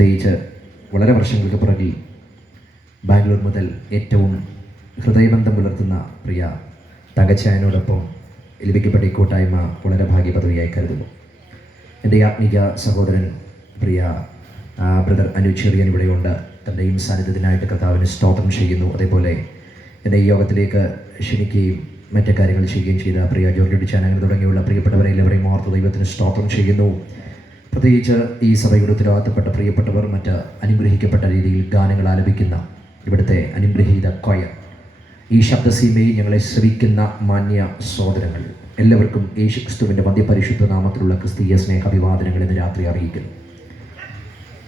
പ്രത്യേകിച്ച് വളരെ വർഷങ്ങൾക്ക് പുറകിൽ ബാംഗ്ലൂർ മുതൽ ഏറ്റവും ഹൃദയബന്ധം പുലർത്തുന്ന പ്രിയ തങ്കച്ചായനോടൊപ്പം ലഭിക്കപ്പെട്ട ഈ കൂട്ടായ്മ വളരെ ഭാഗ്യപദവിയായി കരുതുന്നു. എൻ്റെ ആത്മീക സഹോദരൻ പ്രിയ ബ്രദർ അനുജ് ചെറിയൻ ഇവിടെയുണ്ട്. തൻ്റെയും സാന്നിധ്യത്തിനായിട്ട് കർത്താവിന് സ്തോത്രം ചെയ്യുന്നു. അതേപോലെ എൻ്റെ ഈ യോഗത്തിലേക്ക് ക്ഷണിക്കുകയും മറ്റു കാര്യങ്ങൾ ചെയ്യുകയും ചെയ്ത പ്രിയ ജോർജ് ഡിച്ചാൻ അങ്ങനെ തുടങ്ങിയുള്ള പ്രിയപ്പെട്ടവരെ എല്ലാവരെയും ഓർത്ത് ദൈവത്തിന് സ്തോത്രം ചെയ്യുന്നു. പ്രത്യേകിച്ച് ഈ സഭയുടെ ഉത്തരവാദിത്തപ്പെട്ട പ്രിയപ്പെട്ടവർ, മറ്റ് അനുഗ്രഹിക്കപ്പെട്ട രീതിയിൽ ഗാനങ്ങൾ ആലപിക്കുന്ന ഇവിടുത്തെ അനുഗ്രഹീത കൊയർ, ഈ ശബ്ദസീമയിൽ ഞങ്ങളെ ശ്രവിക്കുന്ന മാന്യ സഹോദരങ്ങൾ എല്ലാവർക്കും യേശുക്രിസ്തുവിൻ്റെ മധ്യപരിശുദ്ധ നാമത്തിലുള്ള ക്രിസ്തീയ സ്നേഹാഭിവാദനങ്ങൾ ഇന്ന് രാത്രി അറിയിക്കുന്നു.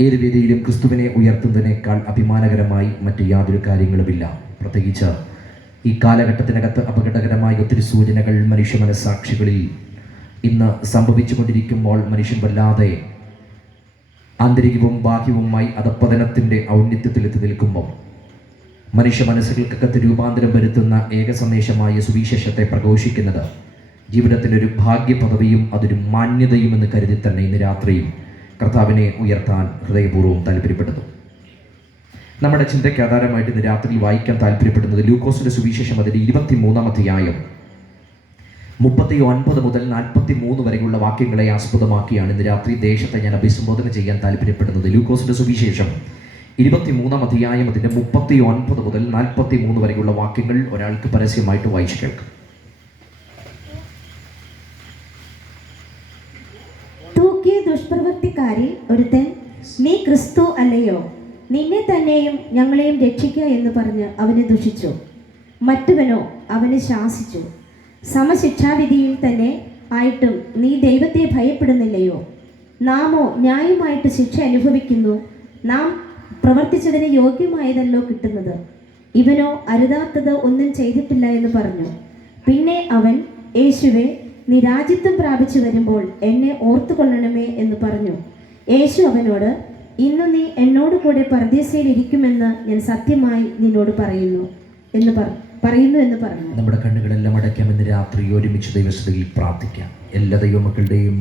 ഏത് രീതിയിലും ക്രിസ്തുവിനെ ഉയർത്തുന്നതിനേക്കാൾ അഭിമാനകരമായി മറ്റ് യാതൊരു കാര്യങ്ങളുമില്ല. പ്രത്യേകിച്ച് ഈ കാലഘട്ടത്തിനകത്ത് അപകടകരമായ ഒത്തിരി സൂചനകൾ മനുഷ്യ മനസ്സാക്ഷികളിൽ ഇന്ന് സംഭവിച്ചു കൊണ്ടിരിക്കുമ്പോൾ മനുഷ്യൻ വല്ലാതെ ആന്തരികവും ബാഹ്യവുമായി അധപ്പതനത്തിൻ്റെ ഔന്നത്യത്തിലെത്തി നിൽക്കുമ്പോൾ മനുഷ്യ മനസ്സുകൾക്കകത്ത് രൂപാന്തരം വരുത്തുന്ന ഏക സന്ദേശമായ സുവിശേഷത്തെ പ്രഘോഷിക്കുന്നത് ജീവിതത്തിലൊരു ഭാഗ്യപദവിയും അതൊരു മാന്യതയും എന്ന് കരുതി തന്നെ ഇന്ന് രാത്രിയും കർത്താവിനെ ഉയർത്താൻ ഹൃദയപൂർവ്വം താല്പര്യപ്പെടുന്നു. നമ്മുടെ ചിന്തയ്ക്ക് ആധാരമായിട്ട് ഇന്ന് രാത്രി വായിക്കാൻ താല്പര്യപ്പെടുന്നത് ലൂക്കോസിന്റെ സുവിശേഷം അതിൻ്റെ 23-ാം അധ്യായം 39 മുതൽ 43 വരെയുള്ള വാക്യങ്ങളെ ആസ്പദമാക്കിയാണ് ഇന്ന് രാത്രി ദേശത്തെ ഞാൻ അഭിസംബോധന ചെയ്യാൻ താല്പര്യപ്പെടുന്നത്. ലൂക്കോസിന്റെ സുവിശേഷം 23-ാം അധ്യായം അതിൻ്റെ 39 മുതൽ 43 വരെയുള്ള വാക്യങ്ങൾ ഒരാൾക്ക് പരസ്യമായിട്ട് വായിച്ചു കേൾക്കാം. തൂക്കിയ ദുഷ്പ്രവൃത്തിക്കാരിൽ ഒരുത്തൻ, നീ ക്രിസ്തു അല്ലയോ, നിന്നെ തന്നെയും ഞങ്ങളെയും രക്ഷിക്കുക എന്ന് പറഞ്ഞ് അവനെ ദുഷിച്ചു. മറ്റവനോ അവനെ ശാസിച്ചു, സമശിക്ഷാവിധിയിൽ തന്നെ ആയിട്ടും നീ ദൈവത്തെ ഭയപ്പെടുന്നില്ലയോ? നാമോ ന്യായമായിട്ട് ശിക്ഷ അനുഭവിക്കുന്നു, നാം പ്രവർത്തിച്ചതിന് യോഗ്യമായതല്ലോ കിട്ടുന്നത്. ഇവനോ അരുതാത്തത് ഒന്നും ചെയ്തിട്ടില്ല എന്ന് പറഞ്ഞു. പിന്നെ അവൻ, യേശുവേ, നീ രാജ്യത്വം പ്രാപിച്ചു വരുമ്പോൾ എന്നെ ഓർത്തുകൊള്ളണമേ എന്ന് പറഞ്ഞു. യേശു അവനോട്, ഇന്നു നീ എന്നോട് കൂടെ പർദീസയിൽ ഇരിക്കുമെന്ന് ഞാൻ സത്യമായി നിന്നോട് പറയുന്നു എന്ന് പറഞ്ഞു. നമ്മുടെ കണ്ണുകളെല്ലാം അടയ്ക്കാം. ഇന്ന് രാത്രി ഒരുമിച്ച് ദൈവസഭയിൽ പ്രാർത്ഥിക്കാം. എല്ലാ ദൈവമക്കളുടെയും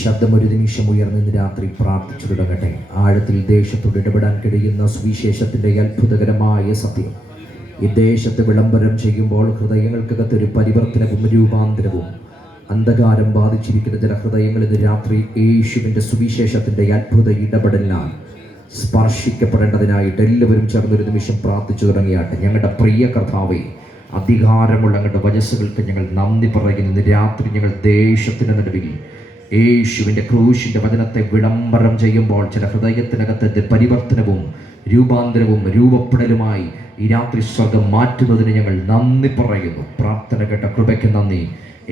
ശബ്ദം ഒരു നിമിഷം ഉയർന്ന് ഇന്ന് രാത്രി പ്രാർത്ഥിച്ചു തുടങ്ങട്ടെ. ആഴത്തിൽ ദേശത്തോട് ഇടപെടാൻ കഴിയുന്ന സുവിശേഷത്തിൻ്റെ അത്ഭുതകരമായ സത്യം ഈ ദേശത്ത് വിളംബരം ചെയ്യുമ്പോൾ ഹൃദയങ്ങൾക്കകത്തൊരു പരിവർത്തനവും രൂപാന്തരവും അന്ധകാരം ബാധിച്ചിരിക്കുന്ന ചില ഹൃദയങ്ങൾ ഇന്ന് രാത്രി യേശുവിൻ്റെ സുവിശേഷത്തിൻ്റെ അത്ഭുത ഇടപെടലിനാൽ സ്പർശിക്കപ്പെടേണ്ടതിനായിട്ട് എല്ലാവരും ചേർന്നൊരു നിമിഷം പ്രാർത്ഥിച്ചു തുടങ്ങിയാട്ടെ. ഞങ്ങളുടെ പ്രിയ കർത്താവേ, അധികാരമുള്ള ഞങ്ങളുടെ വചസ്സുകൾക്ക് ഞങ്ങൾ നന്ദി പറയുന്നു. ഇന്ന് രാത്രി ഞങ്ങൾ ദേശത്തിൻ്റെ നടുവിൽ യേശുവിൻ്റെ ക്രൂശിൻ്റെ വചനത്തെ വിളംബരം ചെയ്യുമ്പോൾ ചില ഹൃദയത്തിനകത്തെ പരിവർത്തനവും രൂപാന്തരവും രൂപപ്പെടലുമായി ഈ രാത്രി സ്വർഗം മാറ്റുന്നതിന് ഞങ്ങൾ നന്ദി പറയുന്നു. പ്രാർത്ഥന കേട്ട കൃപയ്ക്ക് നന്ദി.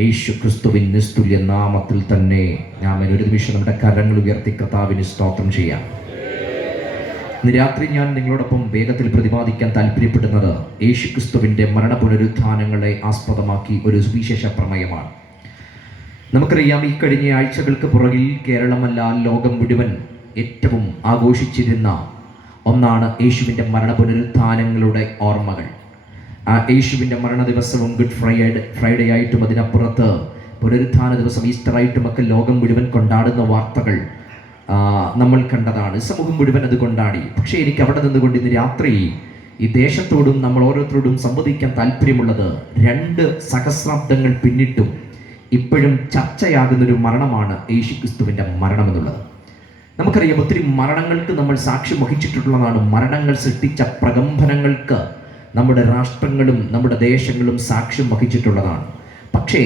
യേശു ക്രിസ്തുവിൻ നിസ്തുല്യ നാമത്തിൽ തന്നെ ഞാൻ ഒരു നിമിഷം നമ്മുടെ കരങ്ങൾ ഉയർത്തി കർത്താവിന് സ്തോത്രം ചെയ്യാം. ഇന്ന് രാത്രി ഞാൻ നിങ്ങളോടൊപ്പം വേഗത്തിൽ പ്രതിപാദിക്കാൻ താല്പര്യപ്പെടുന്നത് യേശു ക്രിസ്തുവിൻ്റെ മരണ പുനരുത്ഥാനങ്ങളെ ആസ്പദമാക്കി ഒരു സുവിശേഷ പ്രമേയമാണ്. നമുക്കറിയാം, ഈ കഴിഞ്ഞ ആഴ്ചകൾക്ക് പുറകിൽ കേരളമല്ല ലോകം മുഴുവൻ ഏറ്റവും ആഘോഷിച്ചിരുന്ന ഒന്നാണ് യേശുവിൻ്റെ മരണ പുനരുത്ഥാനങ്ങളുടെ ഓർമ്മകൾ. ആ യേശുവിൻ്റെ മരണ ദിവസവും ഗുഡ് ഫ്രൈഡേ ആയിട്ടും അതിനപ്പുറത്ത് പുനരുത്ഥാന ദിവസം ഈസ്റ്ററായിട്ടുമൊക്കെ ലോകം മുഴുവൻ കൊണ്ടാടുന്ന വാർത്തകൾ നമ്മൾ കണ്ടതാണ്. സമൂഹം മുഴുവൻ അത് കൊണ്ടാടി. പക്ഷേ എനിക്ക് അവിടെ നിന്നുകൊണ്ട് ഇന്ന് രാത്രി ഈ ദേശത്തോടും നമ്മൾ ഓരോരുത്തരോടും സംവദിക്കാൻ താല്പര്യമുള്ളത് 2 സഹസ്രാബ്ദങ്ങൾ പിന്നിട്ടും ഇപ്പോഴും ചർച്ചയാകുന്നൊരു മരണമാണ് യേശുക്രിസ്തുവിൻ്റെ മരണം എന്നുള്ളത്. നമുക്കറിയാം, ഒത്തിരി മരണങ്ങൾക്ക് നമ്മൾ സാക്ഷ്യം വഹിച്ചിട്ടുള്ളതാണ്. മരണങ്ങൾ സൃഷ്ടിച്ച പ്രകമ്പനങ്ങൾക്ക് നമ്മുടെ രാഷ്ട്രങ്ങളും നമ്മുടെ ദേശങ്ങളും സാക്ഷ്യം വഹിച്ചിട്ടുള്ളതാണ്. പക്ഷേ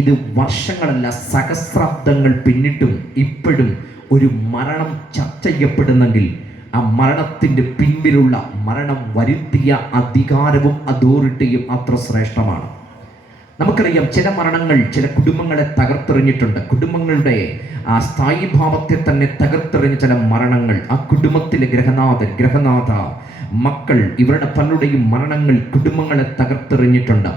ഇത് വർഷങ്ങളല്ല, സഹസ്രാബ്ദങ്ങൾ പിന്നിട്ടും ഇപ്പോഴും ഒരു മരണം ചർച്ച ചെയ്യപ്പെടുന്നെങ്കിൽ ആ മരണത്തിൻ്റെ പിൻപിലുള്ള മരണം വരുത്തിയ അധികാരവും അതോറിറ്റിയും അത്ര ശ്രേഷ്ഠമാണ്. നമുക്കറിയാം, ചില മരണങ്ങൾ ചില കുടുംബങ്ങളെ തകർത്തെറിഞ്ഞിട്ടുണ്ട്. കുടുംബങ്ങളുടെ ആ സ്ഥായീഭാവത്തെ തന്നെ തകർത്തെറിഞ്ഞ ചില മരണങ്ങൾ, ആ കുടുംബത്തിലെ ഗ്രഹനാഥ മക്കൾ, ഇവരുടെ പലരുടെയും മരണങ്ങൾ കുടുംബങ്ങളെ തകർത്തെറിഞ്ഞിട്ടുണ്ട്.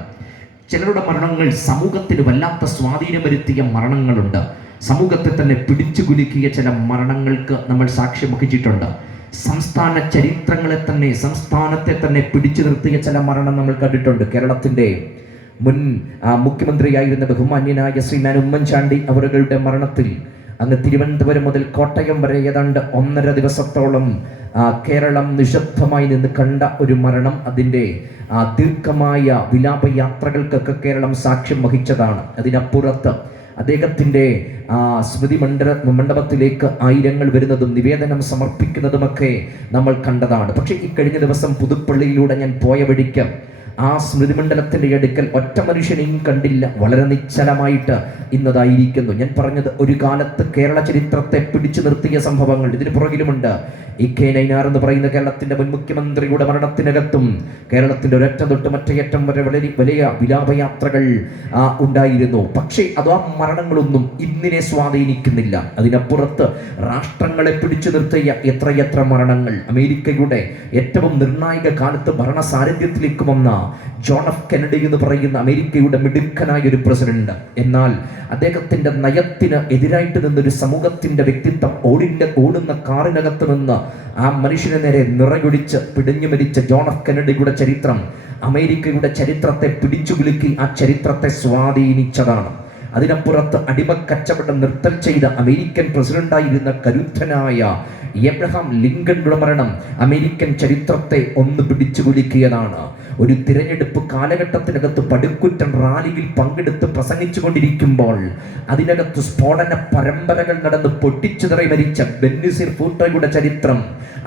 ചിലരുടെ മരണങ്ങൾ സമൂഹത്തിന് വല്ലാത്ത സ്വാധീനം വരുത്തിയ മരണങ്ങളുണ്ട്. സമൂഹത്തെ തന്നെ പിടിച്ചു കുലുക്കിയ ചില മരണങ്ങൾക്ക് നമ്മൾ സാക്ഷ്യം വഹിച്ചിട്ടുണ്ട്. സംസ്ഥാന ചരിത്രങ്ങളെ തന്നെ, സംസ്ഥാനത്തെ തന്നെ പിടിച്ചു നിർത്തിയ ചില മരണം നമ്മൾ കണ്ടിട്ടുണ്ട്. കേരളത്തിൻ്റെ മുൻ മുഖ്യമന്ത്രിയായിരുന്ന ബഹുമാന്യനായ ശ്രീമാൻ ഉമ്മൻചാണ്ടി അവരുടെ മരണത്തിൽ അങ്ങ് തിരുവനന്തപുരം മുതൽ കോട്ടയം വരെ ഏതാണ്ട് 1.5 ദിവസത്തോളം കേരളം നിശബ്ദമായി നിന്ന് കണ്ട ഒരു മരണം. അതിൻ്റെ ദീർഘമായ വിലാപയാത്രകൾക്കൊക്കെ കേരളം സാക്ഷ്യം വഹിച്ചതാണ്. അതിനപ്പുറത്ത് അദ്ദേഹത്തിൻ്റെ സ്മൃതി മണ്ഡപത്തിലേക്ക് ആയിരങ്ങൾ വരുന്നതും നിവേദനം സമർപ്പിക്കുന്നതുമൊക്കെ നമ്മൾ കണ്ടതാണ്. പക്ഷേ ഈ കഴിഞ്ഞ ദിവസം പുതുപ്പള്ളിയിലൂടെ ഞാൻ പോയ വഴിക്ക് ആ സ്മൃതിമണ്ഡലത്തിൻ്റെ അടുക്കൽ ഒറ്റ മനുഷ്യനെയും കണ്ടില്ല. വളരെ നിശ്ചലമായിട്ട് ഇന്നതായിരിക്കുന്നു. ഞാൻ പറഞ്ഞത്, ഒരു കാലത്ത് കേരള ചരിത്രത്തെ പിടിച്ചു നിർത്തിയ സംഭവങ്ങൾ ഇതിന് പുറകിലുമുണ്ട്. EK നയിനാർ എന്ന് പറയുന്ന കേരളത്തിൻ്റെ മുൻ മുഖ്യമന്ത്രിയുടെ മരണത്തിനകത്തും കേരളത്തിൻ്റെ ഒരറ്റം തൊട്ട് മറ്റേയറ്റം വരെ വലിയ വിലാപയാത്രകൾ ഉണ്ടായിരുന്നു. പക്ഷേ അത് ആ മരണങ്ങളൊന്നും ഇന്നിനെ സ്വാധീനിക്കുന്നില്ല. അതിനപ്പുറത്ത് രാഷ്ട്രങ്ങളെ പിടിച്ചു നിർത്തിയ എത്രയെത്ര മരണങ്ങൾ. അമേരിക്കയുടെ ഏറ്റവും നിർണായക കാലത്ത് ഭരണ സാരഥ്യത്തിലേക്ക് വന്ന ജോൺ എഫ് കെനഡി എന്ന് പറയുന്ന അമേരിക്കയുടെ മിടുക്കനായ ഒരു പ്രസിഡന്റ്. എന്നാൽ അദ്ദേഹത്തിന്റെ നയത്തിന് എതിരായിട്ട് നിന്നൊരു സമൂഹത്തിന്റെ വ്യക്തിത്വം ഓടുന്ന കാറിനകത്ത് നിന്ന് ആ മനുഷ്യനെ നേരെ നിറയൊടിച്ച് പിടിഞ്ഞു മരിച്ച ജോൺ എഫ് കെനഡിയുടെ ചരിത്രം അമേരിക്കയുടെ ചരിത്രത്തെ പിടിച്ചുകുലുക്കി ആ ചരിത്രത്തെ സ്വാധീനിച്ചതാണ്. അതിനപ്പുറത്ത് അടിമക്കച്ചവടം നിർത്തൽ ചെയ്ത അമേരിക്കൻ പ്രസിഡന്റായിരുന്ന കരുത്തനായ എബ്രഹാം ലിങ്കന്റെ മരണം അമേരിക്കൻ ചരിത്രത്തെ ഒന്ന് പിടിച്ചുകുലുക്കിയതാണ്. ഒരു തിരഞ്ഞെടുപ്പ് കാലഘട്ടത്തിനകത്ത് പടുക്കുറ്റൻ റാലിയിൽ പങ്കെടുത്ത് പ്രസംഗിച്ചു കൊണ്ടിരിക്കുമ്പോൾ അതിനകത്ത് സ്ഫോടന പരമ്പരകൾ നടന്ന് പൊട്ടിച്ചിതറി മരിച്ച ബെന്നിസിർ ഭൂട്ടോയുടെ ചരിത്രം,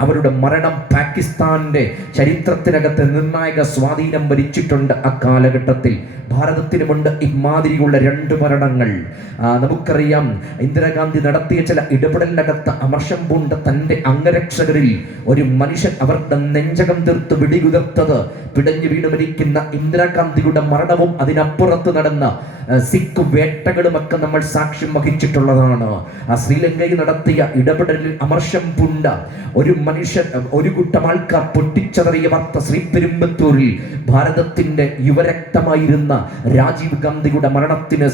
അവരുടെ മരണം പാകിസ്ഥാന്റെ ചരിത്രത്തിനകത്ത് നിർണായക സ്വാധീനം ഭരിച്ചിട്ടുണ്ട്. ആ കാലഘട്ടത്തിൽ ഭാരതത്തിനുമുണ്ട് ഇമാതിരിയുള്ള 2 മരണങ്ങൾ. നമുക്കറിയാം, ഇന്ദിരാഗാന്ധി നടത്തിയ ചില ഇടപെടലിനകത്ത് അമർഷം പൂണ്ട തൻ്റെ അംഗരക്ഷകരിൽ ഒരു മനുഷ്യൻ അവരുടെ നെഞ്ചകം തീർത്ത് വെടികുതിർത്തത് പിടഞ്ഞു വീണ് മരിക്കുന്ന ഇന്ദിരാഗാന്ധിയുടെ മരണവും അതിനപ്പുറത്ത് നടന്ന സിഖ് വേട്ടകളുമൊക്കെ നമ്മൾ സാക്ഷ്യം വഹിച്ചിട്ടുള്ളതാണ്. ശ്രീലങ്കയിൽ നടത്തിയ ഇടപെടലിൽ അമർഷം പൂണ്ട ഒരു മനുഷ്യൻ, ഒരു കൂട്ടം ആൾക്കാർ പൊട്ടിച്ചതറിയ വാർത്ത ശ്രീപെരുമ്പത്തൂരിൽ ഭാരതത്തിന്റെ യുവരക്തമായിരുന്ന രാജീവ് ഗാന്ധിയുടെ മരണത്തിന്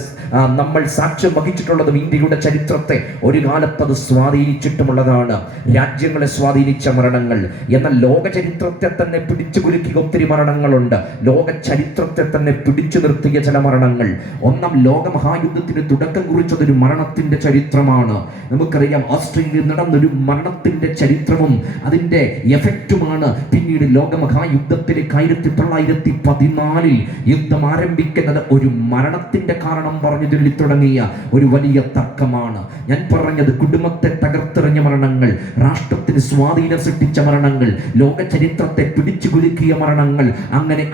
നമ്മൾ സാക്ഷ്യം വഹിച്ചിട്ടുള്ളതും ഇന്ത്യയുടെ ചരിത്രത്തെ ഒരു കാലത്ത് അത് സ്വാധീനിച്ചിട്ടുമുള്ളതാണ്. രാജ്യങ്ങളെ സ്വാധീനിച്ച മരണങ്ങൾ. എന്നാൽ ലോക ചരിത്രത്തെ തന്നെ പിടിച്ചു കുലുക്കിയ ഒത്തിരി മരണങ്ങളുണ്ട്. ലോക ചരിത്രത്തെ തന്നെ പിടിച്ചു നിർത്തിയ ചില മരണങ്ങൾ. 1-ാം ലോക മഹായുദ്ധത്തിന് തുടക്കം കുറിച്ചതൊരു മരണത്തിന്റെ ചരിത്രമാണ്. നമുക്കറിയാം, ഓസ്ട്രേലിയയിൽ നടന്നൊരു മരണത്തിന്റെ ചരിത്രവും അതിന്റെ എഫക്റ്റുമാണ് പിന്നീട് ലോകമഹായുദ്ധത്തിലേക്ക് 1914 യുദ്ധം ആരംഭിക്കുന്നത് ഒരു മരണത്തിന്റെ കാരണം പറഞ്ഞു ചൊല്ലി തുടങ്ങിയ ഒരു വലിയ തർക്കമാണ്. ഞാൻ പറഞ്ഞത്, കുടുംബത്തെ തകർത്തെറിഞ്ഞ മരണങ്ങൾ, രാഷ്ട്രത്തിന് സ്വാധീനം സൃഷ്ടിച്ച മരണങ്ങൾ, ലോക ചരിത്രത്തെ പിടിച്ചു കുലുക്കിയ മരണങ്ങൾ, അങ്ങനെ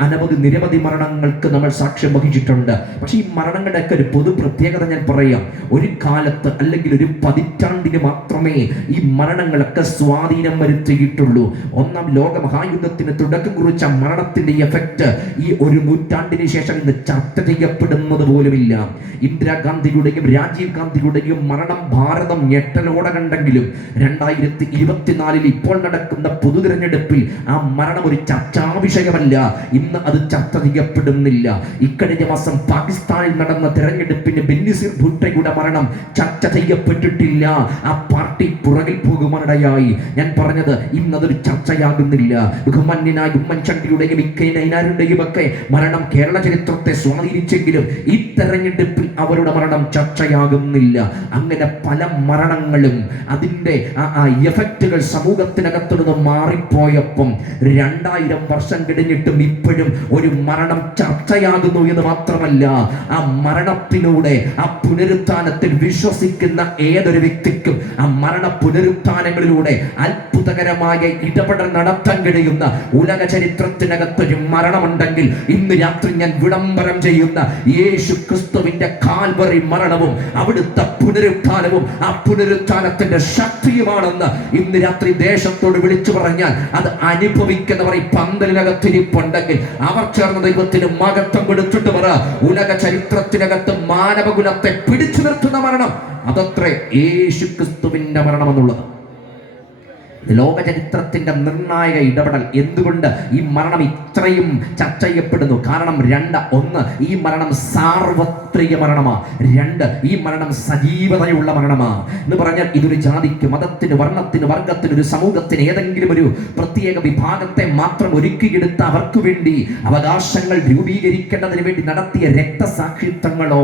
നിരവധി മരണങ്ങൾക്ക് നമ്മൾ സാക്ഷ്യം വഹിച്ചിട്ടുണ്ട്. പക്ഷേ ഈ മരണങ്ങളുടെയൊക്കെ ഒരു പൊതു പ്രത്യേകത ഞാൻ പറയാം. ഒരു കാലത്ത് അല്ലെങ്കിൽ ഒരു പതിറ്റാണ്ടിന് മാത്രമേ ഈ മരണങ്ങളൊക്കെ സ്വാധീനം വരുത്തിയിട്ടുള്ളൂ. 1-ാം ലോക മഹായുദ്ധത്തിന് തുടക്കം കുറിച്ച മരണത്തിന്റെ എഫക്റ്റ് ഈ ഒരു നൂറ്റാണ്ടിന് ശേഷം ഇന്ന് ചർച്ച ചെയ്യപ്പെടുന്നത് പോലുമില്ല. ഇന്ദിരാഗാന്ധിയുടെയും രാജീവ് ഗാന്ധിയുടെയും മരണം ഭാരതം ഞെട്ടലോടെ കണ്ടെങ്കിലും 2024 ഇപ്പോൾ നടക്കുന്ന പൊതു തിരഞ്ഞെടുപ്പിൽ ആ മരണം ഒരു ചർച്ചാ വിഷയമല്ല. ഇന്ന് അത് ചർച്ച ചെയ്യപ്പെടുന്നില്ല. ഇക്കഴിഞ്ഞ മാസം പാകിസ്ഥാനിൽ നടന്ന തിരഞ്ഞെടുപ്പിന് ബെന്നിസിർ ഭൂട്ടോയുടെ മരണം ചർച്ച ചെയ്യപ്പെട്ടിട്ടില്ല. ആ പാർട്ടി പുറകിൽ പോകുവാനിടയായി. ഞാൻ പറഞ്ഞത്, ഇന്നതൊരു ചർച്ചയാകുന്നില്ല. ബഹുമാന്യനായ ഉമ്മൻചാണ്ടിയുടെയും EK നയിനാരുടെയും ഒക്കെ മരണം കേരള ചരിത്രത്തെ സ്വാധീനിച്ചെങ്കിലും ഈ തെരഞ്ഞെടുപ്പിൽ അവരുടെ മരണം ചർച്ചയാകുന്നില്ല. അങ്ങനെ പല മരണങ്ങളും അതിൻ്റെ എഫക്റ്റുകൾ സമൂഹത്തിനകത്തു നിന്ന് മാറിപ്പോയപ്പം 2000 വർഷം കഴിഞ്ഞിട്ടും ഇപ്പോഴും ഒരു മരണം ചർച്ചയാകുന്നു എന്ന് മാത്രമല്ല, ആ മരണത്തിലൂടെ ആ പുനരുത്ഥാനത്തിൽ വിശ്വസിക്കുന്ന ഏതൊരു വ്യക്തിക്കും ആ മരണ പുനരുത്ഥാനങ്ങളിലൂടെ അത്ഭുതകരമായ ഇടപെടൽ നടത്താൻ കഴിയുന്ന ഉലക ചരിത്രത്തിനകത്തൊരു മരണമുണ്ടെങ്കിൽ ഇന്ന് രാത്രി ഞാൻ വിളംബരം ചെയ്യുന്ന യേശു ക്രിസ്തുവിന്റെ കാൽവറി മരണവും അവിടുത്തെ പുനരുത്ഥാനവും ആ പുനരുത്ഥാനത്തിന്റെ ശക്തിയുമാണെന്ന് ഇന്ന് രാത്രി ദേശത്തോട് വിളിച്ചു പറഞ്ഞാൽ അത് അനുഭവിക്കുന്നവർ ഈ പന്തലിനകത്തിരിപ്പുണ്ടെങ്കിൽ അവർ ചേർന്ന ദൈവത്തിന് മഹത്വം കൊടുത്തിട്ട് പറ. ഉലക ചരിത്രത്തിനകത്ത് മാനവകുലത്തെ പിടിച്ചു നിർത്തുന്ന മരണം അതത്രേ യേശു ക്രിസ്തുവിന്റെ മരണം എന്നുള്ളത്. ലോക ചരിത്രത്തിന്റെ നിർണായക ഇടപെടൽ. എന്തുകൊണ്ട് ഈ മരണം ഇത്രയും ചർച്ച ചെയ്യപ്പെടുന്നു? കാരണം 1, ഈ മരണം സാർവത്രിക സാർവത്രിക മരണമാ. 2, ഈ മരണം സജീവതയുള്ള മരണമാ എന്ന് പറഞ്ഞാൽ ഇതൊരു ജാതിക്ക്, മതത്തിന്, വർണ്ണത്തിന്, വർഗത്തിന്, ഒരു സമൂഹത്തിന്, ഏതെങ്കിലും ഒരു പ്രത്യേക വിഭാഗത്തെ മാത്രം ഒരുക്കിയെടുത്ത അവർക്ക് വേണ്ടി അവകാശങ്ങൾ രൂപീകരിക്കേണ്ടതിന് വേണ്ടി നടത്തിയ രക്തസാക്ഷിത്വങ്ങളോ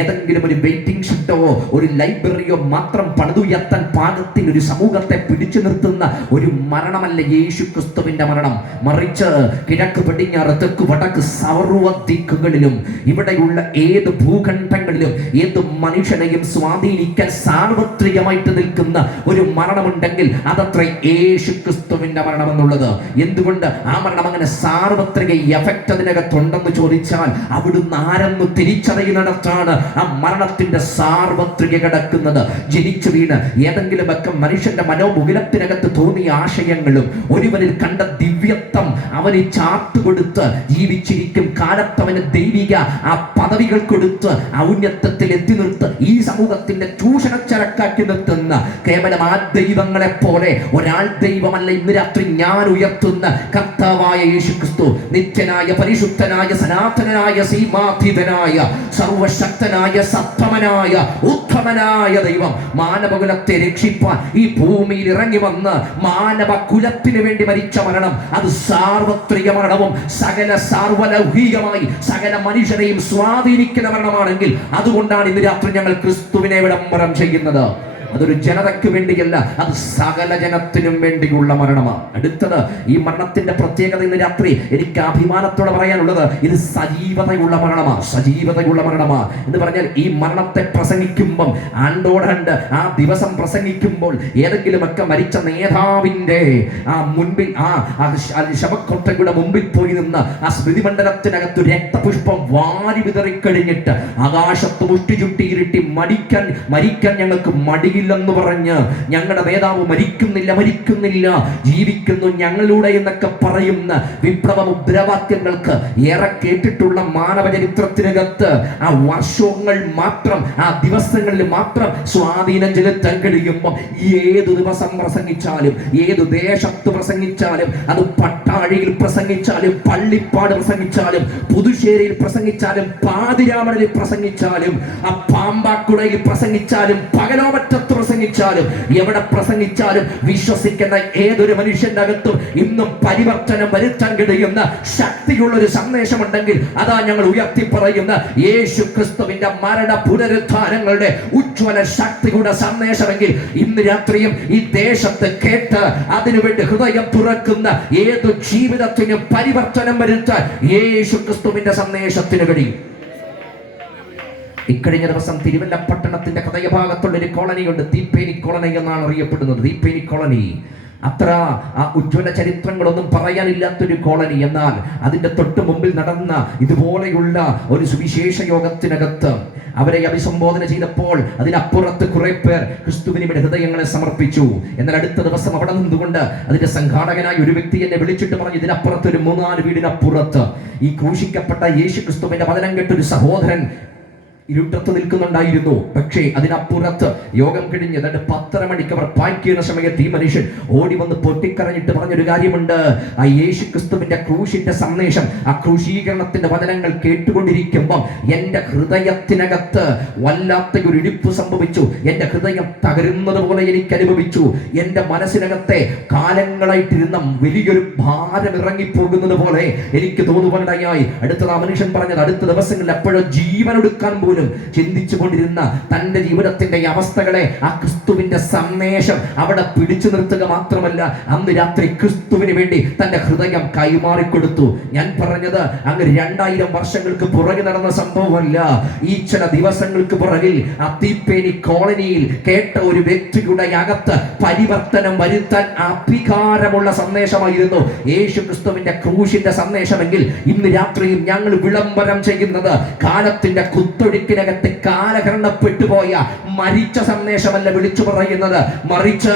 ഏതെങ്കിലും ഒരു വെയിറ്റിംഗ് ഷെഡോ ഒരു ലൈബ്രറിയോ മാത്രം പണിതുയർത്താൻ പാകത്തിൽ ഒരു സമൂഹത്തെ പിടിച്ചു നിർത്തുന്ന ഒരു മരണമല്ല യേശു ക്രിസ്തുവിന്റെ മരണം. മറിച്ച് കിഴക്ക്, പടിഞ്ഞാറ്, തെക്ക്, വടക്ക് സർവ്വ ദിക്കുകളിലും ഇവിടെയുള്ള ഏത് ഭൂഖണ്ഡങ്ങളിലും ഏത് മനുഷ്യനെയും സ്വാധീനിക്കാൻ സാർവത്രികമായിട്ട് നിൽക്കുന്ന ഒരു മരണമുണ്ടെങ്കിൽ അതത്രേ യേശു ക്രിസ്തുവിന്റെ മരണം എന്നുള്ളത്. എന്തുകൊണ്ട് ആ മരണം അങ്ങനെ സാർവത്രിക എഫക്റ്റ് അതിനകത്തുണ്ടെന്ന് ചോദിച്ചാൽ അവിടുന്ന് ആരെന്ന് തിരിച്ചറിയുന്നിടത്താണ് ആ മരണത്തിന്റെ സാർവത്രിക കിടക്കുന്നത്. ജനിച്ചു വീണ് ഏതെങ്കിലുമൊക്കെ മനുഷ്യന്റെ മനോമുഖിലത്തിനകത്ത് തോന്നിയ ആശയങ്ങളും ഒരുവനിൽ കണ്ട ദിവ്യത്വം അവന് ചാർത്തുകൊടുത്ത് ജീവിച്ചിരിക്കും കാലത്ത് അവന് ദൈവിക ആ പദവികൾ കൊടുത്ത് ഔന്നത്യത്തിൽ എത്തി നിർത്ത് ഈ സമൂഹത്തിന്റെ ചൂഷണച്ചരക്കാക്കി നിർത്തുന്ന കേവലം ആ ദൈവങ്ങളെ പോലെ ഒരാൾ ദൈവമല്ല ഇന്ന് രാത്രി ഞാൻ ഉയർത്തുന്ന കർത്താവായ യേശു ക്രിസ്തു. നിത്യനായ, പരിശുദ്ധനായ, സനാതനായ, സീമാതീതനായ, സർവശക്തനായ, സത്തമനായ, ഉത്തമനായ ദൈവം മാനവകുലത്തെ രക്ഷിപ്പാൻ ഈ ഭൂമിയിൽ ഇറങ്ങി വന്ന് മാനവ കുലത്തിന് വേണ്ടി മരിച്ച മരണം അത് സാർവത്രിക മരണവും സകല സാർവലൗകികമായി സകല മനുഷ്യരെയും സ്വാധീനിക്കുന്ന മരണമാണെങ്കിൽ അതുകൊണ്ടാണ് ഇന്ന് രാത്രി ഞങ്ങൾ ക്രിസ്തുവിനെ വിളംബരം ചെയ്യുന്നത്. അതൊരു ജനതയ്ക്ക് വേണ്ടിയല്ല, അത് സകല ജനത്തിനും വേണ്ടിയുള്ള മരണമാണ്. അടുത്തത്, ഈ മരണത്തിന്റെ പ്രത്യേകത ഇന്ന് രാത്രി എനിക്ക് അഭിമാനത്തോടെ പറയാനുള്ളത് ഇത് സജീവതയുള്ള മരണമാണ്. സജീവതയുള്ള മരണമാണ് എന്ന് പറഞ്ഞാൽ ഈ മരണത്തെ പ്രസംഗിക്കുമ്പം ആണ്ടോടണ്ട് ആ ദിവസം പ്രസംഗിക്കുമ്പോൾ ഏതെങ്കിലുമൊക്കെ മരിച്ച നേതാവിന്റെ ആ മുൻപിൽ ആ ശവക്കൊട്ടയുടെ മുമ്പിൽ പോയി നിന്ന് ആ സ്മൃതിമണ്ഡലത്തിനകത്ത് രക്തപുഷ്പം വാരി വിതറിക്കഴിഞ്ഞിട്ട് ആകാശത്ത് മുഷ്ടി ചുട്ടിയിരുട്ടി മരിക്കാൻ ഞങ്ങൾക്ക് മടിയില്ല എന്ന് പറഞ്ഞ് ഞങ്ങളുടെ നേതാവ് മരിക്കുന്നില്ല ജീവിക്കുന്നു ഞങ്ങളിലൂടെ എന്നൊക്കെ പറയുന്ന വിപ്ലവ മുദ്രാവാക്യങ്ങൾക്ക് ഏറെ കേട്ടിട്ടുള്ള മാനവ ചരിത്രത്തിനകത്ത് ആ വർഷങ്ങൾ മാത്രം ആ ദിവസങ്ങളിൽ മാത്രം സ്വാധീനം ചെലുത്താൻ കഴിയുമ്പോൾ ഏതു ദിവസം പ്രസംഗിച്ചാലും ഏതു ദേശത്ത് പ്രസംഗിച്ചാലും അത് പട്ടാഴിയിൽ പ്രസംഗിച്ചാലും പള്ളിപ്പാട് പ്രസംഗിച്ചാലും പുതുശ്ശേരിയിൽ പ്രസംഗിച്ചാലും പാതിരാമണിൽ പ്രസംഗിച്ചാലും ആ പാമ്പാക്കുടയിൽ പ്രസംഗിച്ചാലും പകലോമറ്റത്ത് പ്രസംഗിച്ചാലും എവിടെ പ്രസംഗിച്ചാലും വിശ്വസിക്കുന്ന ഏതൊരു മനുഷ്യന്റെ അകത്തും ഇന്നും പരിവർത്തനം വരുത്താൻ കഴിയുന്ന ശക്തിയുള്ള ഒരു സന്ദേശമുണ്ടെങ്കിൽ അതാ ഞങ്ങൾ ഉയർത്തി പറയുന്ന യേശു ക്രിസ്തുവിന്റെ മരണ പുനരുത്ഥാനങ്ങളുടെ ഉജ്ജ്വല ശക്തിയുടെ സന്ദേശമെങ്കിൽ ഇന്ന് രാത്രിയും ഈ ദേശത്ത് കേട്ട് അതിനുവേണ്ടി ഹൃദയം തുറക്കുന്ന ഏതു ജീവിതത്തിനും പരിവർത്തനം വരുത്താൻ യേശു ക്രിസ്തുവിന്റെ സന്ദേശത്തിന് കഴിയും. ഇക്കഴിഞ്ഞ ദിവസം തിരുവല്ല പട്ടണത്തിന്റെ ഹൃദയഭാഗത്തുള്ള ഒരു കോളനിയുണ്ട്. തീപ്പേനി കോളനി എന്നാണ് അറിയപ്പെടുന്നത്. തീപ്പേനി കോളനി അത്ര ആ ഉജ്ജ്വല ചരിത്രങ്ങളൊന്നും പറയാനില്ലാത്തൊരു കോളനി. എന്നാൽ അതിന്റെ തൊട്ട് മുമ്പിൽ നടന്ന ഇതുപോലെയുള്ള ഒരു സുവിശേഷ യോഗത്തിനകത്ത് അവരെ അഭിസംബോധന ചെയ്തപ്പോൾ അതിനപ്പുറത്ത് കുറെ പേർ ക്രിസ്തുവിന് വേണ്ടി ഹൃദയങ്ങളെ സമർപ്പിച്ചു. എന്നാൽ അടുത്ത ദിവസം അവിടെ നിന്നുകൊണ്ട് അതിന്റെ സംഘാടകനായ ഒരു വ്യക്തി എന്നെ വിളിച്ചിട്ട് പറഞ്ഞു, ഇതിനപ്പുറത്ത് ഒരു 3-4 വീടിനപ്പുറത്ത് ഈ ക്രൂശിക്കപ്പെട്ട യേശു ക്രിസ്തുവിന്റെ വചനം കേട്ടൊരു സഹോദരൻ ഇരുട്ടത്ത് നിൽക്കുന്നുണ്ടായിരുന്നു. പക്ഷേ അതിനപ്പുറത്ത് യോഗം കഴിഞ്ഞ് 10:30 മണിക്ക് അവർ പാക്ക് ചെയ്യുന്ന സമയത്ത് ഈ മനുഷ്യൻ ഓടി വന്ന് പൊട്ടിക്കരഞ്ഞിട്ട് പറഞ്ഞൊരു കാര്യമുണ്ട്. ആ യേശു ക്രിസ്തുവിന്റെ ക്രൂശിന്റെ സന്ദേശം, ആ ക്രൂശീകരണത്തിന്റെ വചനങ്ങൾ കേട്ടുകൊണ്ടിരിക്കുമ്പോൾ എൻ്റെ ഹൃദയത്തിനകത്ത് വല്ലാത്ത ഒരു ഇടിപ്പ് സംഭവിച്ചു. എൻ്റെ ഹൃദയം തകരുന്നത് പോലെ എനിക്ക് അനുഭവിച്ചു. എൻ്റെ മനസ്സിനകത്തെ കാലങ്ങളായിട്ടിരുന്ന വലിയൊരു ഭാരം ഇറങ്ങിപ്പോകുന്നത് പോലെ എനിക്ക് തോന്നുവാനിടയായി. അടുത്തത് ആ മനുഷ്യൻ പറഞ്ഞത്, അടുത്ത ദിവസങ്ങളിൽ എപ്പോഴോ ജീവനെടുക്കാൻ പോലും ചിന്തിച്ചു കൊണ്ടിരുന്ന തന്റെ ജീവിതത്തിന്റെ അവസ്ഥകളെ ആ ക്രിസ്തുവിന്റെ സന്ദേശം അവിടെ പിടിച്ചു നിർത്തുക മാത്രമല്ല, അന്ന് രാത്രി ക്രിസ്തുവിന് വേണ്ടി തന്റെ ഹൃദയം കൈമാറിക്കൊടുത്തു. ഞാൻ പറഞ്ഞത് അങ്ങ് 2000 വർഷങ്ങൾക്ക് പുറകെ നടന്ന സംഭവമല്ല. ഈ ചില ദിവസങ്ങൾക്ക് പുറകിൽ ആ തീപ്പേനി കോളനിയിൽ കേട്ട ഒരു വ്യക്തിയുടെ അകത്ത് പരിവർത്തനം വരുത്താൻ അധികാരമുള്ള സന്ദേശമായിരുന്നു യേശു ക്രിസ്തുവിന്റെ ക്രൂശിന്റെ സന്ദേശമെങ്കിൽ ഇന്ന് രാത്രിയും ഞങ്ങൾ വിളംബരം ചെയ്യുന്നത് കാലത്തിന്റെ കുത്തൊഴുക്കിനകത്ത് കാലഹരണപ്പെട്ടുപോയ മരിച്ച സന്ദേശമല്ല വിളിച്ചു പറയുന്നത്, മറിച്ച്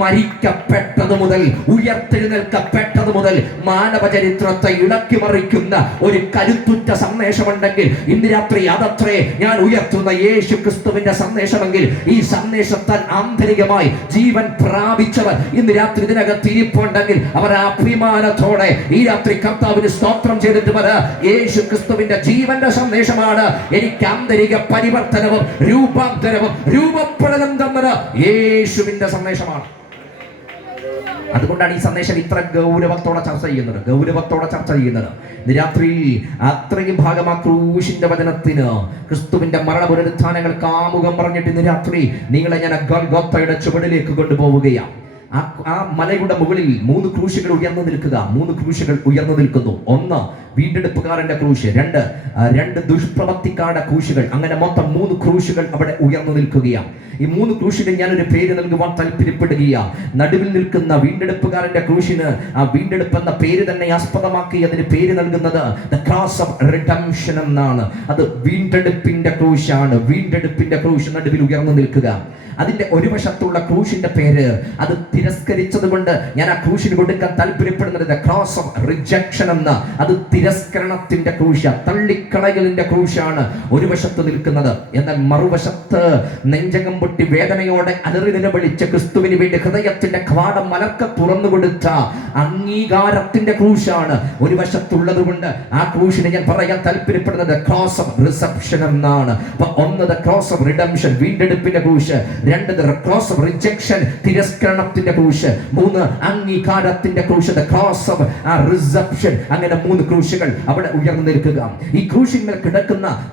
മരിക്കപ്പെട്ടത് മുതൽ ഉയർത്തെഴുന്നേൽക്കപ്പെട്ടത് മുതൽ മാനവ ചരിത്രത്തെ ഇളക്കി മറിക്കുന്ന ഒരു കരുത്തുറ്റ സന്ദേശമുണ്ടെങ്കിൽ ഇന്ന് രാത്രി അതത്രേ ഞാൻ ഉയർത്തുന്ന യേശു ക്രിസ്തുവിന്റെ സന്ദേശമെങ്കിൽ ഈ സന്ദേശത്താൽ ആന്തരികമായി ജീവൻ പ്രാപിച്ചവർ ഇന്ന് രാത്രി ഇതിനകത്ത് ഇരിപ്പുണ്ടെങ്കിൽ അവർ അഭിമാനത്തോടെ ഈ രാത്രി കർത്താവിന് സ്തോത്രം ചെയ്തിട്ട് വരാ. യേശു ക്രിസ്തുവിന്റെ ജീവന്റെ സന്ദേശമാണ് എനിക്ക് ആന്തരിക പരിവർത്തനവും രൂപാന്തരവും രൂപപ്പെടലും തന്നത് യേശുവിന്റെ സന്ദേശമാണ്. അതുകൊണ്ടാണ് ഈ സന്ദേശം ഇത്ര ഗൗരവത്തോടെ ചർച്ച ചെയ്യുന്നത്. ഇന്ന് രാത്രി അത്രയും ഭാഗം ആ ക്രൂശിന്റെ വചനത്തിന്, ക്രിസ്തുവിന്റെ മരണ പുനരുത്ഥാനങ്ങൾക്ക് ആമുഖം പറഞ്ഞിട്ട് ഇന്ന് രാത്രി നിങ്ങളെ ഞാൻ ഗോൽഗോത്തയുടെ ചുവടിലേക്ക് കൊണ്ടുപോവുകയാണ്. ആ മലയുടെ മുകളിൽ 3 ക്രൂശുകൾ ഉയർന്നു നിൽക്കുന്നു. 1 വീണ്ടെടുപ്പുകാരന്റെ ക്രൂശ്, 2 ദുഷ്പ്രവൃത്തിക്കാരുടെ ക്രൂശുകൾ. അങ്ങനെ മൊത്തം 3 ക്രൂശുകൾ അവിടെ ഉയർന്നു നിൽക്കുകയാണ്. ഈ 3 ക്രൂശിന് ഞാനൊരു പേര് നൽകുവാൻ താല്പര്യപ്പെടുകയാണ്. നടുവിൽ നിൽക്കുന്ന വീണ്ടെടുപ്പുകാരന്റെ ക്രൂശിന് ആ വീണ്ടെടുപ്പ് എന്ന പേര് തന്നെ ആസ്പദമാക്കി അതിന് പേര് നൽകുന്നത് ദ ക്രോസ് ഓഫ് റിഡംഷൻ എന്നാണ്. അത് വീണ്ടെടുപ്പിന്റെ ക്രൂശാണ്. വീണ്ടെടുപ്പിന്റെ ക്രൂശ് നടുവിൽ ഉയർന്നു നിൽക്കുക. അതിന്റെ ഒരു വശത്തുള്ള ക്രൂശിന്റെ പേര് അത് തിരസ്കരിച്ചത് കൊണ്ട് ഞാൻ ആ ക്രൂശിന് കൊടുക്കാൻ താല്പര്യപ്പെടുന്നത് ദ ക്രോസ് ഓഫ് റിജക്ഷൻ എന്ന, അത് തിരസ്കരണത്തിന്റെ ക്രൂശ, തള്ളിക്കളയലിന്റെ ക്രൂശാണ് ഒരു വശത്ത് നിൽക്കുന്നത്. എന്നാൽ മറുവശത്ത് നെഞ്ചകം പൊട്ടി വേദനയോടെ അലറി നിലവിളിച്ച ക്രിസ്തുവിന് വേണ്ടി ഹൃദയത്തിന്റെ കവാടം മലർക്ക തുറന്നു കൊടുത്ത അംഗീകാരത്തിന്റെ ക്രൂശാണ് ഒരു വശത്തുള്ളത് കൊണ്ട് ആ ക്രൂശിനെ ഞാൻ പറയാൻ താല്പര്യപ്പെടുന്നത് ക്രോസ് ഓഫ് റിസപ്ഷൻ എന്നാണ്. അപ്പൊ 1 ദ ക്രോസ് ഓഫ് റിഡംഷൻ, വീണ്ടെടുപ്പിന്റെ ക്രൂശ്. 2 ദ ക്രോസ് ഓഫ് റിജക്ഷൻ, തിരസ്കരണത്തിന്റെ ക്രൂശ്. 3 അംഗീകാരത്തിന്റെ ക്രൂശ്, ദ ക്രോസ് ഓഫ് റിസപ്ഷൻ. അങ്ങനെ 3 ക്രൂശുകൾ അവിടെ ഉയർന്നു നിൽക്കുക. ഈ ക്രൂശിന്മേൽ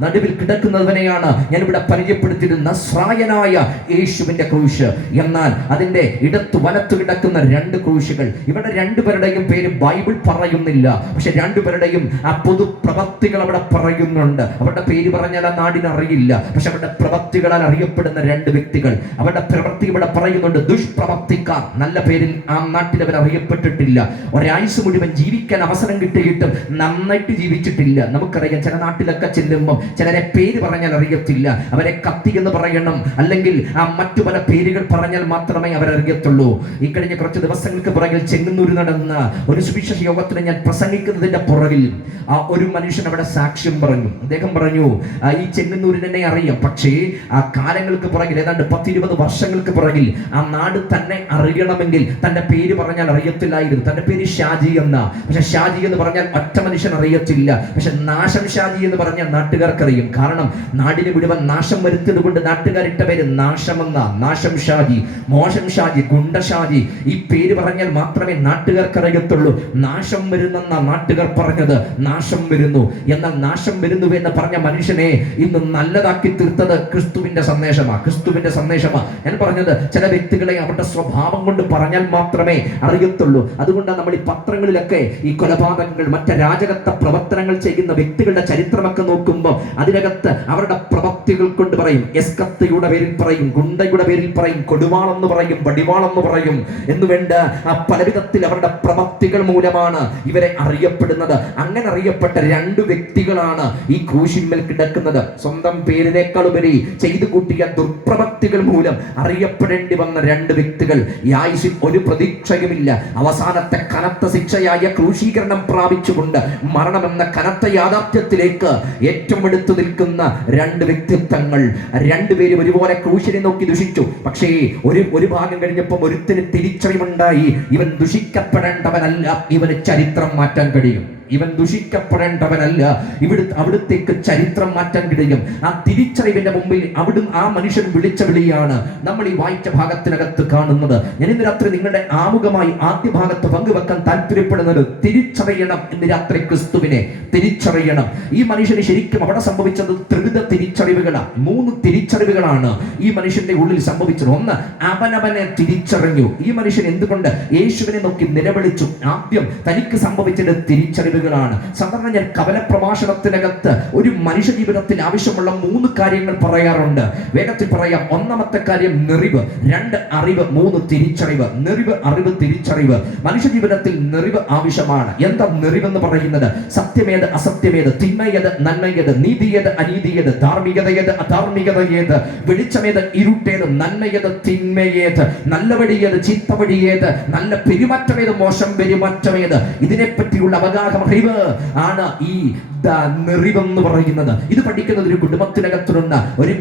നടുവിൽ കിടക്കുന്നവനെയാണ് ഞാൻ ഇവിടെ പരിചയപ്പെടുത്തിയിരുന്ന നസ്രായനായ യേശുവിന്റെ ക്രൂശ്. എന്നാൽ അതിന്റെ ഇടത്ത് വലത്ത് കിടക്കുന്ന 2 ക്രൂശുകൾ, ഇവിടെ 2 പേരുടെയും പേര് ബൈബിൾ പറയുന്നില്ല. പക്ഷെ 2 പേരുടെയും ആ പൊതു പ്രവൃത്തികൾ അവിടെ പറയുന്നുണ്ട്. അവരുടെ പേര് പറഞ്ഞാൽ ആ നാടിന് അറിയില്ല. പക്ഷെ അവരുടെ പ്രവൃത്തികളാൽ അറിയപ്പെടുന്ന 2 വ്യക്തികൾ, അവരുടെ പ്രവൃത്തി ഇവിടെ പറയുന്നുണ്ട്. ദുഷ്പ്രവർത്തിക്കാർ, നല്ല പേരിൽ ആ നാട്ടിൽ അവർ അറിയപ്പെട്ടിട്ടില്ല. ഒരായുസ് മുഴുവൻ ജീവിക്കാൻ അവസരം കിട്ടിയിട്ടും നന്നായിട്ട് ജീവിച്ചിട്ടില്ല. നമുക്കറിയാം, ചില നാട്ടിലൊക്കെ ചെല്ലുമ്പോൾ ചിലരെ പേര് പറഞ്ഞാൽ അറിയത്തില്ല. അവരെ കത്തി എന്ന് പറയണം, അല്ലെങ്കിൽ ആ മറ്റു പല പേരുകൾ പറഞ്ഞാൽ മാത്രമേ അവരറിയത്തുള്ളൂ. ഈ കഴിഞ്ഞ കുറച്ച് ദിവസങ്ങൾക്ക് പുറകിൽ ചെങ്ങന്നൂർ നടന്ന ഒരു സുവിശേഷ യോഗത്തിന് ഞാൻ പ്രസംഗിക്കുന്നതിന്റെ പുറകിൽ ആ ഒരു മനുഷ്യൻ അവിടെ സാക്ഷ്യം പറഞ്ഞു. അദ്ദേഹം പറഞ്ഞു, ഈ ചെങ്ങന്നൂരിനെ തന്നെ അറിയാം, പക്ഷേ ആ കാലങ്ങൾക്ക് പുറകിൽ ഏതാണ്ട് 10-20 വർഷങ്ങൾക്ക് പുറകിൽ ആ നാട് തന്നെ അറിയണമെങ്കിൽ തന്റെ പേര് പറഞ്ഞാൽ അറിയത്തില്ലായിരുന്നു. തന്റെ പേര് ഷാജി എന്ന. പക്ഷെ ഷാജി എന്ന് പറഞ്ഞാൽ ഒറ്റ മനുഷ്യൻ അറിയത്തില്ല. പക്ഷെ നാശം ഷാജി എന്ന് പറഞ്ഞാൽ നാട്ടുകാർക്കറിയും. കാരണം നാടിന് മുഴുവൻ നാശം വരുത്തിയത് കൊണ്ട് നാട്ടുകാരിട്ട പേര് നാശമെന്ന. നാശം ഷാജി, മോശം ഷാജി, ഗുണ്ട ഷാജി. ഈ പേര് പറഞ്ഞാൽ മാത്രമേ നാട്ടുകാർക്ക് അറിയത്തുള്ളൂ. നാശം വരുന്നെന്ന നാട്ടുകാർ പറഞ്ഞത്. നാശം വരുന്നു. എന്നാൽ നാശം വരുന്നു എന്ന് പറഞ്ഞ മനുഷ്യനെ ഇന്ന് നല്ലതാക്കി തീർത്തത് ക്രിസ്തുവിന്റെ സന്ദേശമാണ്. ഞാൻ പറഞ്ഞത്, ചില വ്യക്തികളെ അവരുടെ സ്വഭാവം കൊണ്ട് പറഞ്ഞാൽ മാത്രമേ അറിയത്തുള്ളൂ. അതുകൊണ്ടാണ് നമ്മൾ ഈ പത്രങ്ങളിലൊക്കെ ഈ കൊലപാതകങ്ങൾ, മറ്റ് രാജകത്വ പ്രവർത്തനങ്ങൾ ചെയ്യുന്ന വ്യക്തികളുടെ ചരിത്രമൊക്കെ നോക്കുമ്പോൾ അതിനകത്ത് അവരുടെ പ്രവൃത്തികൾ കൊണ്ട് പറയും. എസ്കത്തയുടെ പേരിൽ പറയും, ഗുണ്ടയുടെ പേരിൽ പറയും, കൊടുവാളെന്ന് പറയും, വടിവാളെന്ന് പറയും എന്ന് വേണ്ട പല വിധത്തിൽ അവരുടെ പ്രവൃത്തികൾ മൂലമാണ് ഇവരെ അറിയപ്പെടുന്നത്. അങ്ങനെ അറിയപ്പെട്ട 2 വ്യക്തികളാണ് ഈ ക്രൂശിന്മേൽ കിടക്കുന്നത്. സ്വന്തം പേരിനേക്കാളുപരി ചെയ്തു കൂട്ടിയ ദുർപ്രവൃത്തികൾ മൂലം അറിയപ്പെടേണ്ടി വന്ന 2 വ്യക്തികൾ. ഈ ആയുസ്സിൽ ഒരു പ്രതീക്ഷയുമില്ല. അവസാനത്തെ കനത്ത ശിക്ഷയായ ക്രൂശീകരണം പ്രാപിച്ചുകൊണ്ട് മരണമെന്ന കനത്ത യാഥാർത്ഥ്യത്തിലേക്ക് ഏറ്റവും എടുത്തു നിൽക്കുന്ന 2 വ്യക്തിത്വങ്ങൾ. 2 പേരും ഒരുപോലെ ക്രൂശിനെ നോക്കി ദുഷിച്ചു. പക്ഷേ ഒരു ഭാഗം കഴിഞ്ഞപ്പോൾ ഒരുത്തിന് തിരിച്ചറിവുണ്ടായി. ഇവൻ ദുഷിക്കപ്പെടേണ്ടവനല്ല, ഇവന് ചരിത്രം മാറ്റാൻ കഴിയും. ഇവൻ ദുഷിക്കപ്പെടേണ്ടവനല്ല, അവിടുത്തേക്ക് ചരിത്രം മാറ്റാൻ കഴിയും. ആ തിരിച്ചറിവിന്റെ മുമ്പിൽ ആ മനുഷ്യൻ വിളിച്ച വിളിയാണ് നമ്മൾ ഈ വായിച്ച ഭാഗത്തിനകത്ത് കാണുന്നത്. ഞാൻ ഇന്ന് രാത്രി നിങ്ങളുടെ ആമുഖമായി ആദ്യ ഭാഗത്ത് പങ്കുവെക്കാൻ താല്പര്യപ്പെടുന്നത്, തിരിച്ചറിയണം. ഇന്ന് രാത്രി ക്രിസ്തുവിനെ തിരിച്ചറിയണം. ഈ മനുഷ്യന് ശരിക്കും അവിടെ സംഭവിച്ചത് ത്രിവിധ തിരിച്ചറിവുകളാണ്. 3 തിരിച്ചറിവുകളാണ് ഈ മനുഷ്യന്റെ ഉള്ളിൽ സംഭവിച്ചത്. 1, അവനവനെ തിരിച്ചറിഞ്ഞു. ഈ മനുഷ്യൻ എന്തുകൊണ്ട് യേശുവിനെ നോക്കി നിലവിളിച്ചു? ആദ്യം തനിക്ക് സംഭവിച്ചത് തിരിച്ചറിവ്. സാധാരണ ഞാൻ കവല പ്രഭാഷണത്തിനകത്ത് ഒരു മനുഷ്യ ജീവിതത്തിൽ ആവശ്യമുള്ള 3 കാര്യങ്ങൾ പറയാറുണ്ട്. വേഗത്തിൽ പറയാം. 1ാമത്തെ കാര്യം നിറിവ്, 2 അറിവ്, 3 തിരിച്ചറിവ്. നിറിവ്, അറിവ്, തിരിച്ചറിവ്. മനുഷ്യ ജീവിതത്തിൽ നിറിവ് ആവശ്യമാണ്. എന്താ നിറിവെന്ന് പറയുന്നത്? സത്യമേത്, അസത്യമേത്, തിന്മയേത്, നന്മയേത്, നീതിയേത്, അനീതിയേത്, ധാർമ്മികതയേത്, അധാർമികതയേത്, വെളിച്ചമേത്, ഇരുട്ടേത്, നന്മയേത്, തിന്മയേത്, നല്ല വഴിയേത്, ചീത്ത വഴിയേത്, നല്ല പെരുമാറ്റമേത്, മോശം പെരുമാറ്റമേത്, ഇതിനെപ്പറ്റിയുള്ള അവഗാഹം അറിവ് ആണ് ഈ നിറിവെന്ന് പറയുന്നത്. ഇത് പഠിക്കുന്നത് ഒരു കുടുംബത്തിനകത്തുനിന്ന് ഒരു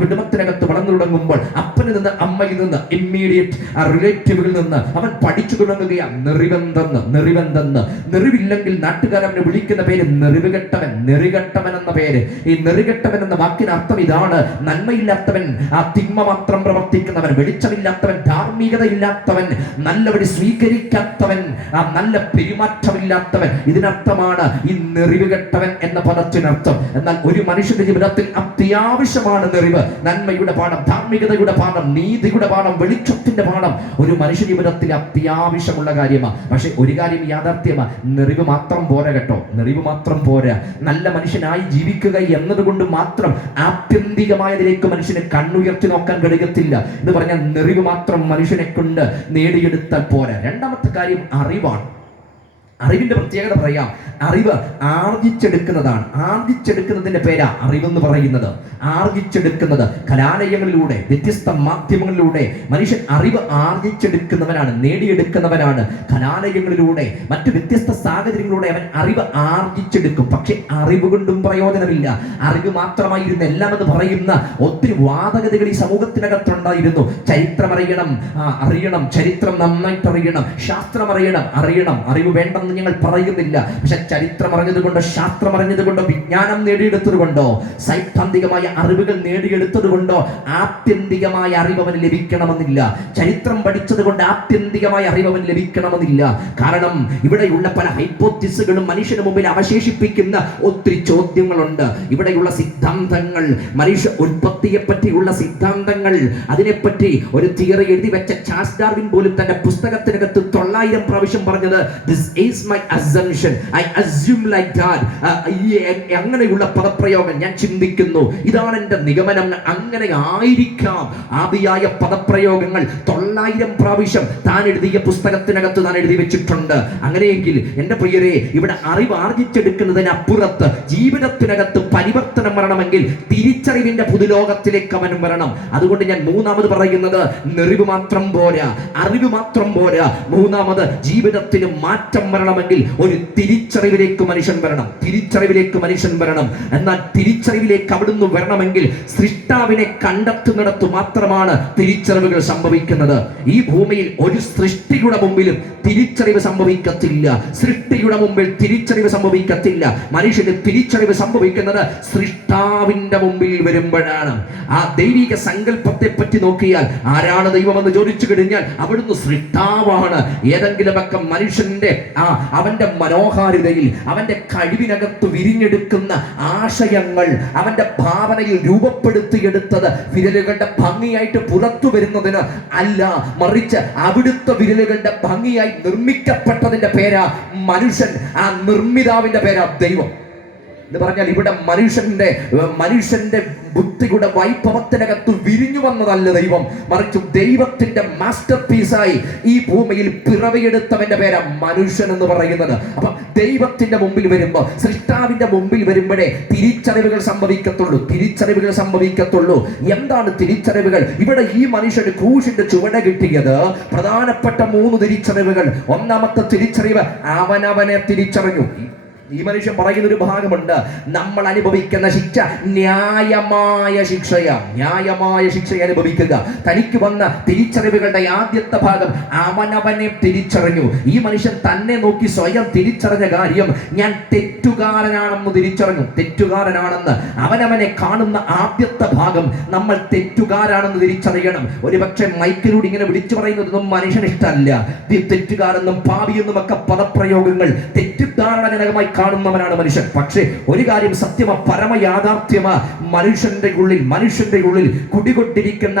കുടുംബത്തിനകത്ത് വളർന്നു തുടങ്ങുമ്പോൾ അപ്പനിൽ നിന്ന് അമ്മയിൽ നിന്ന് ഇമ്മീഡിയറ്റ് റിലേറ്റീവുകളിൽ നിന്ന് അവൻ പഠിച്ചു തുടങ്ങുകയാണ് നിറിവെന്തെന്ന്. നിറിവില്ലെങ്കിൽ നാട്ടുകാർ അവനെ വിളിക്കുന്ന പേര് നെറിവുകെട്ടവൻ, നെറികെട്ടവൻ എന്ന പേര്. ഈ നെറികെട്ടവൻ എന്ന വാക്കിന് അർത്ഥം ഇതാണ്: നന്മയില്ലാത്തവൻ, ആ തിന്മ മാത്രം പ്രവർത്തിക്കുന്നവൻ, വെളിച്ചമില്ലാത്തവൻ, ധാർമ്മികതയില്ലാത്തവൻ, നല്ല വഴി സ്വീകരിക്കാത്തവൻ, ആ നല്ല പെരുമാറ്റമില്ലാത്തവൻ. ഇതിനർത്ഥമാണ് ഈ നെറിവുകെട്ടവൻ എന്ന പദത്തിനർത്ഥം. എന്നാൽ ഒരു മനുഷ്യന്റെ ജീവിതത്തിൽ അത്യാവശ്യമാണ് നെറിവ്. നന്മയുടെ പാഠം, ധാർമ്മികതയുടെ പാഠം, നീതിയുടെ പാഠം, വെളിച്ചത്തിന്റെ പാഠം ഒരു മനുഷ്യ ജീവിതത്തിൽ അത്യാവശ്യമുള്ള കാര്യമാണ്. പക്ഷെ ഒരു കാര്യം യാഥാർത്ഥ്യമാണ്: നെറിവ് മാത്രം പോരാ കേട്ടോ. നെറിവ് മാത്രം പോരാ. നല്ല മനുഷ്യനായി ജീവിക്കുക എന്നതുകൊണ്ട് മാത്രം ആത്യന്തികമായതിലേക്ക് മനുഷ്യനെ കണ്ണുയർത്തി നോക്കാൻ കഴിയത്തില്ല. എന്ന് പറഞ്ഞാൽ നെറിവ് മാത്രം മനുഷ്യനെ കൊണ്ട് നേടിയെടുത്താൽ പോരാ. രണ്ടാമത്തെ കാര്യം അറിവാണ്. അറിവിന്റെ പ്രത്യേകത പറയാം. അറിവ് ആർജിച്ചെടുക്കുന്നതാണ്. ആർജിച്ചെടുക്കുന്നതിന്റെ പേരാ അറിവെന്ന് പറയുന്നത്. ആർജിച്ചെടുക്കുന്നത് കലാലയങ്ങളിലൂടെ, വ്യത്യസ്ത മാധ്യമങ്ങളിലൂടെ മനുഷ്യൻ അറിവ് ആർജിച്ചെടുക്കുന്നവനാണ്, നേടിയെടുക്കുന്നവനാണ്. കലാലയങ്ങളിലൂടെ, മറ്റു വ്യത്യസ്ത സാഹചര്യങ്ങളിലൂടെ അവൻ അറിവ് ആർജിച്ചെടുക്കും. പക്ഷെ അറിവ് കൊണ്ടും പ്രയോജനമില്ല. അറിവ് മാത്രമായിരുന്നു എല്ലാം എന്ന് പറയുന്ന ഒത്തിരി വാദഗതികൾ ഈ സമൂഹത്തിനകത്തുണ്ടായിരുന്നു. ചരിത്രം അറിയണം, ചരിത്രം നന്നായിട്ട് അറിയണം, ശാസ്ത്രം അറിയണം. അറിവ് വേണ്ടെന്ന് ഞങ്ങൾ പറയുന്നില്ല. പക്ഷെ ചരിത്രം അറിഞ്ഞതുകൊണ്ടോ, ശാസ്ത്രം അറിഞ്ഞതുകൊണ്ടോ, വിജ്ഞാനം നേടിയെടുത്തതുകൊണ്ടോ, സൈദ്ധാന്തികമായ അറിവുകൾ നേടിയെടുത്തതുകൊണ്ടോ ആത്യന്തികമായ അറിവ് അവന് ലഭിക്കണമെന്നില്ല. ചരിത്രം പഠിച്ചതുകൊണ്ട് ആത്യന്തികമായ അറിവ് അവന് ലഭിക്കണമെന്നില്ല. കാരണം ഇവിടെയുള്ള പല ഹൈപ്പോത്തിസുകളും മനുഷ്യന് മുമ്പിൽ അവശേഷിപ്പിക്കുന്ന ഒത്തിരി ചോദ്യങ്ങളുണ്ട്. ഇവിടെയുള്ള സിദ്ധാന്തങ്ങൾ, മനുഷ്യ ഉൽപ്പത്തിയെ പറ്റിയുള്ള സിദ്ധാന്തങ്ങൾ, അതിനെപ്പറ്റി ഒരു തിയറി എഴുതി വെച്ച ചാൾസ് ഡാർവിൻ പോലും തന്റെ പുസ്തകത്തിനകത്ത് 900 പ്രാവശ്യം പറഞ്ഞത് this is my assumption, I assume like that. അങ്ങനെയുള്ള പദപ്രയോഗം ഞാൻ ചിന്തിക്കുന്നു, ഇതാണ് എന്റെ നിഗമനം, അങ്ങനെ ആയിരിക്കാം. ആദിയായ പദപ്രയോഗങ്ങൾ 900 പ്രാവശ്യം താൻ എഴുതിയ പുസ്തകത്തിനകത്ത് താൻ എഴുതി വെച്ചിട്ടുണ്ട്. അങ്ങനെയെങ്കിൽ എന്റെ പ്രിയരെ, ഇവിടെ അറിവ് ആർജിച്ചെടുക്കുന്നതിനപ്പുറത്ത് ജീവിതത്തിനകത്ത് പരിവർത്തനം വരണമെങ്കിൽ തിരിച്ചറിവിന്റെ പുതുലോകത്തിലേക്ക് അവൻ വരണം. അതുകൊണ്ട് ഞാൻ മൂന്നാമത് പറയുന്നത്, നെറിവ് മാത്രം പോരാ, അറിവ് മാത്രം പോരാ. മൂന്നാമത്, ജീവിതത്തിന് മാറ്റം വരണമെങ്കിൽ ഒരു തിരിച്ചറിവിലേക്ക് മനുഷ്യൻ വരണം. എന്നാൽ തിരിച്ചറിവിലേക്ക് അവിടുന്ന് വരണമെങ്കിൽ സൃഷ്ടാവിനെ കണ്ടെത്തുന്നിടത്ത് മാത്രമാണ് തിരിച്ചറിവുകൾ സംഭവിക്കുന്നത്. ഈ ഭൂമിയിൽ ഒരു സൃഷ്ടിയുടെ മുമ്പിലും തിരിച്ചറിവ് സംഭവിക്കത്തില്ല. സൃഷ്ടിയുടെ മുമ്പിൽ തിരിച്ചറിവ് സംഭവിക്കത്തില്ല. മനുഷ്യന് തിരിച്ചറിവ് സംഭവിക്കുന്നത് സൃഷ്ടാവിന്റെ മുമ്പിൽ വരുമ്പോഴാണ്. ആ ദൈവിക സങ്കല്പത്തെ പറ്റി നോക്കിയാൽ ആരാണ് ദൈവമെന്ന് ചോദിച്ചു കഴിഞ്ഞാൽ അവിടുന്ന് സൃഷ്ടാവാണ്. ഏതെങ്കിലുമൊക്കെ മനുഷ്യന്റെ അവന്റെ മനോഹാരിതയിൽ, അവന്റെ കഴിവിനകത്ത് വിരിഞ്ഞെടുക്കുന്ന ആശയങ്ങൾ, അവന്റെ ഭാവനയിൽ രൂപപ്പെടുത്തിയെടുത്തത് വിരലുകളുടെ ഭംഗിയായിട്ട് പുറത്തു വരുന്നതിന് അല്ല, മറിച്ച് അവിടുത്തെ വിരലുകളുടെ ഭംഗിയായി നിർമ്മിക്കപ്പെട്ടതിന്റെ പേരാ മനുഷ്യൻ. ആ നിർമ്മിതാവിന്റെ പേരാ ദൈവം. എന്ന് പറഞ്ഞാൽ ഇവിടെ മനുഷ്യന്റെ ബുദ്ധിയുടെ വൈഭവത്തിനകത്ത് വിരിഞ്ഞു വന്നതല്ല ദൈവം, മറിച്ച് ദൈവത്തിന്റെ മാസ്റ്റർ പീസായി ഈ ഭൂമിയിൽ പിറവിയെടുത്തവന്റെ പേരാ മനുഷ്യൻ എന്ന് പറയുന്നത്. അപ്പൊ ദൈവത്തിന്റെ മുമ്പിൽ വരുമ്പോൾ, സൃഷ്ടാവിന്റെ മുമ്പിൽ വരുമ്പോഴേ തിരിച്ചറിവുകൾ സംഭവിക്കത്തുള്ളൂ. എന്താണ് തിരിച്ചറിവുകൾ? ഇവിടെ ഈ മനുഷ്യന് ക്രൂശിന്റെ ചുവട് കിട്ടിയത് പ്രധാനപ്പെട്ട 3 തിരിച്ചറിവുകൾ. ഒന്നാമത്തെ തിരിച്ചറിവ്, അവനവനെ തിരിച്ചറിഞ്ഞു. ഈ മനുഷ്യൻ പറയുന്ന ഒരു ഭാഗമുണ്ട്, നമ്മൾ അനുഭവിക്കുന്ന ശിക്ഷ ന്യായമായ ശിക്ഷയെ അനുഭവിക്കുക. തനിക്ക് വന്ന തിരിച്ചറിവുകളുടെ ആദ്യത്തെ ഭാഗം, അവനവനെ തിരിച്ചറിഞ്ഞു. ഈ മനുഷ്യൻ തന്നെ നോക്കി സ്വയം തിരിച്ചറിഞ്ഞ കാര്യം, ഞാൻ തെറ്റുകാരനാണെന്ന് തിരിച്ചറിഞ്ഞു. തെറ്റുകാരനാണെന്ന് അവനവനെ കാണുന്ന ആദ്യത്തെ ഭാഗം, നമ്മൾ തെറ്റുകാരാണെന്ന് തിരിച്ചറിയണം. ഒരുപക്ഷെ മൈക്കിലൂടെ ഇങ്ങനെ വിളിച്ചു പറയുന്നതൊന്നും മനുഷ്യന് ഇഷ്ടമല്ല. തെറ്റുകാരെന്നും പാപിയെന്നും ഒക്കെ പദപ്രയോഗങ്ങൾ തെറ്റിദ്ധാരണജനകമായി കാണുന്നവനാണ് മനുഷ്യൻ. പക്ഷേ ഒരു കാര്യം സത്യമ, പരമയാഥാർത്ഥ്യമ, മനുഷ്യന്റെ ഉള്ളിൽ കുടികൊണ്ടിരിക്കുന്ന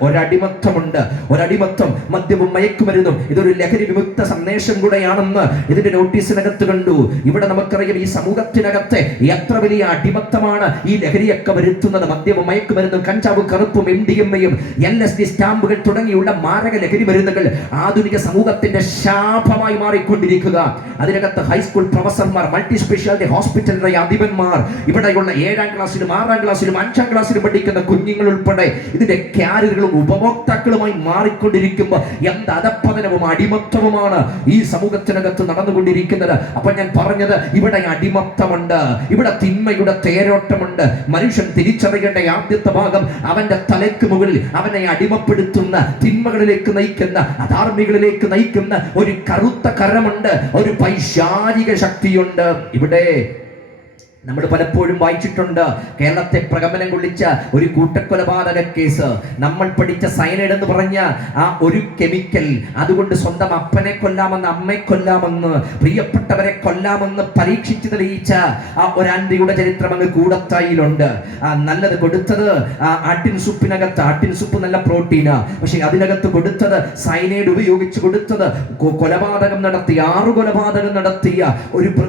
ഒരടിമത്തം, മദ്യവും മയക്കുമരുന്നും ഇതൊരു ലഹരി വിമുക്ത സന്ദേശം കൂടെയാണെന്ന് ഇതിന്റെ നോട്ടീസിനകത്ത് കണ്ടു. ഇവിടെ നമുക്കറിയാം, ഈ സമൂഹത്തിനകത്തെ എത്ര വലിയ അടിമത്തമാണ് ഈ ലഹരിയൊക്കെ വരുത്തുന്നത്. മദ്യവും മയക്കുമരുന്നും കഞ്ചാവും കറുപ്പും MDMA-യും LSD സ്റ്റാമ്പുകൾ തുടങ്ങിയുള്ള മാരക ലഹരി മരുന്നുകൾ ആധുനിക സമൂഹത്തിന്റെ ശാപമായി മാറിക്കൊണ്ടിരിക്കുക. അതിനകത്ത് ഹൈസ്കൂൾ പ്രൊഫസർമാർ, മൾട്ടി സ്പെഷ്യാലിറ്റി ഹോസ്പിറ്റലിലെ അധിപന്മാർ, ഇവിടെയുള്ള 7ാം ക്ലാസ്സിലും 6ാം ക്ലാസ്സിലും 5ാം ക്ലാസ്സിലും പഠിക്കുന്ന കുഞ്ഞുങ്ങൾ ഉൾപ്പെടെ ഇതിന്റെ ക്യാരിയറുകളും ഉപഭോക്താക്കളുമായി മാറിക്കൊണ്ടിരിക്കുമ്പോൾ എന്ത് അധപ്പതനവും അടിമത്തവുമാണ് ഈ സമൂഹത്തിനകത്ത് നടന്നുകൊണ്ടിരിക്കുന്നത്. അപ്പൊ ഞാൻ പറഞ്ഞത്, ഇവിടെ അടിമത്തമുണ്ട്, ഇവിടെ തിന്മയുടെ തേരോട്ടമുണ്ട്. മനുഷ്യൻ തിരിച്ചറിയേണ്ട ആദ്യത്തെ ഭാഗം, അവന്റെ തലയ്ക്ക് മുകളിൽ അവനെ അടിമപ്പെടുത്തുന്ന, തിന്മകളിലേക്ക് നയിക്കുന്ന, അധാർമികളിലേക്ക് നയിക്കുന്ന ഒരു കറുത്ത കരമുണ്ട്, ഒരു പൈശാചിക ശക്തിയുണ്ട്. ഇവിടെ നമ്മൾ പലപ്പോഴും വായിച്ചിട്ടുണ്ട്, കേരളത്തെ പ്രകമ്പനം കൊള്ളിച്ച ഒരു കൂട്ടക്കൊലപാതക കേസ്. നമ്മൾ പഠിച്ച സയനൈഡ് എന്ന് പറഞ്ഞ ആ ഒരു കെമിക്കൽ, അതുകൊണ്ട് സ്വന്തം അപ്പനെ കൊല്ലാമെന്ന്, അമ്മയെ കൊല്ലാമെന്ന്, പ്രിയപ്പെട്ടവരെ കൊല്ലാമെന്ന് പരീക്ഷിച്ച് തെളിയിച്ച ആ ഒരു ആന്റിയുടെ ചരിത്രം അങ്ങ് കൂടത്തായിലുണ്ട്. നല്ലത് കൊടുത്തത് ആട്ടിൻ സൂപ്പിനകത്ത്, ആട്ടിൻ സൂപ്പ് നല്ല പ്രോട്ടീനാ, പക്ഷെ അതിനകത്ത് കൊടുത്തത് സയനൈഡ് ഉപയോഗിച്ച് കൊടുത്തത്. കൊലപാതകം നടത്തി, 6 കൊലപാതകം നടത്തിയ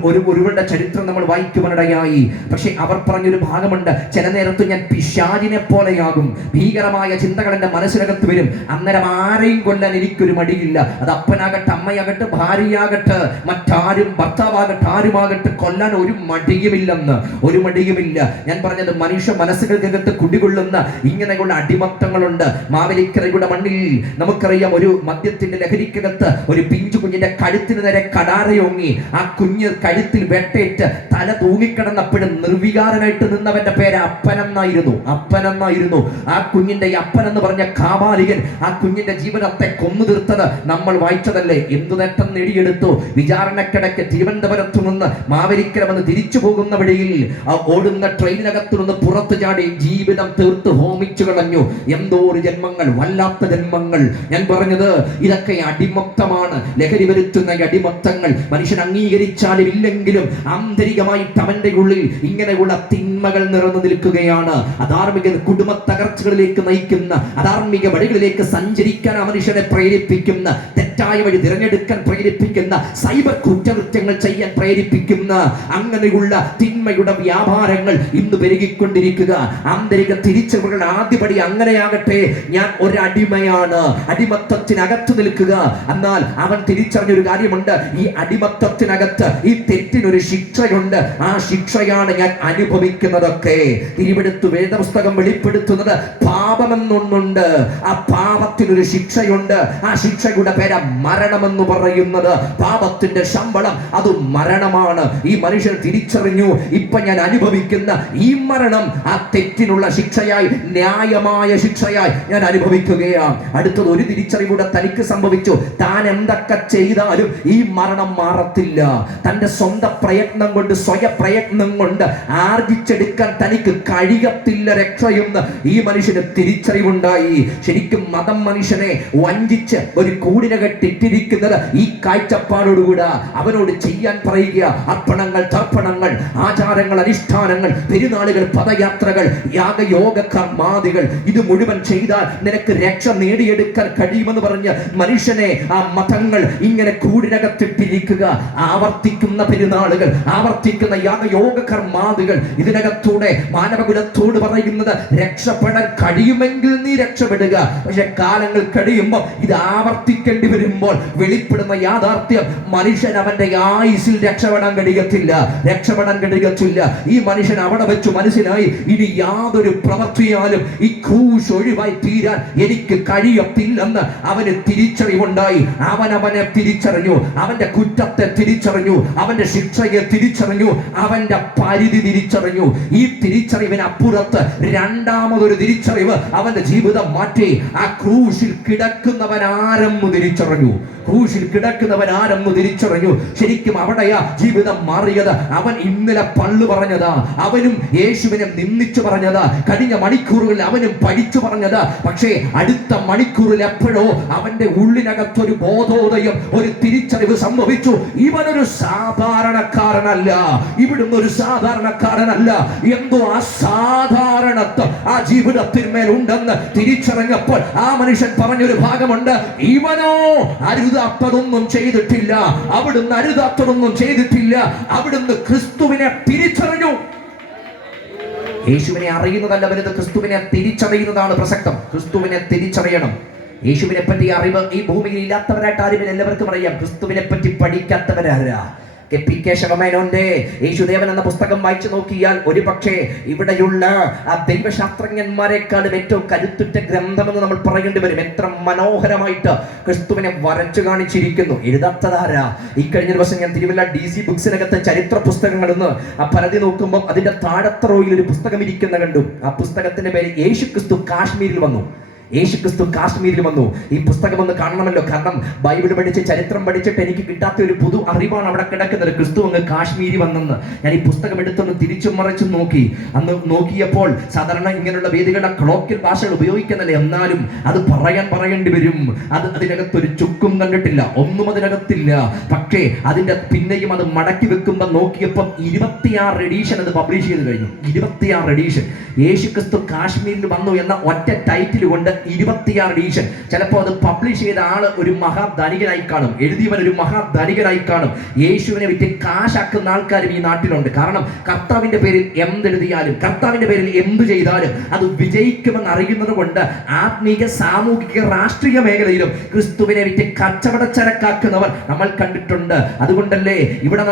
ഒരുവരുടെ ചരിത്രം നമ്മൾ വായിക്കുവാനിടയായി. പക്ഷെ അവർ പറഞ്ഞൊരു ഭാഗമുണ്ട്, ചില നേരത്ത് ഞാൻ പിശാചിനെ പോലെയാകും, ഭീകരമായ ചിന്തകൾ എന്റെ മനസ്സിനകത്ത് വരും, അന്നേരം ആരെയും കൊല്ലാൻ എനിക്കൊരു മടിയില്ല. അത് അപ്പനാകട്ടെ, അമ്മയാകട്ടെ, ഭാര്യയാകട്ടെ, മറ്റാരും, ഭർത്താവാകട്ടെ, ആരുമാകട്ടെ, കൊല്ലാൻ ഒരു മടിയുമില്ലെന്ന്, ഒരു മടിയുമില്ല. ഞാൻ പറഞ്ഞത്, മനുഷ്യ മനസ്സുകൾക്കകത്ത് കുടികൊള്ളുന്ന ഇങ്ങനെയുള്ള അടിമത്തങ്ങളുണ്ട്. മാവേലിക്കരയുടെ മണ്ണിൽ നമുക്കറിയാം, ഒരു മദ്യത്തിന്റെ ലഹരിക്കകത്ത് ഒരു പിഞ്ചു കുഞ്ഞിന്റെ കഴുത്തിന് നേരെ കടാരയോങ്ങി, ആ കുഞ്ഞ് കഴുത്തിൽ വെട്ടേറ്റ് തല തൂങ്ങിക്കിടന്നപ്പോഴും നിർവികാരനായിട്ട് നിന്നവന്റെ പേര് അപ്പനെന്നായിരുന്നു. അപ്പനെന്നായിരുന്നു. ആ കുഞ്ഞിന്റെ അപ്പനെന്ന് പറഞ്ഞ കാബാലികൻ ആ കുഞ്ഞിന്റെ ജീവനത്തെ കൊന്നു തീർത്തത് നമ്മൾ വായിച്ചതല്ലേ. എന്തു നേട്ടം നേടിയെടുത്തു. വിചാരണക്കിടയ്ക്ക് തിരുവനന്തപുരത്തു നിന്ന് മാവേലിക്കര വന്ന് തിരിച്ചു പോകുന്ന വഴിയിൽ ഓടുന്ന ട്രെയിനിനകത്തു നിന്ന് പുറത്തു ചാടി ജീവിതം തീർത്ത് ഹോമിച്ചു കളഞ്ഞു. എന്തോ ഒരു ജന്മങ്ങൾ, വല്ലാത്ത ജന്മങ്ങൾ. ഞാൻ പറഞ്ഞത്, ഇതൊക്കെ അടിമത്തമാണ്, ലഹരി വരുത്തുന്ന അടിമത്തങ്ങൾ. മനുഷ്യൻ അംഗീകരിച്ചാലും ഇല്ലെങ്കിലും ആന്തരികമായിട്ട് അവന്റെ ഉള്ളിൽ ഇങ്ങനെയുള്ള തിന്മകൾ നിറഞ്ഞു നിൽക്കുകയാണ്. അധാർമിക കുടുംബ തകർച്ചകളിലേക്ക് നയിക്കുന്ന, അധാർമിക വഴികളിലേക്ക് സഞ്ചരിക്കാൻ ആ മനുഷ്യനെ പ്രേരിപ്പിക്കുന്ന, തെറ്റായ വഴി തിരഞ്ഞെടുക്കാൻ പ്രേരിപ്പിക്കുന്ന, സൈബർ കുറ്റകൃത്യങ്ങൾ ചെയ്യാൻ പ്രേരിപ്പിക്കുന്ന അങ്ങനെയുള്ള തിന്മയുടെ വ്യാപാരങ്ങൾ ഇന്ന് പെരുകിക്കൊണ്ടിരിക്കുക. ആന്തരിക തിരിച്ചറിവുകളുടെ ആദ്യപടി അങ്ങനെയാകട്ടെ, ഞാൻ ഒരടിമയാണ്, അടിമത്തത്തിനകത്ത് നിൽക്കുക. എന്നാൽ അവൻ തിരിച്ചറിഞ്ഞൊരു കാര്യമുണ്ട്, ഈ അടിമത്തത്തിനകത്ത് ഈ തെറ്റിനൊരു ശിക്ഷയുണ്ട്. ആ ശിക്ഷയാണ് ഞാൻ അനുഭവിക്കുന്നതൊക്കെ. തിരുവെടുത്ത് വേദപുസ്തകം വെളിപ്പെടുത്തുന്നത് പാപമെന്നൊന്നുണ്ട്. ആ പാപത്തിനൊരു ശിക്ഷയുണ്ട്. ആ ശിക്ഷയുടെ പേര് മരണമെന്ന് പറയുന്നത്. പാപത്തിന്റെ ശമ്പളം അത് മരണമാണ്. ഈ മനുഷ്യൻ തിരിച്ചറിഞ്ഞു, ഇപ്പൊ ഞാൻ അനുഭവിക്കുന്ന ഈ മരണം ആ തെറ്റിനുള്ള ശിക്ഷയായി, ന്യായമായ ശിക്ഷയായി ഞാൻ അനുഭവിക്കുകയാണ്. അടുത്തത് ഒരു തിരിച്ചറിവൂടെ തനിക്ക് സംഭവിച്ചു. താൻ എന്തൊക്കെ ചെയ്താലും ഈ മരണം മാറത്തില്ല. തന്റെ സ്വന്തം പ്രയത്നം കൊണ്ട്, സ്വയപ്രയത്നം കൊണ്ട് ആർജിച്ചെടുക്കാൻ തനിക്ക് കഴിയത്തില്ല രക്ഷയെന്ന് ഈ മനുഷ്യന് തിരിച്ചറിവുണ്ടായി. ശരിക്കും മതം മനുഷ്യനെ വഞ്ചിച്ച് ഒരു കൂടിനെ കെട്ടിട്ടിരിക്കുന്നത് ഈ കാഴ്ചപ്പാടോടുകൂടെ അവനോട് ചെയ്യാൻ പറയുക. അർപ്പണങ്ങൾ, തർപ്പണങ്ങൾ, ആചാരങ്ങൾ, അനുഷ്ഠാനങ്ങൾ, പെരുന്നാളുകൾ, പദയാത്രകൾ, യാഗയോഗ കർമാദികൾ, ഇത് മുഴുവൻ ചെയ്താൽ നിനക്ക് രക്ഷ നേടിയെടുക്കാൻ കഴിയുമെന്ന് പറഞ്ഞ് മനുഷ്യനെ ആ മതങ്ങൾ ഇങ്ങനെ കൂടിനകത്തിട്ടിരിക്കുക. ആവർത്തിക്കുന്ന പെരുന്നാളുകൾ, ആവർത്തിക്കുന്ന യാഗയോഗ കർമാദികൾ, ഇതിനകത്തൂടെ മാനവകുലത്തോട് പറയുന്നത്, രക്ഷപ്പെടാൻ കഴിയുമെങ്കിൽ നീ രക്ഷപ്പെടുക. പക്ഷെ കാലങ്ങൾ കഴിയുമ്പോൾ ഇത് ആവർത്തിക്കേണ്ടി വരുമ്പോൾ വെളിപ്പെടുന്ന യാഥാർത്ഥ്യം, മനുഷ്യൻ അവന്റെ ആയുസിൽ രക്ഷപ്പെടാൻ കഴിയത്തില്ല. ഈ മനുഷ്യൻ അവിടെ വെച്ചു മനസ്സിലായി, ഇനി യാതൊരു പ്രവൃത്തിയാലും ഈ ക്രൂശ് ഒഴിവായി തീരാൻ എനിക്ക് കഴിയത്തില്ലെന്ന് അവന് തിരിച്ചറിവുണ്ടായി. അവനെ തിരിച്ചറിഞ്ഞു, അവന്റെ കുറ്റത്തെ തിരിച്ചറിഞ്ഞു, അവന്റെ ശിക്ഷയെ തിരിച്ചറിഞ്ഞു, അവന്റെ പരിധി തിരിച്ചറിഞ്ഞു. ഈ തിരിച്ചറിവിന് അപ്പുറത്ത് രണ്ടാമതൊരു തിരിച്ചറിവ് അവന്റെ ജീവിതം മാറ്റി. ആ ക്രൂശിൽ കിടക്കുന്നവൻ ആരെന്ന് തിരിച്ചറിഞ്ഞു. ശരിക്കും അവിടെയാ ജീവിതം മാറിയത്. അവൻ ഇന്നലെ പള്ളു പറഞ്ഞതാ, അവനും യേശുവിനെ നിന്ദിച്ചു പറഞ്ഞതാ. കഴിഞ്ഞ മണിക്കൂറുകളിൽ അവനും പഠിച്ചു പറഞ്ഞതാ. പക്ഷേ അടുത്ത മണിക്കൂറിൽ എപ്പോഴോ അവന്റെ ഉള്ളിനകത്തൊരു ബോധോദയം, ഒരു തിരിച്ചറിവ് സംഭവിച്ചു. ഇവനൊരു സാധാരണക്കാരനല്ല, ഇവിടുന്ന് ഒരു സാധാരണക്കാരനല്ല, എന്തോ അസാധാരണത്വം ആ ജീവിതത്തിന്മേൽ ഉണ്ടെന്ന് തിരിച്ചറിഞ്ഞപ്പോൾ ആ മനുഷ്യൻ പറഞ്ഞൊരു ഭാഗമുണ്ട്, ഇവനോ അരുതാത്തതൊന്നും ചെയ്തിട്ടില്ല, അവിടുന്ന് അരുതാത്തതൊന്നും ചെയ്തിട്ടില്ല, അവിടുന്ന് ക്രിസ്തുവിനെ തിരിച്ചറിഞ്ഞു. യേശുവിനെ അറിയുന്നതല്ല വലുത്, ക്രിസ്തുവിനെ തിരിച്ചറിയുന്നതാണ് പ്രസക്തം. ക്രിസ്തുവിനെ തിരിച്ചറിയണം. യേശുവിനെ പറ്റി അറിവ് ഈ ഭൂമിയിൽ ഇല്ലാത്തവരായിട്ട് ആരും എല്ലാവർക്കും അറിയാം. ക്രിസ്തുവിനെ പറ്റി പഠിക്കാത്തവരാരാ? പി കെ ശവമേനോന്റെ യേശുദേവൻ എന്ന പുസ്തകം വായിച്ചു നോക്കിയാൽ ഒരു പക്ഷേ ഇവിടെയുള്ള ആ ദൈവശാസ്ത്രജ്ഞന്മാരെക്കാളും ഏറ്റവും കരുത്തുറ്റ ഗ്രന്ഥമെന്ന് നമ്മൾ പറയേണ്ടി വരും. എത്ര മനോഹരമായിട്ട് ക്രിസ്തുവിനെ വരച്ചു കാണിച്ചിരിക്കുന്നു. എഴുതാത്തതാരാ? ഇക്കഴിഞ്ഞ ദിവസം ഞാൻ തിരുവല്ല DC ബുക്സിനകത്ത് ചരിത്ര പുസ്തകങ്ങൾ ഒന്ന് പരതി നോക്കുമ്പോൾ അതിന്റെ താഴത്തെ റോയിൽ ഒരു പുസ്തകം ഇരിക്കുന്ന കണ്ടു. ആ പുസ്തകത്തിന്റെ പേര് യേശു ക്രിസ്തു കാശ്മീരിൽ വന്നു. യേശുക്രിസ്തു കാശ്മീരിൽ വന്നു. ഈ പുസ്തകം ഒന്ന് കാണണമല്ലോ. കാരണം ബൈബിൾ പഠിച്ച് ചരിത്രം പഠിച്ചിട്ട് എനിക്ക് കിട്ടാത്ത ഒരു പുതു അറിവാണ് അവിടെ കിടക്കുന്നത്. ക്രിസ്തു അങ്ങ് കാശ്മീരി വന്നെന്ന്. ഞാൻ ഈ പുസ്തകം എടുത്തൊന്ന് തിരിച്ചും മറിച്ചും നോക്കി. അന്ന് നോക്കിയപ്പോൾ സാധാരണ ഇങ്ങനെയുള്ള വേദികളുടെ ക്ലോക്കൽ ഭാഷകൾ ഉപയോഗിക്കുന്നില്ല, എന്നാലും അത് പറയേണ്ടി വരും. അതിനകത്തൊരു ചുക്കും കണ്ടിട്ടില്ല, ഒന്നും അതിനകത്തില്ല. പക്ഷേ അതിന്റെ പിന്നെയും അത് മടക്കി വെക്കുമ്പോൾ നോക്കിയപ്പോൾ 26 എഡീഷൻ അത് പബ്ലിഷ് ചെയ്ത് കഴിഞ്ഞു. 26 എഡീഷൻ. യേശുക്രിസ്തു കാശ്മീരിൽ വന്നു എന്ന ഒറ്റ ടൈറ്റിൽ കൊണ്ട് 26 എഡീഷൻ. ചിലപ്പോൾ അത് പബ്ലിഷ് ചെയ്ത ആള് ഒരു മഹാധനികനായി കാണും, എഴുതിയവൻ ഒരു മഹാധനികനായി കാണും. യേശുവിനെ വിറ്റ് കാശാക്കുന്ന ആൾക്കാരും ഈ നാട്ടിലുണ്ട്. കാരണം കർത്താവിന്റെ പേരിൽ എന്തെഴുതിയാലും, കർത്താവിന്റെ പേരിൽ എന്ത് ചെയ്താലും അത് വിജയിക്കുമെന്ന് അറിയുന്നത് കൊണ്ട് ആത്മീക, സാമൂഹിക, രാഷ്ട്രീയ മേഖലയിലും ക്രിസ്തുവിനെ വിറ്റ് കച്ചവടച്ചരക്കാക്കുന്നവർ നമ്മൾ കണ്ടിട്ടുണ്ട്. അതുകൊണ്ടല്ലേ ഇവിടെ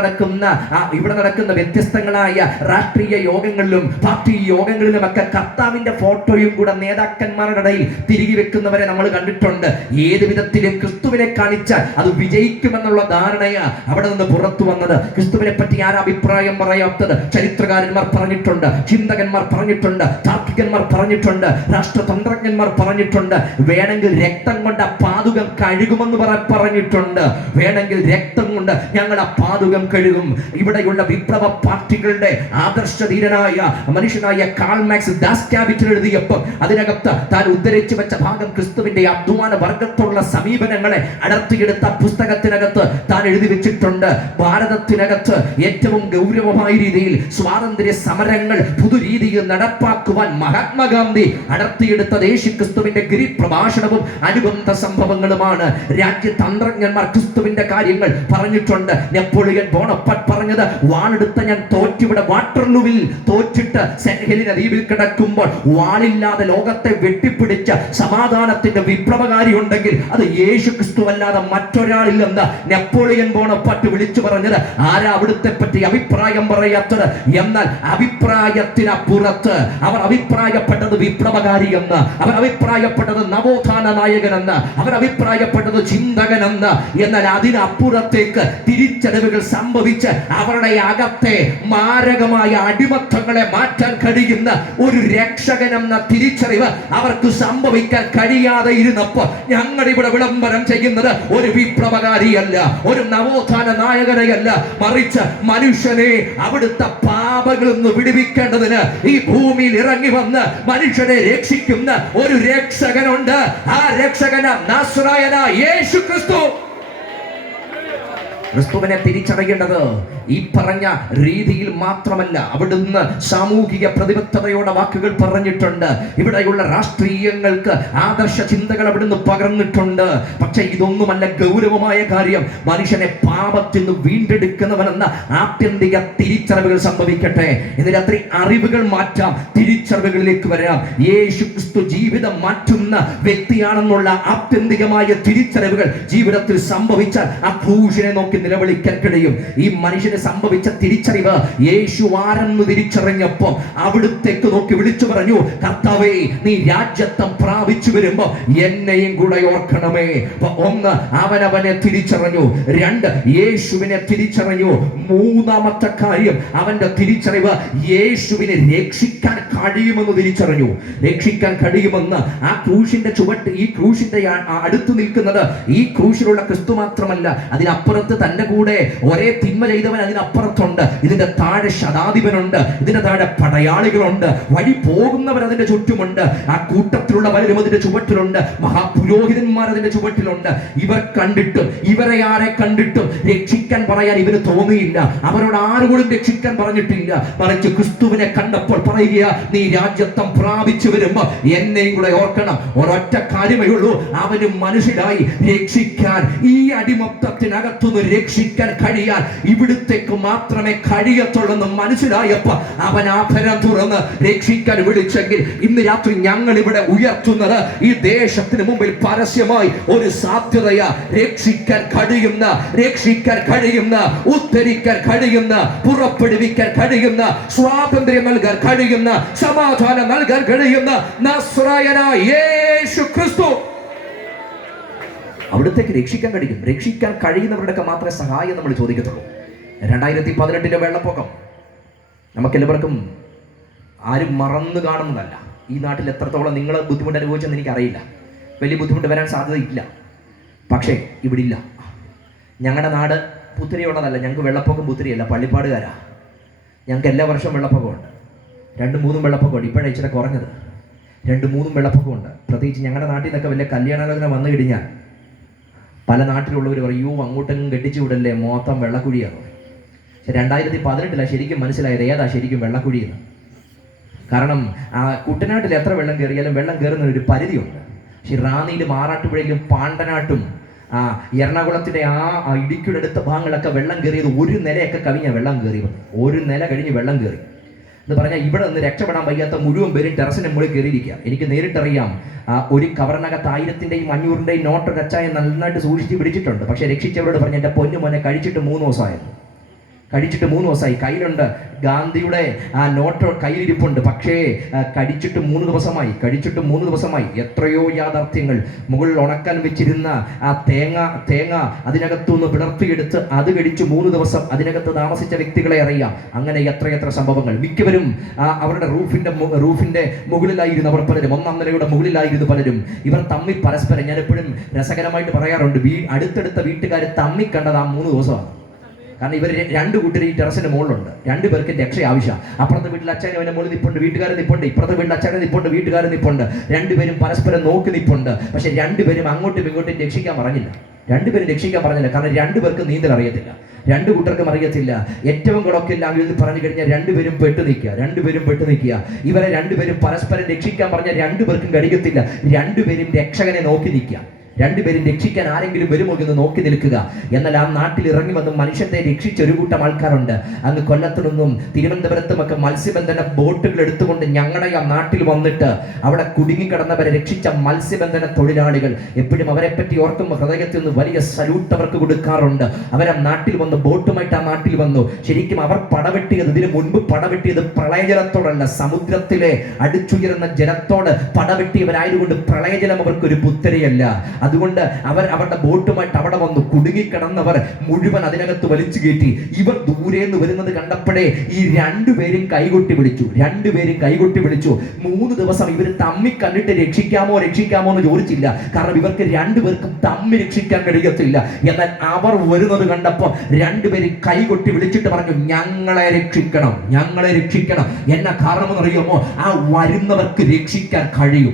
നടക്കുന്ന വ്യത്യസ്തങ്ങളായ രാഷ്ട്രീയ യോഗങ്ങളിലും പാർട്ടി യോഗങ്ങളിലും ഒക്കെ കർത്താവിന്റെ ഫോട്ടോയും കൂടെ നേതാക്കന്മാരുടെ ഇടയിൽ തിരികെ വെക്കുന്നവരെ നമ്മൾ കണ്ടിട്ടുണ്ട്. ഏത് വിധത്തിലും ക്രിസ്തുവിനെ കാണിച്ചാൽ അത് വിജയിക്കുമെന്നുള്ള ധാരണയാ അവിടെ നിന്ന് പുറത്തു വന്നത്. ക്രിസ്തുവിനെ പറ്റി ആരാ അഭിപ്രായം പറയാത്തത്? ചരിത്രകാരന്മാർ പറഞ്ഞിട്ടുണ്ട്, ചിന്തകന്മാർ പറഞ്ഞിട്ടുണ്ട്, താർക്കികന്മാർ പറഞ്ഞിട്ടുണ്ട്, രാഷ്ട്രതന്ത്രജ്ഞന്മാർ പറഞ്ഞിട്ടുണ്ട്. വേണമെങ്കിൽ രക്തം കൊണ്ട് ആ പാതുകം കഴുകുമെന്ന് പറഞ്ഞിട്ടുണ്ട്. വേണമെങ്കിൽ രക്തം കൊണ്ട് ഞങ്ങൾ ആ പാതുകം കഴുകും. ഇവിടെയുള്ള വിപ്ലവ പാർട്ടികളുടെ ആദർശധീരനായ മനുഷ്യനായ കാൾ മാർക്സ് ദാസ് ക്യാപിറ്റൽ എഴുതിയപ്പോൾ അതിനകത്ത് താൻ ഉദ്ധരിച്ചു വെച്ച ഭാഗം ക്രിസ്തുവിന്റെ അധ്വാന വർഗത്തുള്ള സമീപനങ്ങളെ അടർത്തിയെടുത്ത പുസ്തകത്തിനകത്ത് താൻ എഴുതി വെച്ചിട്ടുണ്ട്. ഭാരതത്തിനകത്ത് ഏറ്റവും ഗൗരവമായ രീതിയിൽ സ്വാതന്ത്ര്യ സമരങ്ങൾ പുതുരീതിയിൽ നടപ്പാക്കുവാൻ മഹാത്മാഗാന്ധി അടർത്തിയെടുത്ത യേശു ക്രിസ്തുവിന്റെ ഗിരിപ്രഭാഷണവും അനുബന്ധ സംഭവങ്ങളുമാണ്. രാജ്യതന്ത്രജ്ഞന്മാർ ക്രിസ്തുവിന്റെ കാര്യങ്ങൾ പറഞ്ഞിട്ടുണ്ട്. നെപ്പോളിയൻ ബോണപ്പാർട്ട് പറഞ്ഞത്, വാളെടുത്ത ഞാൻ തോറ്റിവിടെ വാട്ടർലൂവിൽ തോറ്റിട്ട് സെൻഹെലിന ദ്വീപിൽ കിടക്കുമ്പോൾ വാളില്ലാതെ ലോകത്തെ വെട്ടിപ്പിടിച്ച സമാധാനത്തിന്റെ വിപ്ലവകാരി ഉണ്ടെങ്കിൽ അത് യേശു ക്രിസ്തു അല്ലാതെ മറ്റൊരാളില്ലെന്ന് നെപ്പോളിയൻ ബോണപ്പാർട്ട് വിളിച്ചു പറഞ്ഞത്. ആരാ അവിടുത്തെ പറ്റി അഭിപ്രായം പറയാത്തത്? എന്നാൽ അഭിപ്രായത്തിനപ്പുറത്ത് അവർ അഭിപ്രായപ്പെട്ടത് വിപ്ലവകാരി എന്ന്, അവർ അഭിപ്രായപ്പെട്ടത് നവോത്ഥാന നായകനെന്ന്, അവർ അഭിപ്രായപ്പെട്ടത് ചിന്തകനെന്ന്. എന്നാൽ അതിനപ്പുറത്തേക്ക് തിരിച്ചറിവുകൾ സംഭവിച്ച് അവരുടെ അകത്തെ മാരകമായ അടിമത്തങ്ങളെ മാറ്റാൻ കഴിയുന്ന ഒരു രക്ഷകനെന്ന തിരിച്ചറിവ് അവർക്ക് സംഭവിക്കാൻ കഴിയാതെ ഇരുന്നപ്പോൾ ഞങ്ങൾ ഇവിടെ വിളംബരം ചെയ്യുന്നത് ഒരു വിപ്ലവകാരിയല്ല, ഒരു നവോത്ഥാന നായകനെയല്ല, മറിച്ച് മനുഷ്യനെ അവിടുത്തെ പാപങ്ങളിൽ നിന്ന് വിടുവിക്കേണ്ടതിന് ഈ ഭൂമിയിൽ ഇറങ്ങി വന്ന് മനുഷ്യനെ രക്ഷിക്കുന്ന ഒരു രക്ഷകനുണ്ട്. ആ രക്ഷകന നാസറായനായ യേശു ക്രിസ്തു. ക്രിസ്തുവിനെ തിരിച്ചറിയേണ്ടത് ഈ പറഞ്ഞ രീതിയിൽ മാത്രമല്ല. അവിടുന്ന് സാമൂഹിക പ്രതിബദ്ധതയോടെ വാക്കുകൾ പറഞ്ഞിട്ടുണ്ട്. ഇവിടെയുള്ള രാഷ്ട്രീയങ്ങൾക്ക് ആദർശ ചിന്തകൾ അവിടുന്ന് പകർന്നിട്ടുണ്ട്. പക്ഷെ ഇതൊന്നുമല്ല ഗൗരവമായ കാര്യം. മനുഷ്യനെ പാപത്തിൽ നിന്ന് വീണ്ടെടുക്കുന്നവനെന്ന ആത്യന്തിക തിരിച്ചറിവുകൾ സംഭവിക്കട്ടെ. ഇന്ന് രാത്രി അറിവുകൾ മാറ്റാം, തിരിച്ചറിവുകളിലേക്ക് വരാം. യേശു ക്രിസ്തു ജീവിതം മാറ്റുന്ന വ്യക്തിയാണെന്നുള്ള ആത്യന്തികമായ തിരിച്ചറിവുകൾ ജീവിതത്തിൽ സംഭവിച്ചാൽ ആ ക്രൂശിനെ നോക്കി നിലവിളിക്കാൻ കഴിയും. ഈ മനുഷ്യന് സംഭവിച്ച തിരിച്ചറിവ് യേശു ആരെന്ന് തിരിച്ചറിഞ്ഞപ്പോൾ അവിടുത്തേക്ക് നോക്കി വിളിച്ചു പറഞ്ഞു, കർത്താവേ, നീ രാജ്യത്വം പ്രാപിച്ചു വരുമ്പോ എന്നെയും കൂടെ ഓർക്കണമേ. ഒന്ന്, അവനവനെ തിരിച്ചറിഞ്ഞു. രണ്ട്, യേശുവിനെ തിരിച്ചറിഞ്ഞു. മൂന്നാമത്തെ കാര്യം, അവന്റെ തിരിച്ചറിവ് യേശുവിനെ രക്ഷിക്കാൻ കഴിയുമെന്ന് തിരിച്ചറിഞ്ഞു. രക്ഷിക്കാൻ കഴിയുമെന്ന് ആ ക്രൂശിന്റെ ചുവട്ട്, ഈ ക്രൂശിന്റെ അടുത്ത് നിൽക്കുന്നത് ഈ ക്രൂശിലുള്ള ക്രിസ്തു മാത്രമല്ല, അതിനപ്പുറത്ത് തന്റെ കൂടെ ഒരേ തിന്മ ചെയ്തവൻ അതിനപ്പുറത്തുണ്ട്. ഇതിന്റെ താഴെ ശതാധിപനുണ്ട്, ഇതിന്റെ താഴെ പടയാളികളുണ്ട്, വഴി പോകുന്നവർ അതിന്റെ ചുറ്റുമുണ്ട്. ആ കൂട്ടത്തിലുള്ള പലരും അതിന്റെ ചുവട്ടിലുണ്ട്, മഹാപുരോഹിതന്മാർ അതിന്റെ ചുവട്ടിലുണ്ട്. ഇവർ കണ്ടിട്ടും, ഇവരെ ആരെ കണ്ടിട്ടും രക്ഷിക്കാൻ പറയാൻ ഇവന് തോന്നിയില്ല. അവരോട് ആരോടും രക്ഷിക്കാൻ പറഞ്ഞിട്ടില്ല. മറിച്ച് ക്രിസ്തുവിനെ കണ്ടപ്പോൾ പറയുക, നീ രാജ്യത്വം പ്രാപിച്ചു വരുമ്പോ എന്നെയും കൂടെ ഓർക്കണം. ഒരൊറ്റ കാര്യമേ ഉള്ളൂ, അവന് മനുഷ്യരായി രക്ഷിക്കാൻ, ഈ അടിമത്തത്തിനകത്തുനിന്ന് രക്ഷിക്കാൻ കഴിയാൻ ഇവിടുത്തേക്ക് മാത്രമേ കഴിയത്തുള്ളെന്ന് മനസ്സിലായപ്പോ അവൻ ആഭരണം തുറന്ന് രക്ഷിക്കാൻ വിളിച്ചെങ്കിൽ ഇന്ന് രാത്രി ഞങ്ങൾ ഇവിടെ ഉയർത്തുന്നത് ഈ ദേശത്തിന് മുമ്പിൽ പരസ്യമായി ഒരു സാധ്യതയാ. രക്ഷിക്കാൻ കഴിയുന്ന ഉദ്ധരിക്കാൻ കഴിയുന്ന പുറപ്പെടുവിക്കാൻ കഴിയുന്ന സ്വാതന്ത്ര്യം നൽകാൻ കഴിയുന്ന സമാധാനം നൽകാൻ കഴിയുന്ന നസ്രായനായ യേശു ക്രിസ്തു. അവിടത്തേക്ക് രക്ഷിക്കാൻ കഴിയും. രക്ഷിക്കാൻ കഴിയുന്നവരുടെയൊക്കെ മാത്രമേ സഹായം നമ്മൾ ചോദിക്കത്തുള്ളൂ. 2018 വെള്ളപ്പൊക്കം നമുക്കെല്ലാവർക്കും ആരും മറന്നു കാണുന്നതല്ല. ഈ നാട്ടിൽ എത്രത്തോളം നിങ്ങൾ ബുദ്ധിമുട്ട് അനുഭവിച്ചെന്ന് എനിക്കറിയില്ല. വലിയ ബുദ്ധിമുട്ട് വരാൻ സാധ്യതയില്ല. പക്ഷേ ഇവിടെ ഇല്ല. ഞങ്ങളുടെ നാട് പുത്തിരിയുള്ളതല്ല. ഞങ്ങൾക്ക് വെള്ളപ്പൊക്കം പുത്തിരിയല്ല, പള്ളിപ്പാടുകാരാ. ഞങ്ങൾക്ക് എല്ലാ വർഷവും വെള്ളപ്പൊക്കമുണ്ട്. 2-3 വെള്ളപ്പൊക്കമുണ്ട്. ഇപ്പോഴാണ് ഇച്ചിരി കുറഞ്ഞത്. 2-3 വെള്ളപ്പൊക്കമുണ്ട്. പ്രത്യേകിച്ച് ഞങ്ങളുടെ നാട്ടിൽ നിന്നൊക്കെ വലിയ കല്യാണാലോചന വന്നു കഴിഞ്ഞാൽ പല നാട്ടിലുള്ളവർ പറയൂ അങ്ങോട്ടെങ്കിലും കെട്ടിച്ചു വിടല്ലേ, മൊത്തം വെള്ളക്കുഴിയാണ്. പക്ഷെ 2018 ശരിക്കും മനസ്സിലായത് ഏതാ ശരിക്കും വെള്ളക്കുഴിയെന്ന്. കാരണം കുട്ടനാട്ടിൽ എത്ര വെള്ളം കയറിയാലും വെള്ളം കയറുന്ന ഒരു പരിധിയുണ്ട്. പക്ഷെ റാന്നിയിലും ആറാട്ടുപുഴയിലും പാണ്ടനാട്ടും എറണാകുളത്തിന്റെ ആ ഇടുക്കിയുടെ അടുത്ത ഭാഗങ്ങളൊക്കെ വെള്ളം കയറിയത് ഒരു നിലയൊക്കെ കവിഞ്ഞ വെള്ളം കയറി. ഒരു നില കഴിഞ്ഞ് വെള്ളം കയറി എന്ന് പറഞ്ഞാൽ ഇവിടെ നിന്ന് രക്ഷപ്പെടാൻ വയ്യാത്ത മുഴുവൻ പേരും ടെറസിന്റെ മുകളിൽ കയറിയിരിക്കുക. എനിക്ക് നേരിട്ടറിയാം. ഒരു കവറിനകത്ത് 1000-ന്റെയും 500-ന്റെയും നോട്ട് കച്ചായം നന്നായിട്ട് സൂക്ഷിച്ച് പിടിച്ചിട്ടുണ്ട്. പക്ഷെ രക്ഷിച്ചവരോട് പറഞ്ഞ എൻ്റെ പൊന്നു മോനെ കഴിച്ചിട്ട് 3 ദിവസമായിരുന്നു. കയ്യിലുണ്ട് ഗാന്ധിയുടെ ആ നോട്ട് കയ്യിലിരിപ്പുണ്ട്. പക്ഷേ കഴിച്ചിട്ട് 3 ദിവസമായി. എത്രയോ യാഥാർത്ഥ്യങ്ങൾ. മുകളിൽ ഉണക്കാൻ വെച്ചിരുന്ന ആ തേങ്ങ അതിനകത്തുനിന്ന് പിളർത്തിയെടുത്ത് അത് കഴിച്ച് 3 ദിവസം അതിനകത്ത് താമസിച്ച വ്യക്തികളെ അറിയാം. അങ്ങനെ എത്രയെത്ര സംഭവങ്ങൾ. മിക്കവരും അവരുടെ റൂഫിന്റെ മുകളിലായിരുന്നു അവർ പലരും. 1-ാം നിലയുടെ മുകളിലായിരുന്നു പലരും. ഇവർ തമ്മിൽ പരസ്പരം, ഞാൻ എപ്പോഴും രസകരമായിട്ട് പറയാറുണ്ട്, അടുത്തടുത്ത വീട്ടുകാർ തമ്മിൽ കണ്ടത് ആ 3 ദിവസമാണ്. കാരണം ഇവർ 2 കൂട്ടർ ഈ ടെറസിന്റെ മുകളിലുണ്ട്. 2 പേർക്ക് രക്ഷ ആവശ്യമാണ്. അപ്പുറത്തെ വീട്ടിൽ അച്ഛനും അവന്റെ മുകളിൽ നിപ്പുണ്ട്, വീട്ടുകാരൻ നിപ്പുണ്ട്. ഇപ്പുറത്തെ വീട്ടിൽ അച്ഛനും നിപ്പുണ്ട്, വീട്ടുകാരൻ നിപ്പുണ്ട്. 2 പേരും പരസ്പരം നോക്കി നിപ്പുണ്ട്. പക്ഷെ 2 പേരും അങ്ങോട്ടും ഇങ്ങോട്ടും രക്ഷിക്കാൻ പറഞ്ഞില്ല. 2 പേരും രക്ഷിക്കാൻ പറഞ്ഞില്ല. കാരണം 2 പേർക്ക് നീന്തൽ അറിയത്തില്ല, 2 കൂട്ടർക്കും അറിയത്തില്ല. ഏറ്റവും കുടക്കില്ല ഇത് പറഞ്ഞു കഴിഞ്ഞാൽ 2 പേരും പെട്ടു നിൽക്കുക. ഇവരെ 2 പേരും പരസ്പരം രക്ഷിക്കാൻ പറഞ്ഞാൽ 2 പേർക്കും കഴിയത്തില്ല. 2 പേരും രക്ഷകനെ നോക്കി നിൽക്കുക. 2 പേരും രക്ഷിക്കാൻ ആരെങ്കിലും വരുമോ എന്ന് നോക്കി നിൽക്കുക. എന്നാൽ ആ നാട്ടിൽ ഇറങ്ങി വന്ന് മനുഷ്യത്തെ രക്ഷിച്ച ഒരു കൂട്ടം ആൾക്കാരുണ്ട്. അങ്ങ് കൊല്ലത്തു നിന്നും തിരുവനന്തപുരത്തുമൊക്കെ മത്സ്യബന്ധന ബോട്ടുകൾ എടുത്തുകൊണ്ട് ഞങ്ങളുടെ ആ നാട്ടിൽ വന്നിട്ട് അവിടെ കുടുങ്ങിക്കിടന്നവരെ രക്ഷിച്ച മത്സ്യബന്ധന തൊഴിലാളികൾ. എപ്പോഴും അവരെ പറ്റി ഓർക്കുമ്പോൾ ഹൃദയത്തിൽ നിന്ന് വലിയ സല്യൂട്ട് അവർക്ക് കൊടുക്കാറുണ്ട്. അവരാ നാട്ടിൽ വന്ന് ബോട്ടുമായിട്ട് ആ നാട്ടിൽ വന്നു. ശരിക്കും അവർ പടവെട്ടിയത്, ഇതിനു മുൻപ് പടവെട്ടിയത് പ്രളയജലത്തോടല്ല, സമുദ്രത്തിലെ അടിച്ചുയരുന്ന ജലത്തോട് പടവെട്ടിയവരായതുകൊണ്ട് പ്രളയജലം അവർക്കൊരു പുത്തരിയല്ല. അതുകൊണ്ട് അവരുടെ ബോട്ടുമായിട്ട് അവിടെ വന്നു. കുടുങ്ങിക്കിടന്നവർ മുഴുവൻ അതിനകത്ത് വലിച്ചു കയറ്റി. ഇവർ ദൂരേന്ന് വരുന്നത് കണ്ടപ്പോഴേ ഈ 2 പേരും കൈകൊട്ടി വിളിച്ചു. 3 ദിവസം ഇവർ തമ്മിൽ കണ്ടിട്ട് രക്ഷിക്കാമോ എന്ന് ചോദിച്ചില്ല. കാരണം ഇവർക്ക് 2 പേർക്കും തമ്മിൽ രക്ഷിക്കാൻ കഴിയത്തില്ല. എന്നാൽ അവർ വരുന്നത് കണ്ടപ്പോൾ 2 പേരും കൈകൊട്ടി വിളിച്ചിട്ട് പറഞ്ഞു, ഞങ്ങളെ രക്ഷിക്കണം. എന്നാ കാരണം എന്നറിയുമോ? ആ വരുന്നവർക്ക് രക്ഷിക്കാൻ കഴിയും.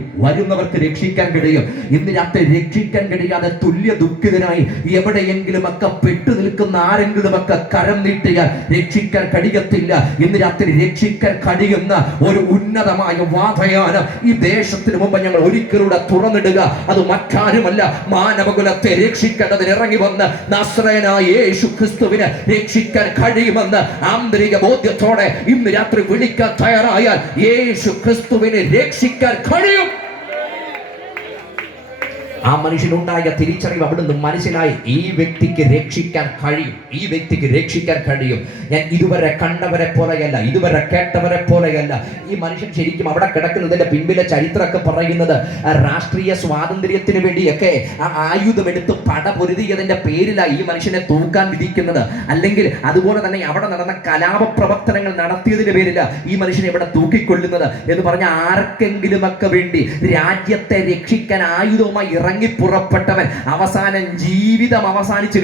ഇന്ന് രാത്രി രക്ഷിക്കാൻ കഴിയാതെ തുല്യ ദുഃഖിതനായി എവിടെയെങ്കിലും ഒക്കെ പെട്ടു നിൽക്കുന്ന ആരെങ്കിലും ഒക്കെ കരം നീട്ടിയാൽ രക്ഷിക്കാൻ കഴിയത്തില്ല. ഇന്ന് രാത്രി രക്ഷിക്കാൻ കഴിയുന്ന ഒരു ഉന്നതമായ വാതയാനം ഈ ദേശത്തിന് മുമ്പ് ഞങ്ങൾ ഒരിക്കലൂടെ തുറന്നിടുക. അത് മറ്റാരുമല്ല, മാനവകുലത്തെ രക്ഷിക്കേണ്ടതിന് ഇറങ്ങി വന്ന് നസ്രയനായ യേശു ക്രിസ്തുവിനെ രക്ഷിക്കാൻ കഴിയുമെന്ന് ആന്തരിക ബോധ്യത്തോടെ ഇന്ന് രാത്രി വിളിക്കാൻ തയ്യാറായാൽ യേശു ക്രിസ്തുവിനെ രക്ഷിക്കാൻ കഴിയും. ആ മനുഷ്യനുണ്ടായ തിരിച്ചറിവ് അവിടുന്ന് മനസ്സിലായി, ഈ വ്യക്തിക്ക് രക്ഷിക്കാൻ കഴിയും. ഞാൻ ഇതുവരെ കണ്ടവരെ പോലെയല്ല, ഇതുവരെ കേട്ടവരെ പോലെയല്ല. ഈ മനുഷ്യൻ ശരിക്കും അവിടെ കിടക്കുന്നതിന്റെ പിൻപിലെ ചരിത്രമൊക്കെ പറയുന്നത് രാഷ്ട്രീയ സ്വാതന്ത്ര്യത്തിന് വേണ്ടിയൊക്കെ ആ ആയുധമെടുത്ത് പടപൊരുതിയതിന്റെ പേരിലാണ് ഈ മനുഷ്യനെ തൂക്കാൻ വിധിക്കുന്നത്. അല്ലെങ്കിൽ അതുപോലെ തന്നെ അവിടെ നടന്ന കലാപപ്രവർത്തനങ്ങൾ നടത്തിയതിന്റെ പേരിലാണ് ഈ മനുഷ്യനെ ഇവിടെ തൂക്കിക്കൊള്ളുന്നത് എന്ന് പറഞ്ഞ ആർക്കെങ്കിലുമൊക്കെ വേണ്ടി രാജ്യത്തെ രക്ഷിക്കാൻ ആയുധവുമായി ഇറങ്ങി പുറപ്പെട്ടവൻ അവസാനം ജീവിതം അവസാനിച്ച്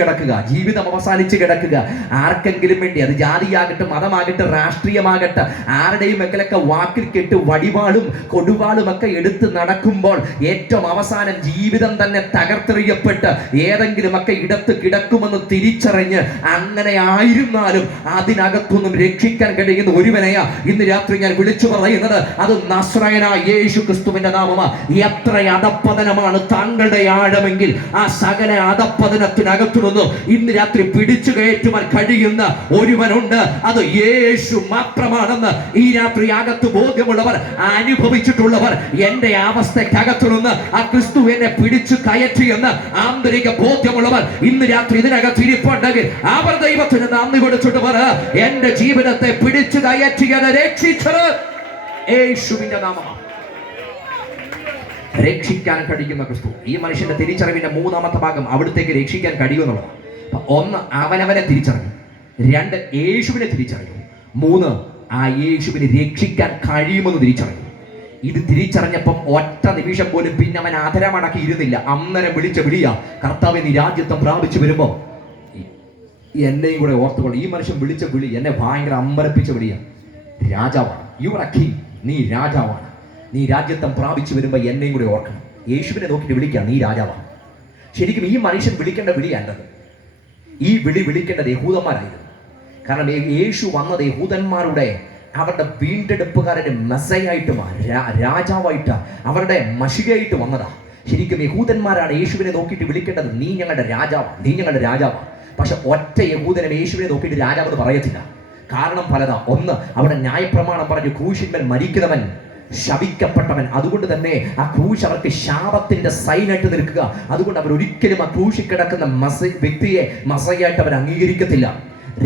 കിടക്കുക. ആർക്കെങ്കിലും വേണ്ടി, അത് ജാതിയാകട്ടെ, മതമാകട്ടെ, രാഷ്ട്രീയമാകട്ടെ, ആരുടെയും ഒക്കെ വാക്കിൽ കെട്ട് വടിവാളും കൊടുവാളും ഒക്കെ എടുത്ത് നടക്കുമ്പോൾ ഏറ്റവും അവസാനം ജീവിതം തന്നെ തകർത്തെറിയപ്പെട്ട് ഏതെങ്കിലുമൊക്കെ ഇടത്ത് കിടക്കുമെന്ന് തിരിച്ചറിഞ്ഞ് അങ്ങനെ ആയിരുന്നാലും അതിനകത്തൊന്നും രക്ഷിക്കാൻ കഴിയുന്ന ഒരുവനെയാ ഇന്ന് രാത്രി ഞാൻ വിളിച്ചു പറയുന്നത്. അത് നസ്രായനായ യേശു ക്രിസ്തുവിന്റെ നാമമാ. എത്ര അധപ്പതനമാണ് താങ്കൾ പാപങ്ങളുടെ ആഴമെങ്കിൽ ആ സകല അധപ്പതനത്തിനകത്തു നിന്ന് ഇന്ന് രാത്രി പിടിച്ചു കയറ്റുവാൻ കഴിയുന്ന ഒരുവനുണ്ട്. അത് യേശു മാത്രമാണെന്ന് ഈ രാത്രി അകത്ത് ബോധ്യമുള്ളവർ, അനുഭവിച്ചിട്ടുള്ളവർ, എന്റെ അവസ്ഥക്കകത്തു നിന്ന് ആ ക്രിസ്തു എന്നെ പിടിച്ചു കയറ്റിയെന്ന് ആന്തരിക ബോധ്യമുള്ളവർ ഇന്ന് രാത്രി ഇതിനകത്ത് ഇരിപ്പുണ്ടെങ്കിൽ അവർ ദൈവത്തിന് നന്ദി കൊടുത്തിട്ട് പറ, എന്റെ ജീവിതത്തെ പിടിച്ചു കയറ്റിയത്, രക്ഷിച്ചത് യേശുവിന്റെ നാമമാണ്. രക്ഷിക്കാൻ കഴിയുന്ന ക്രിസ്തു. ഈ മനുഷ്യന്റെ തിരിച്ചറിവിന്റെ മൂന്നാമത്തെ ഭാഗം അവിടത്തേക്ക് രക്ഷിക്കാൻ കഴിയുമെന്നുള്ളതാണ്. ഒന്ന്, അവനവനെ തിരിച്ചറിഞ്ഞു. രണ്ട്, യേശുവിനെ തിരിച്ചറിഞ്ഞു. മൂന്ന്, ആ യേശുവിനെ രക്ഷിക്കാൻ കഴിയുമെന്ന് തിരിച്ചറിഞ്ഞു. ഇത് തിരിച്ചറിഞ്ഞപ്പം ഒറ്റ നിമിഷം പോലും പിന്നെ അവൻ ആദരമടക്കി ഇരുന്നില്ല. അന്നേരം വിളിച്ച വിളിയാ, കർത്താവേ നീ രാജ്യത്വം പ്രാപിച്ചു വരുമ്പോ എന്നെയും കൂടെ ഓർത്തുകൊള്ളു. ഈ മനുഷ്യൻ വിളിച്ച വിളി എന്നെ ഭയങ്കര അമ്പരപ്പിച്ച വിളിയാണ്. രാജാവാണ്, യു ആർ എ കിങ്, നീ രാജാവാണ്. നീ രാജ്യത്വം പ്രാപിച്ചു വരുമ്പോ എന്നെയും കൂടെ ഓർക്കണം. യേശുവിനെ നോക്കിയിട്ട് വിളിക്കാം, നീ രാജാവാണ്. ശരിക്കും ഈ മനുഷ്യൻ വിളിക്കേണ്ട വിളിയല്ലത്. ഈ വിളി വിളിക്കേണ്ടത് യഹൂദന്മാരായിരുന്നു. കാരണം യേശു വന്നത് യഹൂദന്മാരുടെ, അവരുടെ വീണ്ടെടുപ്പുകാരുടെ മെസ്സയായിട്ട്, രാജാവായിട്ട്, അവരുടെ മഷികയായിട്ട് വന്നതാ. ശരിക്കും യഹൂദന്മാരാണ് യേശുവിനെ നോക്കിയിട്ട് വിളിക്കേണ്ടത്, നീ ഞങ്ങളുടെ രാജാവാണ്, നീ ഞങ്ങളുടെ രാജാവാണ്. പക്ഷെ ഒറ്റ യഹൂദനും യേശുവിനെ നോക്കിയിട്ട് രാജാവെന്ന് പറയത്തില്ല. കാരണം പലതാ. ഒന്ന്, അവിടെ ന്യായപ്രമാണം പറഞ്ഞു ക്രൂശിന്മേൽ മരിക്കുന്നവൻ ശപിക്കപ്പെട്ടവൻ. അതുകൊണ്ട് തന്നെ ആ ക്രൂശ് അവർക്ക് ശാപത്തിന്റെ സൈനായിട്ട് നിൽക്കുക. അതുകൊണ്ട് അവർ ഒരിക്കലും ആ ക്രൂശിൽ കിടക്കുന്ന വ്യക്തിയെ മസയായിട്ട് അവർ അംഗീകരിക്കത്തില്ല.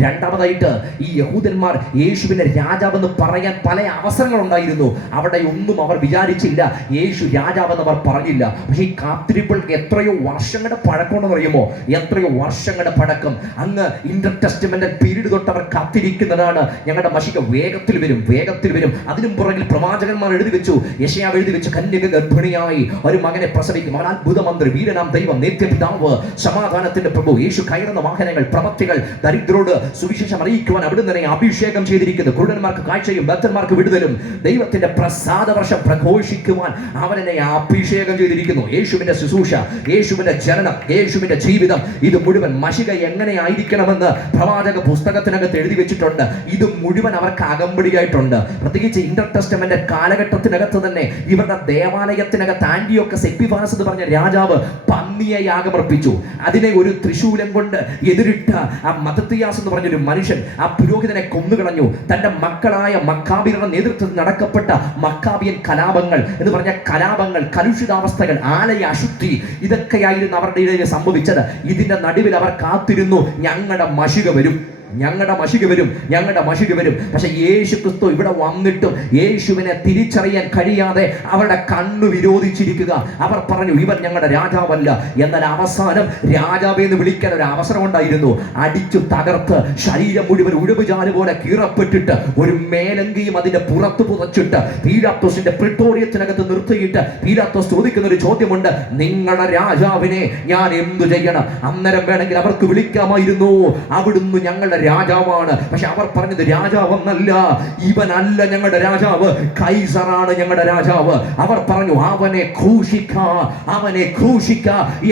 രണ്ടാമതായിട്ട്, ഈ യഹൂദന്മാർ യേശുവിനെ രാജാവെന്ന് പറയാൻ പല അവസരങ്ങളുണ്ടായിരുന്നു. അവിടെ ഒന്നും അവർ വിചാരിച്ചില്ല യേശു രാജാവെന്ന് അവർ പറഞ്ഞില്ല. പക്ഷേ ഈ കാത്തിരിപ്പുകൾക്ക് എത്രയോ വർഷങ്ങളുടെ പഴക്കമെന്ന് പറയുമോ, എത്രയോ വർഷങ്ങളുടെ പഴക്കം. അങ്ങ് ഇന്റർ ടെസ്റ്റ്മെന്റൽ പീരീഡ് തൊട്ട് അവർ കാത്തിരിക്കുന്നതാണ്. ഞങ്ങളുടെ മഷിക വേഗത്തിൽ വരും, വേഗത്തിൽ വരും. അതിനും പുറകിൽ പ്രവാചകന്മാർ എഴുതി വെച്ചു, യെശയ്യാവ് എഴുതി വെച്ചു, കന്യക ഗർഭിണിയായി ഒരു മകനെ പ്രസവിക്കും, അവൻ അത്ഭുതമന്ത്രി, വീരനാം ദൈവം, നിത്യപിതാവ്, സമാധാനത്തിന്റെ പ്രഭു. യേശു കയറുന്ന വാഹനങ്ങൾ, പ്രവൃത്തികൾ, ദരിദ്രോട് സുവിശേഷം അറിയിക്കുവാൻ അവിടുന്ന് തന്നെ അഭിഷേകം ചെയ്തിരിക്കുന്നു. കുരുടന്മാർക്ക് കാഴ്ചയും ബദ്ധന്മാർക്ക് വിടുതലും, ദൈവത്തിന്റെ പ്രസാദ വർഷം പ്രഘോഷിക്കുവാൻ അവൻ എന്നെ അഭിഷേകം ചെയ്തിരിക്കുന്നു. യേശുവിന്റെ ശുശ്രൂഷ, യേശുവിന്റെ ജനനം, യേശുവിന്റെ ജീവിതം, ഇത് മുഴുവൻ മഷിക എങ്ങനെയായിരിക്കണമെന്ന് പ്രവാചക പുസ്തകത്തിനകത്ത് എഴുതി വെച്ചിട്ടുണ്ട്. ഇത് മുഴുവൻ അവർക്ക് അകമ്പടിയായിട്ടുണ്ട്. പ്രത്യേകിച്ച് ഇന്റർ ടെസ്റ്റമെന്റ് കാലഘട്ടത്തിനകത്ത് തന്നെ ഇവരുടെ ദേവാലയത്തിനകത്ത് ആന്റിയോക്കസ് എപ്പിഫാനസ് എന്ന് പറഞ്ഞ രാജാവ് പന്നിയെ യാഗമർപ്പിച്ചു. അതിനെ ഒരു ത്രിശൂലം കൊണ്ട് എതിരിട്ട ആ മത്തത്തിയാസ് എന്ന് പറഞ്ഞൊരു മനുഷ്യൻ ആ പുരോഹിതനെ കൊന്നുകളഞ്ഞു. തന്റെ മക്കളായ മക്കാബിയരുടെ നേതൃത്വത്തിൽ നടക്കപ്പെട്ട മക്കാബിയൻ കലാപങ്ങൾ എന്ന് പറഞ്ഞ കലാപങ്ങൾ, കലുഷിതാവസ്ഥകൾ, ആലയ അശുദ്ധി, ഇതൊക്കെയായിരുന്നു അവരുടെ ഇടയിൽ സംഭവിച്ചത്. ഇതിന്റെ നടുവിൽ അവർ കാത്തിരുന്നു, ഞങ്ങളുടെ മഷിക വരും, ഞങ്ങളുടെ മഷിക വരും, ഞങ്ങളുടെ മഷിക വരും. പക്ഷെ യേശു ക്രിസ്തു ഇവിടെ വന്നിട്ടും യേശുവിനെ തിരിച്ചറിയാൻ കഴിയാതെ അവരുടെ കണ്ണു വിരോധിച്ചിരിക്കുക. അവർ പറഞ്ഞു, ഇവൻ ഞങ്ങളുടെ രാജാവല്ല. എന്നാൽ അവസാനം രാജാവെന്ന് വിളിക്കാൻ ഒരു അവസരം ഉണ്ടായിരുന്നു. അടിച്ചു തകർത്ത് ശരീരം മുഴുവൻ ഉഴുവുചാല് പോലെ കീറപ്പെട്ടിട്ട് ഒരു മേലങ്കിയും അതിന്റെ പുറത്ത് പുതച്ചിട്ട് പീലാത്തോസിന്റെ പ്രിട്ടോറിയത്തിനകത്ത് നിർത്തിയിട്ട് പീലാത്തോസ് ചോദിക്കുന്ന ഒരു ചോദ്യമുണ്ട്, നിങ്ങളുടെ രാജാവിനെ ഞാൻ എന്തു ചെയ്യണം? അന്നേരം വേണമെങ്കിൽ അവർക്ക് വിളിക്കാമായിരുന്നു, അവിടുന്ന് ഞങ്ങളുടെ രാജാവാണ്. പക്ഷെ അവർ പറഞ്ഞത് രാജാവെന്നല്ല, ഇവനല്ല ഞങ്ങളുടെ രാജാവ്, കൈസറാണ് ഞങ്ങളുടെ രാജാവ്. അവർ പറഞ്ഞു, അവനെ ക്രൂശിക്ക, അവനെ ക്രൂശിക്ക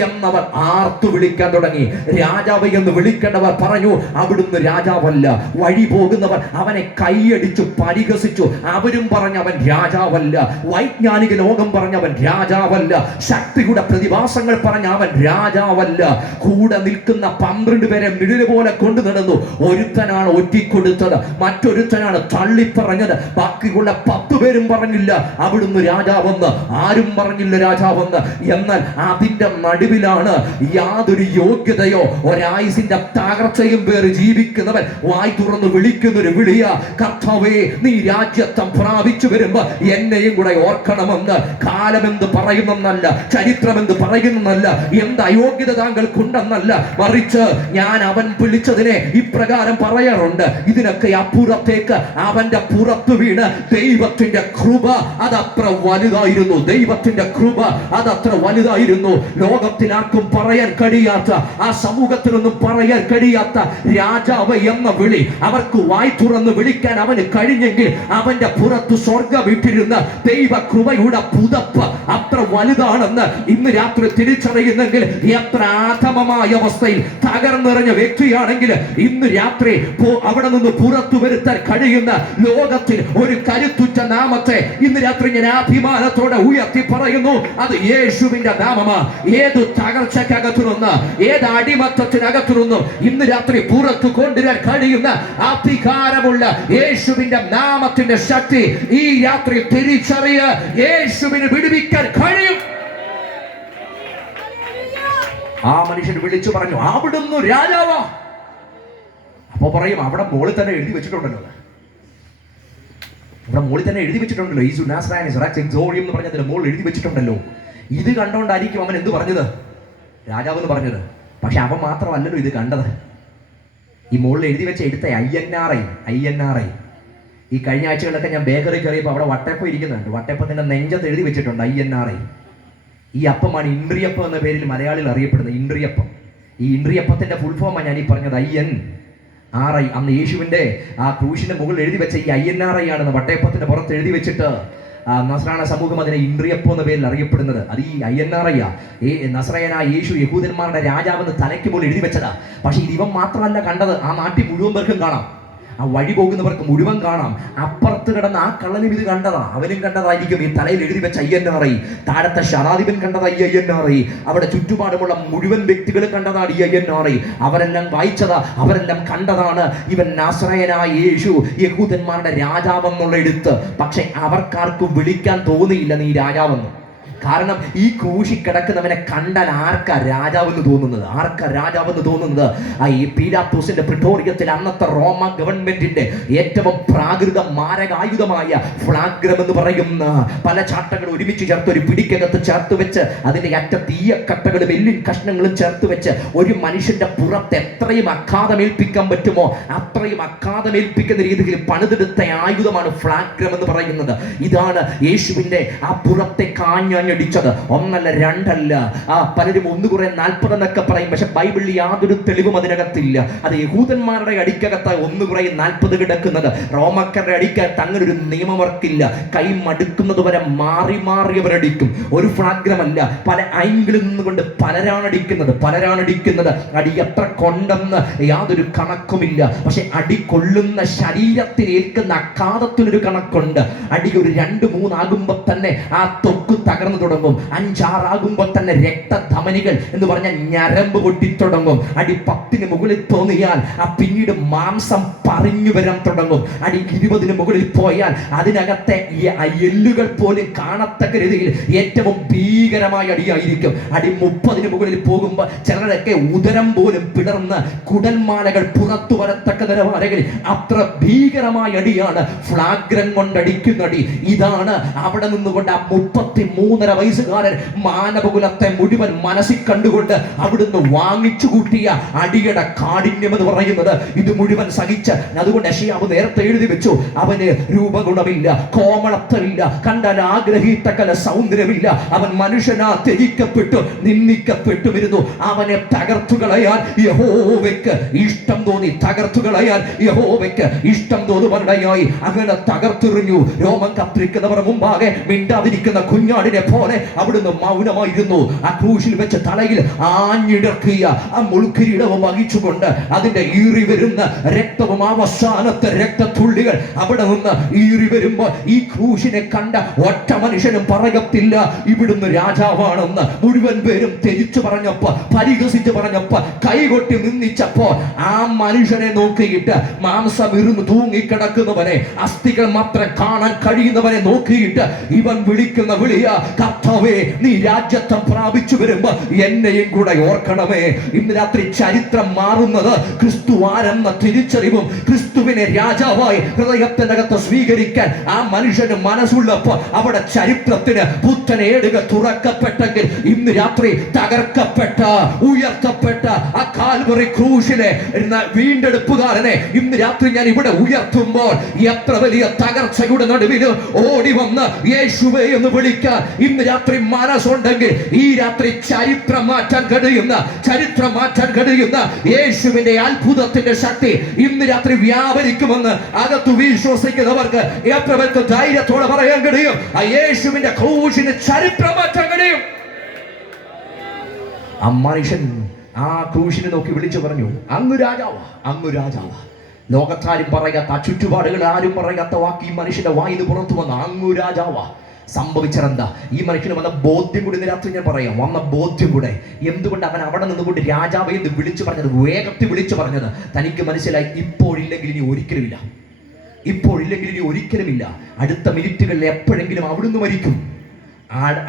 എന്നവർ ആർത്തു വിളിക്കാൻ തുടങ്ങി. രാജാവ് എന്ന് വിളിക്കേണ്ടവർ പറഞ്ഞു, അവിടുന്ന് രാജാവല്ല. വഴി പോകുന്നവർ അവനെ കൈയടിച്ചു പരിഹസിച്ചു. അവരും പറഞ്ഞ അവൻ രാജാവല്ല. വൈജ്ഞാനിക ലോകം പറഞ്ഞവൻ രാജാവല്ല. ശക്തിയുടെ പ്രതിഭാസങ്ങൾ പറഞ്ഞ അവൻ രാജാവല്ല. കൂടെ നിൽക്കുന്ന 12 പേരെ നിഴല് പോലെ കൊണ്ടു നടന്നു. ഒരുത്തനാണ് ഒറ്റിക്കൊടുത്തത്, മറ്റൊരുത്തനാണ് തള്ളിപ്പറഞ്ഞത്. ബാക്കിയുള്ള 10 പേരും പറഞ്ഞില്ല അവിടുന്ന് രാജാവെന്ന്, ആരും പറഞ്ഞില്ല രാജാവെന്ന്. എന്നാൽ അതിന്റെ നടുവിലാണ് യാതൊരു യോഗ്യതയോ ഒരായുസിന്റെ തകർച്ചയും പേര് ജീവിക്കുന്നവൻ വായി തുറന്ന് വിളിക്കുന്നൊരു വിളിയ, കർത്താവേ നീ രാജ്യത്വം പ്രാപിച്ചു വരുമ്പോ എന്നെയും കൂടെ ഓർക്കണമെന്ന്. കാലമെന്ത് പറയുന്നെന്നല്ല, ചരിത്രമെന്ത് പറയുന്നെന്നല്ല, എന്ത് അയോഗ്യത താങ്കൾക്കുണ്ടെന്നല്ല, മറിച്ച് ഞാൻ അവൻ വിളിച്ചതിനെ ഇപ്രകാരം പറയാറുണ്ട്. ഇതിനൊക്കെ അപ്പുറത്തേക്ക് അവന്റെ പുറത്തു വീണ് ദൈവത്തിന്റെ കൃപ അതത്ര വലുതായിരുന്നു. ദൈവത്തിന്റെ കൃപ അതത്ര വലുതായിരുന്നു. ലോകത്തിൽ ആർക്കും പറയാൻ കഴിയാത്ത, ആ സമൂഹത്തിനൊന്നും പറയാൻ കഴിയാത്ത രാജാവ് എന്ന വിളി അവർക്ക് വായി തുറന്ന് വിളിക്കാൻ അവന് കഴിഞ്ഞെങ്കിൽ അവന്റെ പുറത്ത് സ്വർഗ്ഗം വിട്ടിരുന്ന ദൈവ കൃപയുടെ പുതപ്പ് അത്ര വലുതാണെന്ന് ഇന്ന് രാത്രി തിരിച്ചറിയുന്നെങ്കിൽ, എത്ര ആധമമായ അവസ്ഥയിൽ തകർന്നിറഞ്ഞ വ്യക്തിയാണെങ്കിൽ ഇന്ന് രാത്രി അവിടെ നിന്ന് പുറത്തു വരുത്താൻ കഴിയുന്ന ലോകത്തിൽ ഒരു കരുത്തുറ്റ നാമത്തെ ഇന്ന് രാത്രി ഞാൻ അഭിമാനത്തോടെ ഉയർത്തി പറയുന്നു. അത് യേശുവിന്റെ നാമമാ. ഏത് തകർച്ചക്കകത്തു നിന്ന്, ഏത് അടിമത്തത്തിനകത്തു നിന്നും ഇന്ന് രാത്രി പുറത്തു കൊണ്ടുവരാൻ കഴിയുന്ന അധികാരമുള്ള യേശുവിന്റെ നാമത്തിന്റെ ശക്തി ഈ രാത്രി തിരിച്ചറിയ യേശുവിന് വിടുവിക്കാൻ കഴിയും. ആ മനുഷ്യൻ വിളിച്ചു പറഞ്ഞു, അവിടുന്ന് രാജാവാ. അപ്പൊ പറയും, അവിടെ മോളിൽ തന്നെ എഴുതി വെച്ചിട്ടുണ്ടല്ലോ, ഇവിടെ മോളിൽ തന്നെ എഴുതി വെച്ചിട്ടുണ്ടല്ലോ, ഈസു നാസറായൻ എന്ന് പറഞ്ഞതിന്റെ മോളിൽ എഴുതി വെച്ചിട്ടുണ്ടല്ലോ. ഇത് കണ്ടോണ്ടായിരിക്കും അവൻ എന്ത് പറഞ്ഞത്, രാജാവ് എന്ന് പറഞ്ഞത്. പക്ഷെ അവൻ മാത്രമല്ലല്ലോ ഇത് കണ്ടത്. ഈ മുകളിൽ എഴുതി വെച്ച എടുത്ത INRI. ഈ കഴിഞ്ഞ ആഴ്ചകളിലൊക്കെ ഞാൻ ബേക്കറി കയറിയപ്പോൾ അവിടെ വട്ടയപ്പം ഇരിക്കുന്നുണ്ട്. വട്ടയപ്പത്തിന്റെ നെഞ്ചത്ത് എഴുതി വെച്ചിട്ടുണ്ട് INRI. ഈ അപ്പമാണ് ഇൻട്രിയപ്പം എന്ന പേരിൽ മലയാളികൾ അറിയപ്പെടുന്നത്. ഇൻട്രിയപ്പം. ഈ ഇൻട്രിയപ്പത്തിന്റെ ഫുൾ ഫോമാണ് ഞാൻ ഈ പറഞ്ഞത്, INRI. അന്ന് യേശുവിന്റെ ആ ക്രൂശിന്റെ മുകളിൽ എഴുതി വെച്ച ഈ INRI ആണെന്ന് വട്ടയപ്പത്തിന്റെ പുറത്ത് എഴുതി വെച്ചിട്ട് നസ്രാണ സമൂഹം അതിനെ ഇൻട്രിയപ്പം എന്ന പേരിൽ അറിയപ്പെടുന്നത്. അത് ഈ INRI നസ്രയനായ യേശു യഹൂദന്മാരുടെ രാജാവെന്ന് തലയ്ക്ക് മുകളിൽ എഴുതി വെച്ചതാ. പക്ഷെ ഇവൻ മാത്രമല്ല കണ്ടത്, ആ നാട്ടിൽ മുഴുവൻ പേർക്കും കാണാം, ആ വഴി പോകുന്നവർക്ക് മുഴുവൻ കാണാം. അപ്പുറത്ത് കിടന്ന ആ കള്ളനും ഇത് കണ്ടതാ, അവനും കണ്ടതായിരിക്കും ഈ തലയിൽ എഴുതി വെച്ച INRI. താഴത്തെ ശതാധിപൻ കണ്ടതാ ഈ INRI. അവിടെ ചുറ്റുപാടുമുള്ള മുഴുവൻ വ്യക്തികൾ കണ്ടതാണ് ഈ INRI. അവരെല്ലാം വായിച്ചതാ, അവരെല്ലാം കണ്ടതാണ്. ഇവൻ നാസറയനായ യേശു യഹൂദന്മാരുടെ രാജാവെന്നുള്ള എഴുത്ത്. പക്ഷെ അവർക്കാർക്കും വിളിക്കാൻ തോന്നിയില്ല നീ രാജാവെന്ന്. കാരണം ഈ ക്രൂശി കിടക്കുന്നവനെ കണ്ടാൽ ആർക്കാ രാജാവെന്ന് തോന്നുന്നത്? ഈ പീലാത്തോസിന്റെ പ്രിട്ടോറിയത്തിൽ അന്നത്തെ റോമ ഗവൺമെന്റിന്റെ ഏറ്റവും പ്രാകൃത മാരകായുധമായ ഫ്ലാഗ്രം എന്ന് പറയുന്ന പല ചാട്ടങ്ങൾ ഒരുമിച്ച് ചേർത്ത് ഒരു പിടിക്കകത്ത് ചേർത്ത് വെച്ച് അതിന്റെ അറ്റത്ത് ഈയക്കട്ടകളും എല്ലിൻ കഷ്ണങ്ങളും ചേർത്ത് വെച്ച് ഒരു മനുഷ്യന്റെ പുറത്ത് എത്രയും അഘാതമേൽപ്പിക്കാൻ പറ്റുമോ അത്രയും അഘാതമേൽപ്പിക്കുന്ന രീതിയിൽ പണിതെടുത്ത ആയുധമാണ് ഫ്ലാഗ്രം എന്ന് പറയുന്നത്. ഇതാണ് യേശുവിന്റെ ആ പുറത്തെ കാഞ്ഞടിച്ചത്. ഒന്നല്ല രണ്ടല്ല, പലരും 1 കുറേ 40 എന്നൊക്കെ പറയും. പക്ഷെ ബൈബിളിൽ യാതൊരു തെളിവും അതിനകത്തില്ല. അത് യഹൂദന്മാരുടെ അടിക്കകത്ത് 1 കുറേ 40 കിടക്കുന്നത്. റോമക്കാരുടെ അടിക്കകത്ത് അങ്ങനെ ഒരു നിയമം അവർക്കില്ല. കൈ മടുക്കുന്നത് വരെ മാറി അവരടിക്കും. ഒരു ഫ്ലാഗ്രമല്ല, പല ആംഗിളിൽ നിന്നുകൊണ്ട് പലരാണ് അടിക്കുന്നത്. അടി എത്ര കൊണ്ടെന്ന് യാതൊരു കണക്കുമില്ല. പക്ഷെ അടി കൊള്ളുന്ന ശരീരത്തിനേൽക്കുന്ന അഘാതത്തിനൊരു കണക്കുണ്ട്. അടി ഒരു 2-3 ആകുമ്പോൾ തന്നെ ആ തൊക്ക് തകർന്നു തുടങ്ങും. 5-6 ആകുമ്പോൾ തന്നെ രക്തധമനികൾ എന്ന് പറഞ്ഞാൽ ഞരമ്പ് പൊട്ടിത്തുടങ്ങും. അടി 10-ന് മുകളിൽ തോന്നിയാൽ പിന്നീട് മാംസം പറഞ്ഞു വരാൻ തുടങ്ങും. അടി 20-ന് മുകളിൽ പോയാൽ അതിനകത്തെ എല്ലുകൾ പോലും കാണത്തക്ക രീതിയിൽ ഏറ്റവും ഭീകരമായ അടിയായിരിക്കും. അടി 30-ന് മുകളിൽ പോകുമ്പോൾ ചിലരൊക്കെ ഉദരം പോലും പിളർന്ന് കുടൽമാലകൾ പുറത്തു വരത്തക്ക നിലവാരങ്ങളിൽ അത്ര ഭീകരമായ അടിയാണ് ഫ്ലാഗ്രം കൊണ്ടടിക്കുന്ന അടി. ഇതാണ് അവിടെ നിന്നുകൊണ്ട് ആ 33.5 വയസ്സുകാരൻ മാനവകുലത്തെ മുഴുവൻ മനസ്സിൽ കണ്ടുകൊണ്ട് അവിടുന്ന് വാങ്ങിച്ചു കൂട്ടിയ അടിയുടെ കാഠിന്യം എന്ന് പറയുന്നത്. ഇത് മുഴുവൻ സഹിച്ച്, അതുകൊണ്ട് യശയ്യാവ് നേരത്തെ എഴുതി വെച്ചു, അവന് രൂപഗുണമില്ല, കോമളത്വമില്ല, കണ്ടാൽ ആഗ്രഹിത്തക്കല സൗന്ദര്യമില്ല. അവൻ മനുഷ്യനാ ത്യജിക്കപ്പെട്ടു, നിന്ദിക്കപ്പെട്ടുമിരുന്നു. അവനെ തകർത്തുകളയാൻ യഹോവയ്ക്ക് ഇഷ്ടം തോന്നി. യഹോവയ്ക്ക് ഇഷ്ടം തോന്നുവാനിടയായി. അങ്ങനെ തകർത്തെറിഞ്ഞു. രോമം കത്തിരിക്കുന്നവർ മുമ്പാകെ മിണ്ടാതിരിക്കുന്ന കുഞ്ഞാടിനെ പോലെ അവിടുന്ന് മൗനമായിരുന്നു. ആ ക്രൂശിൽ വെച്ച് തലയിൽ ആഞ്ഞിടക്കിയ ആ മുൾക്കിരീടവും വഹിച്ചുകൊണ്ട് അതിന്റെ ഈറി വരുന്ന രക്തവും അവസാനത്തെ രക്തത്തുള്ളികൾ അവിടെ നിന്ന് ഈറി വരുമ്പോൾ ഈ ക്രൂശിനെ കണ്ട ഒറ്റ മനുഷ്യനും പറയത്തില്ല ഇവിടുന്ന് രാജാവാണെന്ന്. മുഴുവൻ പേരും ത്യജിച്ചു പറഞ്ഞപ്പോ, പരിഹസിച്ച് പറഞ്ഞപ്പോ, കൈകൊട്ടി നിന്ദിച്ചപ്പോ ആ മനുഷ്യനെ നോക്കിയിട്ട്, മാംസം ഇരുന്ന് തൂങ്ങിക്കിടക്കുന്നവനെ, അസ്ഥികൾ മാത്രം കാണാൻ കഴിയുന്നവനെ നോക്കിയിട്ട് ഇവൻ വിളിക്കുന്ന വിളിയാ, കർത്താവേ നീ രാജ്യത്വം പ്രാപിച്ചു വരുമ്പോ എന്നെയും കൂടെ ഓർക്കണമേ. ഇന്ന് രാത്രി ചരിത്രം മാറുന്നത് ക്രിസ്തു ആരെന്ന തിരിച്ചറിവും ക്രിസ്തുവിനെ രാജാവായി ഹൃദയത്തിനകത്ത് സ്വീകരിക്കാൻ ആ മനുഷ്യന് മനസ്സുള്ളപ്പോ അവിടെ ചരിത്രത്തിന് പുത്തനേടുക തുറക്കപ്പെട്ടെങ്കിൽ ഇന്ന് രാത്രി തകർക്കപ്പെട്ട, ഉയർത്തപ്പെട്ട ആ കാൽവറി ക്രൂശിലെ വീണ്ടെടുപ്പുകാരനെ ഇന്ന് രാത്രി ഞാൻ ഇവിടെ ഉയർത്തുമ്പോൾ എത്ര വലിയ തകർച്ചയുടെ നടുവിൽ ഓടി വന്ന് യേശുവേ എന്ന് വിളിക്കാൻ ഇന്ന് രാത്രി മനസ്സുണ്ടെങ്കിൽ ഈ രാത്രി ചരിത്രം മാറ്റാൻ കഴിയുന്ന യേശുവിന്റെ അത്ഭുതത്തിന്റെ ശക്തി ഇന്ന് രാത്രി വ്യാപരിക്കുമെന്ന് അകത്ത് വിശ്വസിക്കുന്നവർക്ക് എത്ര പേർക്ക് ധൈര്യത്തോടെ പറയാൻ കഴിയും? ആ യേശുവിന്റെ ക്രൂശിന് ചരിത്രം മാറ്റാൻ കഴിയും. ആ മനുഷ്യൻ ആ ക്രൂശിനെ നോക്കി വിളിച്ചു പറഞ്ഞു, അങ്ങ് രാജാവാ, അങ്ങ് രാജാവാ. ലോകത്താരും പറയാത്ത, ആ ചുറ്റുപാടുകൾ ആരും പറയാത്ത വാക്ക് ഈ മനുഷ്യന്റെ വായിന്ന് പുറത്തു വന്ന അങ്ങ് രാജാവാ. സംഭവിച്ചതെന്താ? ഈ മനുഷ്യന് വന്ന ബോധ്യം കൂടി ഇന്ന് രാത്രി ഞാൻ പറയാം. വന്ന ബോധ്യം കൂടെ എന്തുകൊണ്ട് അവൻ അവിടെ നിന്നുകൊണ്ട് രാജാവെ എന്ന് വിളിച്ചു പറഞ്ഞത്, വേഗത്തിൽ വിളിച്ചു പറഞ്ഞത്? തനിക്ക് മനസ്സിലായി, ഇപ്പോഴില്ലെങ്കിൽ ഇനി ഒരിക്കലുമില്ല, ഇപ്പോഴില്ലെങ്കിൽ ഇനി ഒരിക്കലുമില്ല. അടുത്ത മിനിറ്റുകളിൽ എപ്പോഴെങ്കിലും അവിടുന്ന് മരിക്കും,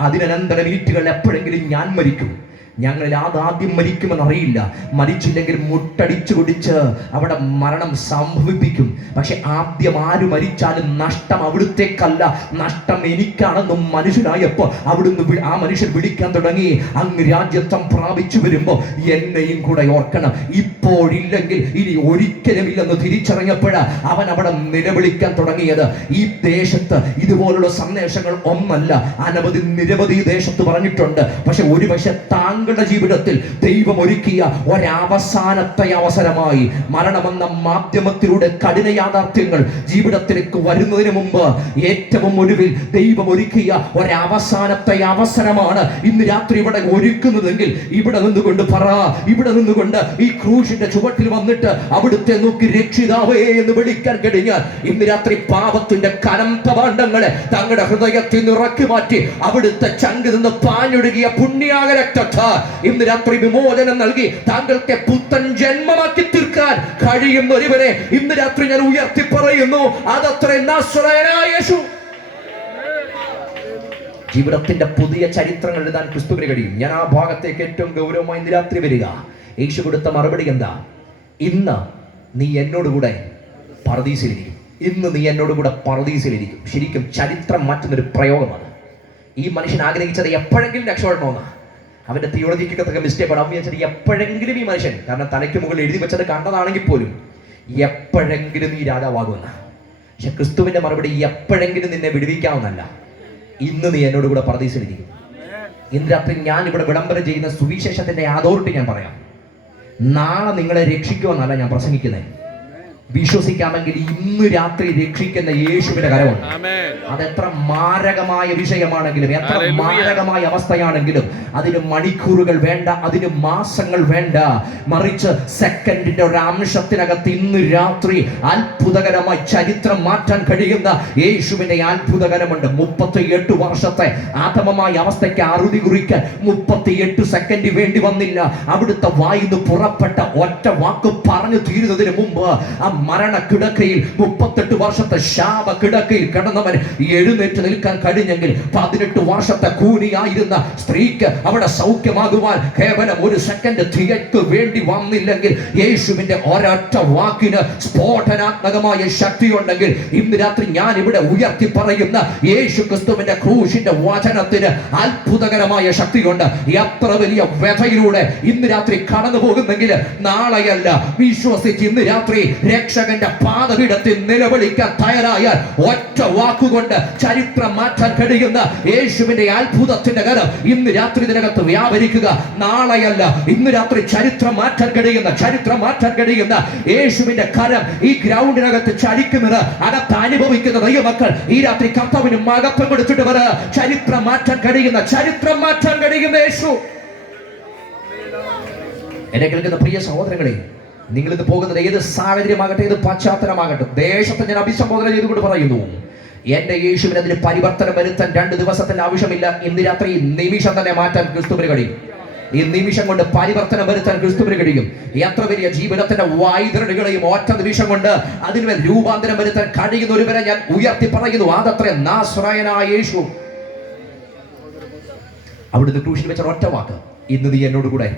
അതിനനന്തര മിനിറ്റുകളിൽ എപ്പോഴെങ്കിലും ഞാൻ മരിക്കും. ഞങ്ങളിൽ ആദ്യം മരിക്കുമെന്നറിയില്ല. മരിച്ചില്ലെങ്കിൽ മുട്ടടിച്ചു കുടിച്ച് അവിടെ മരണം സംഭവിപ്പിക്കും. പക്ഷെ ആദ്യം ആര് മരിച്ചാലും നഷ്ടം അവിടുത്തേക്കല്ല, നഷ്ടം എനിക്കാണെന്നും മനുഷ്യനായപ്പോൾ അവിടുന്ന് ആ മനുഷ്യൻ വിളിക്കാൻ തുടങ്ങി, അങ്ങ് രാജ്യത്വം പ്രാപിച്ചു വരുമ്പോൾ എന്നെയും കൂടെ ഓർക്കണം, ഇപ്പോഴില്ലെങ്കിൽ ഇനി ഒരിക്കലുമില്ലെന്ന് തിരിച്ചറിഞ്ഞപ്പോഴാ അവൻ അവിടെ നിലവിളിക്കാൻ തുടങ്ങിയത്. ഈ ദേശത്ത് ഇതുപോലുള്ള സന്ദേശങ്ങൾ ഒന്നല്ല, അനവധി നിരവധി ദേശത്ത് പറഞ്ഞിട്ടുണ്ട്. പക്ഷെ ഒരുപക്ഷെ താങ്കളുടെ ജീവിതത്തിൽ ദൈവം ഒരുക്കിയ ഒരവസാനത്തെ അവസരമായി മരണമെന്ന മാധ്യമത്തിലൂടെ കഠിന യാഥാർത്ഥ്യങ്ങൾ ജീവിതത്തിലേക്ക് വരുന്നതിന് മുമ്പ് ഏറ്റവും ഒടുവിൽ ദൈവം ഒരുക്കിയ ഒരവസാനത്തെ അവസരമാണ് ഇന്ന് രാത്രി ഇവിടെ ഒരുക്കുന്നതെങ്കിൽ ഇവിടെ നിന്നുകൊണ്ട് പറ, ഇവിടെ നിന്നുകൊണ്ട് ഈ ക്രൂശിന്റെ ചുവട്ടിൽ വന്നിട്ട് അവിടുത്തെ നോക്കി രക്ഷിതാവേ എന്ന് വിളിക്കാൻ കഴിഞ്ഞാൽ ഇന്ന് രാത്രി പാപത്തിന്റെ കനത്ത ഭാണ്ഡങ്ങളെ തങ്ങളുടെ ഹൃദയത്തിൽ നിന്ന് ഇറക്കി മാറ്റി അവിടുത്തെ ചങ്കിൽ നിന്ന് പാഞ്ഞൊഴുകിയ പുണ്യാക രക്തത്താൽ ഇന്ന് രാത്രി വിമോചനം നൽകി താങ്കൾക്ക് പുത്തൻ ജന്മമാക്കി തീർക്കാൻ കഴിയുന്ന ഒരുവരെ ഇന്ന് രാത്രി ഞാൻ ഉയർത്തി പറയുന്നു, അതത്രേ നസ്രയനായ യേശു. ജീവിതത്തിന്റെ പുതിയ ചരിത്രങ്ങൾ എഴുതാൻ ക്രിസ്തുവിന് കഴിയും. ഞാൻ ആ ഭാഗത്തേക്ക് ഏറ്റവും ഗൗരവമായി ഇന്ന് രാത്രി വരിക. യേശു കൊടുത്ത മറുപടി എന്താ? ഇന്ന് നീ എന്നോടുകൂടെ പറുദീസയിലിരിക്കും, ഇന്ന് നീ എന്നോടുകൂടെ പറുദീസയിലിരിക്കും. ശരിക്കും ചരിത്രം മാറ്റുന്നൊരു പ്രയോഗമാണ്. ഈ മനുഷ്യൻ ആഗ്രഹിച്ചത് എപ്പോഴെങ്കിലും രക്ഷപ്പെടണമെന്നാണ്. അവന്റെ തിയോളജിക്കൊക്കെ മിസ്റ്റേക്ക് അവൻ വിചാരിച്ചത് എപ്പോഴെങ്കിലും ഈ മനുഷ്യൻ, കാരണം തലയ്ക്ക് മുകളിൽ എഴുതി വെച്ചത് കണ്ടതാണെങ്കിൽ പോലും എപ്പോഴെങ്കിലും നീ രാജാവാകുമെന്ന. പക്ഷെ ക്രിസ്തുവിന്റെ മറുപടി എപ്പോഴെങ്കിലും നിന്നെ വിടുവിക്കാവുന്നല്ല, ഇന്ന് നീ എന്നോട് കൂടെ പറുദീസയിലിരിക്കും. ഇന്ന് രാത്രി ഞാൻ ഇവിടെ വിളംബരം ചെയ്യുന്ന സുവിശേഷത്തിന്റെ അതോറിറ്റി ഞാൻ പറയാം. നാളെ നിങ്ങളെ രക്ഷിക്കുമെന്നല്ല ഞാൻ പ്രസംഗിക്കുന്നത്. വിശ്വസിക്കാമെങ്കിൽ ഇന്ന് രാത്രി രക്ഷിക്കുന്ന യേശുവിന്റെ കരമുണ്ട്. അതെത്ര മാരകമായ വിഷയമാണെങ്കിലും, എത്ര മാരകമായ അവസ്ഥയാണെങ്കിലും അതിന് മണിക്കൂറുകൾ വേണ്ട, അതിന് മാസങ്ങൾ വേണ്ട, മറിച്ച് സെക്കൻഡിന്റെ ഒരു അംശത്തിനകത്ത് ഇന്ന് രാത്രി അത്ഭുതകരമായി ചരിത്രം മാറ്റാൻ കഴിയുന്ന യേശുവിന്റെ അത്ഭുതകരമുണ്ട്. 38 വർഷത്തെ ആതമമായ അവസ്ഥയ്ക്ക് അറുതി കുറിക്കാൻ 38 സെക്കൻഡ് വേണ്ടി വന്നില്ല. അവിടുത്തെ വായിന്ന് പുറപ്പെട്ട ഒറ്റ വാക്ക് പറഞ്ഞു തീരുന്നതിന് മുമ്പ് ആ മരണ കിടക്കയിൽ 38 വർഷത്തെ ശാപ കിടക്കയിൽ കിടന്നവൻ എഴുന്നേറ്റ് നിൽക്കാൻ കഴിഞ്ഞെങ്കിൽ 18 വർഷത്തെ കൂനിയായിരുന്ന സ്ത്രീക്ക് അവിടെ സൗഖ്യമാകുവാൻ കേവലം ഒരു സെക്കൻഡ് തികയ്ക്ക് വേണ്ടി വന്നില്ലെങ്കിൽ യേശുവിന്റെ ഒരൊറ്റ വാക്കിന് സ്ഫോടനാത്മകമായ ശക്തിയുണ്ടെങ്കിൽ ഇന്ന് രാത്രി ഞാൻ ഇവിടെ ഉയർത്തി പറയുന്ന യേശു ക്രിസ്തുവിന്റെ ക്രൂശിന്റെ വചനത്തിന് അത്ഭുതകരമായ ശക്തിയുണ്ട്. എത്ര വലിയ വ്യഥയിലൂടെ ഇന്ന് രാത്രി കടന്നു പോകുന്നെങ്കിൽ നാളെയല്ല, വിശ്വസിച്ച് ഇന്ന് രാത്രി രക്ഷകന്റെ പാദപീഠത്തിൽ നിലവിളിക്കാൻ തയ്യാറായാൽ ഒറ്റ വാക്കുകൊണ്ട് ചരിത്രം മാറ്റാൻ കഴിയുന്ന യേശുവിന്റെ അത്ഭുതത്തിന്റെ കരം ഇന്ന് രാത്രി ഇതിനകത്ത് വ്യാപരിക്കുക. നാളെയല്ല, ഇന്ന് രാത്രി ചരിത്രം മാറ്റാൻ കഴിയുന്ന യേശുവിന്റെ കരം ഈ ഗ്രൗണ്ടിനകത്ത് ചലിക്കുന്നത് അകത്ത് അനുഭവിക്കുന്ന ദൈവമക്കൾ ഈ രാത്രി കർത്താവിന് മഹത്വം കൊടുത്തിട്ട് വര. ചരിത്രം മാറ്റാൻ കഴിയുന്ന യേശു. എന്നെ കേൾക്കുന്ന പ്രിയ സഹോദരങ്ങളെ, നിങ്ങളിത് പോകുന്നത് ഏത് സാഹചര്യമാകട്ടെ, ഏത് പശ്ചാത്തലമാകട്ടെ, ദേശത്തെ ഞാൻ അഭിസംബോധന ചെയ്തുകൊണ്ട് പറയുന്നു, എന്റെ യേശുവിന് അതിന് പരിവർത്തനം വരുത്താൻ 2 ദിവസത്തിന്റെ ആവശ്യമില്ല. ഇന്ന് രാത്രി നിമിഷം തന്നെ മാറ്റാൻ ക്രിസ്തുവിന് കഴിയും. ഈ നിമിഷം കൊണ്ട് പരിവർത്തനം വരുത്താൻ ക്രിസ്തുവിന് കഴിയും. എത്ര വലിയ ജീവിതത്തിന്റെ വൈതരണികളെയും ഒറ്റ നിമിഷം കൊണ്ട് അതിന്മേൽ രൂപാന്തരം വരുത്താൻ കഴിയുന്ന ഒരുവരെ ഞാൻ ഉയർത്തി പറയുന്നു, അതത്ര നാസറയനായ യേശു. അവിടുന്ന് ക്രൂശിൽ വെച്ച ഒറ്റ വാക്ക്, ഇന്ന് നീ എന്നോട് കൂടെ.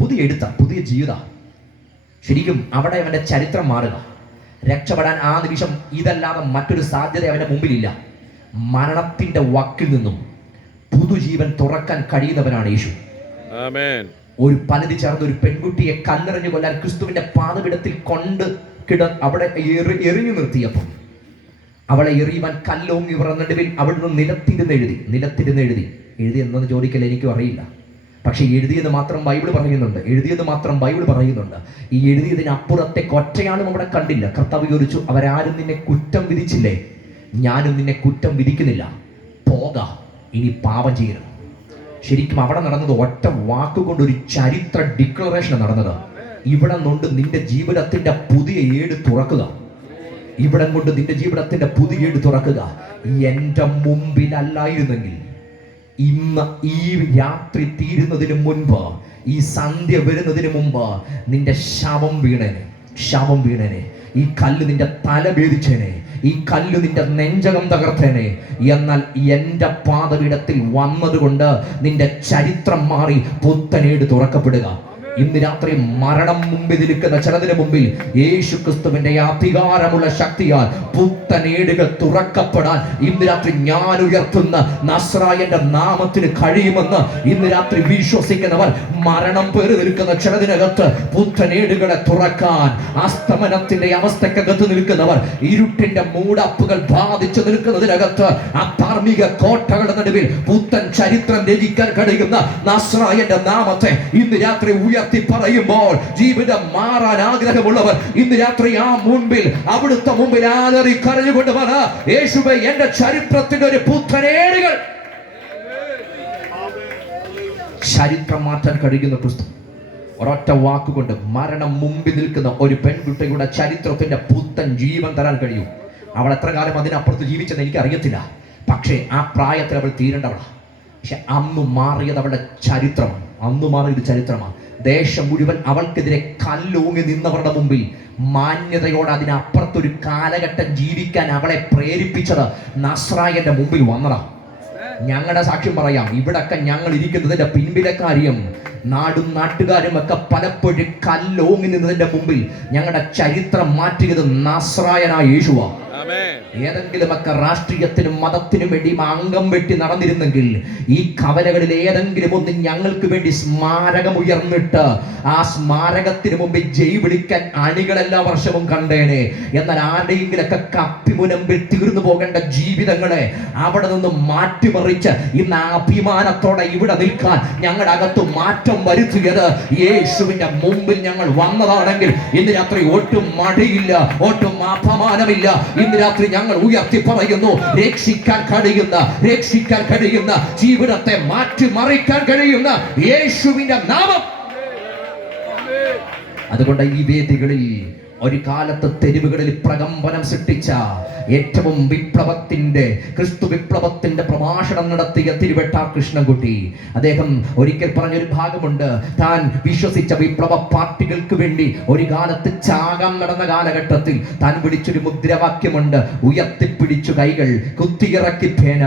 പുതിയ ജീവിത. ശരിക്കും അവിടെ അവന്റെ ചരിത്രം മാറുക. രക്ഷപ്പെടാൻ ആ നിമിഷം ഇതല്ലാതെ മറ്റൊരു സാധ്യത അവന്റെ മുമ്പിലില്ല. മരണത്തിന്റെ വക്കിൽ നിന്നും പുതുജീവൻ തുറക്കാൻ കഴിയുന്നവനാണ് യേശു. ഒരു പലതി ചേർന്ന് ഒരു പെൺകുട്ടിയെ കല്ലെറിഞ്ഞു കൊല്ലാൻ ക്രിസ്തുവിന്റെ പാദപീഠത്തിൽ അവിടെ എറിഞ്ഞു നിർത്തിയപ്പോൾ അവളെ എറിയുവാൻ കല്ലോങ്ങി നടുവിൽ അവിടുന്ന് നിലത്തിരുന്ന് എഴുതി എന്തെന്ന് ചോദിക്കൽ എനിക്കും അറിയില്ല. പക്ഷെ എഴുതിയെന്ന് മാത്രം ബൈബിൾ പറയുന്നുണ്ട്. ഈ എഴുതിയതിനപ്പുറത്തേക്ക് ഒറ്റയാളും അവിടെ കണ്ടില്ല. കർത്താവ് ചോദിച്ചു, അവരാരും നിന്നെ കുറ്റം വിധിച്ചില്ലേ? ഞാനും നിന്നെ കുറ്റം വിധിക്കുന്നില്ല. പോക, ഇനി പാപം ചെയ്യരുത്. ശരിക്കും അവിടെ നടന്നത് ഒറ്റ വാക്കുകൊണ്ട് ഒരു ചരിത്ര ഡിക്ലറേഷൻ നടന്നത്. ഇവിടെ കൊണ്ട് നിന്റെ ജീവിതത്തിന്റെ പുതിയ ഏട് തുറക്കുക. ഇവിടെ കൊണ്ട് നിന്റെ ജീവിതത്തിന്റെ പുതിയ ഏട് തുറക്കുക. എൻ്റെ മുമ്പിലല്ലായിരുന്നെങ്കിൽ ഇന്ന് ഈ രാത്രി തീരുന്നതിന് മുൻപ്, ഈ സന്ധ്യ വരുന്നതിന് മുമ്പ് നിന്റെ ശവം വീണേനെ. ഈ കല്ല് നിന്റെ തല ഭേദിച്ചേനെ. ഈ കല്ല് നിന്റെ നെഞ്ചകം തകർത്തേനെ. എന്നാൽ എൻ്റെ പാദപീഠത്തിൽ വന്നതുകൊണ്ട് നിന്റെ ചരിത്രം മാറി പുത്തനേട് തുറക്കപ്പെടുക. ഇന്ന് രാത്രി മരണം മുമ്പിൽ നിൽക്കുന്ന ചിലതിന് മുമ്പിൽ യേശു ക്രിസ്തുവിന്റെ അധികാരമുള്ള ശക്തിയാൽ പുത്തനേടുകൾ തുറക്കപ്പെടാൻ ഇന്ന് രാത്രി ഞാൻ ഉയർത്തുന്ന നസ്രായന്റെ നാമത്തിന് കഴിയുമെന്ന് ഇന്ന് രാത്രി വിശ്വസിക്കുന്നവർ, മരണം പേറി നിൽക്കുന്ന ചിലതിനകത്ത് പുത്തനേടുകളെ തുറക്കാൻ, അസ്തമനത്തിന്റെ അവസ്ഥക്കകത്ത് നിൽക്കുന്നവർ, ഇരുട്ടിന്റെ മൂടപ്പുകൾ ബാധിച്ചു നിൽക്കുന്നതിനകത്ത്, അധാർമിക കോട്ടകളുടെ നടുവിൽ പുത്തൻ ചരിത്രം രചിക്കാൻ കഴിയുന്ന നസ്രായന്റെ നാമത്തെ ഇന്ന് രാത്രി പറയുമ്പോൾ ജീവിതം മാറാൻ ആഗ്രഹമുള്ളവർ ഇന്ന് രാത്രി ആ മുൻപിൽ, അവിടുത്തെ മുമ്പിൽ ആലറി കരഞ്ഞുകൊണ്ട് പറ, യേശുവേ, എന്റെ ചരിത്രത്തിന്റെ ഒരു പുത്തനേടുകൾ. ചരിത്രം മാറ്റാൻ കഴിയുന്ന ക്രിസ്തു ഒരൊറ്റ വാക്കുകൊണ്ട് മരണം മുമ്പിൽ നിൽക്കുന്ന ഒരു പെൺകുട്ടിയുടെ ചരിത്രത്തിന്റെ പുത്തൻ ജീവൻ തരാൻ കഴിയും. അവൾ എത്ര കാലം അതിനപ്പുറത്ത് ജീവിച്ചെന്ന് എനിക്ക് അറിയത്തില്ല. പക്ഷേ ആ പ്രായത്തിൽ അവൾ തീരേണ്ടവളാണ്. പക്ഷെ അന്ന് മാറിയത് അവളുടെ ചരിത്രമാണ്. അന്ന് മാറിയത് ചരിത്രമാണ്. ദേശം മുഴുവൻ അവൾക്കെതിരെ കല്ലൂങ്ങി നിന്നവരുടെ മുമ്പിൽ മാന്യതയോടെ അതിനപ്പുറത്തൊരു കാലഘട്ടം ജീവിക്കാൻ അവളെ പ്രേരിപ്പിച്ചത് നസ്രായന്റെ മുമ്പിൽ വന്നതാണ്. ഞങ്ങളുടെ സാക്ഷ്യം പറയാം, ഇവിടൊക്കെ ഞങ്ങൾ ഇരിക്കുന്നതിന്റെ പിൻപിലെ കാര്യം, നാടും നാട്ടുകാരും ഒക്കെ പലപ്പോഴും കല്ലോങ്ങി നിന്നതിന്റെ മുമ്പിൽ ഞങ്ങളുടെ ചരിത്രം മാറ്റിയത് നസ്രായനായ യേശുവാ. ഏതെങ്കിലുമൊക്കെ രാഷ്ട്രീയത്തിനും മതത്തിനും വേണ്ടി അംഗം വെട്ടി നടന്നിരുന്നെങ്കിൽ ഈ കവലകളിൽ ഏതെങ്കിലും ഒന്ന് ഞങ്ങൾക്ക് വേണ്ടി സ്മാരകം ഉയർന്നിട്ട് ആ സ്മാരകത്തിന് മുമ്പിൽ ജയ് വിളിക്കാൻ അണികൾ എല്ലാ വർഷവും കണ്ടേനെ. എന്നാൽ ആരുടെയെങ്കിലൊക്കെ കപ്പിമുനമ്പിൽ തീർന്നു പോകേണ്ട ജീവിതങ്ങളെ അവിടെ നിന്ന് മാറ്റിമറിച്ച് ഇന്ന് അഭിമാനത്തോടെ ഇവിടെ നിൽക്കാൻ ഞങ്ങളുടെ അകത്ത് മാറ്റം വരുത്തിയത് യേശുവിന്റെ മുമ്പിൽ ഞങ്ങൾ വന്നതാണെങ്കിൽ ഇന്ന് രാത്രി ഒട്ടും മടിയില്ല, ഒട്ടും അപമാനമില്ല. ഇന്ന് രാത്രി ഞങ്ങൾ ഉയർത്തി പറയുന്നു, രക്ഷിക്കാൻ കഴിയുന്ന ജീവിതത്തെ മാറ്റിമറിക്കാൻ കഴിയുന്ന യേശുവിന്റെ നാമം. അതുകൊണ്ട് ഈ വേദികളിൽ ഒരു കാലത്ത് തെരുവുകളിൽ പ്രകമ്പനം സൃഷ്ടിച്ച ഏറ്റവും ക്രിസ്തു വിപ്ലവത്തിന്റെ പ്രഭാഷണം നടത്തിയ തിരുവെട്ടാർ കൃഷ്ണൻകുട്ടി, അദ്ദേഹം ഒരിക്കൽ പറഞ്ഞൊരു ഭാഗമുണ്ട്. താൻ വിശ്വസിച്ച വിപ്ലവ പാർട്ടികൾക്ക് വേണ്ടി ഒരു കാലത്ത് ത്യാഗം നടന്ന കാലഘട്ടത്തിൽ താൻ വിളിച്ചൊരു മുദ്രാവാക്യമുണ്ട്: ഉയർത്തിപ്പിടിച്ചു കൈകൾ, കുത്തിയിറക്കി പേന,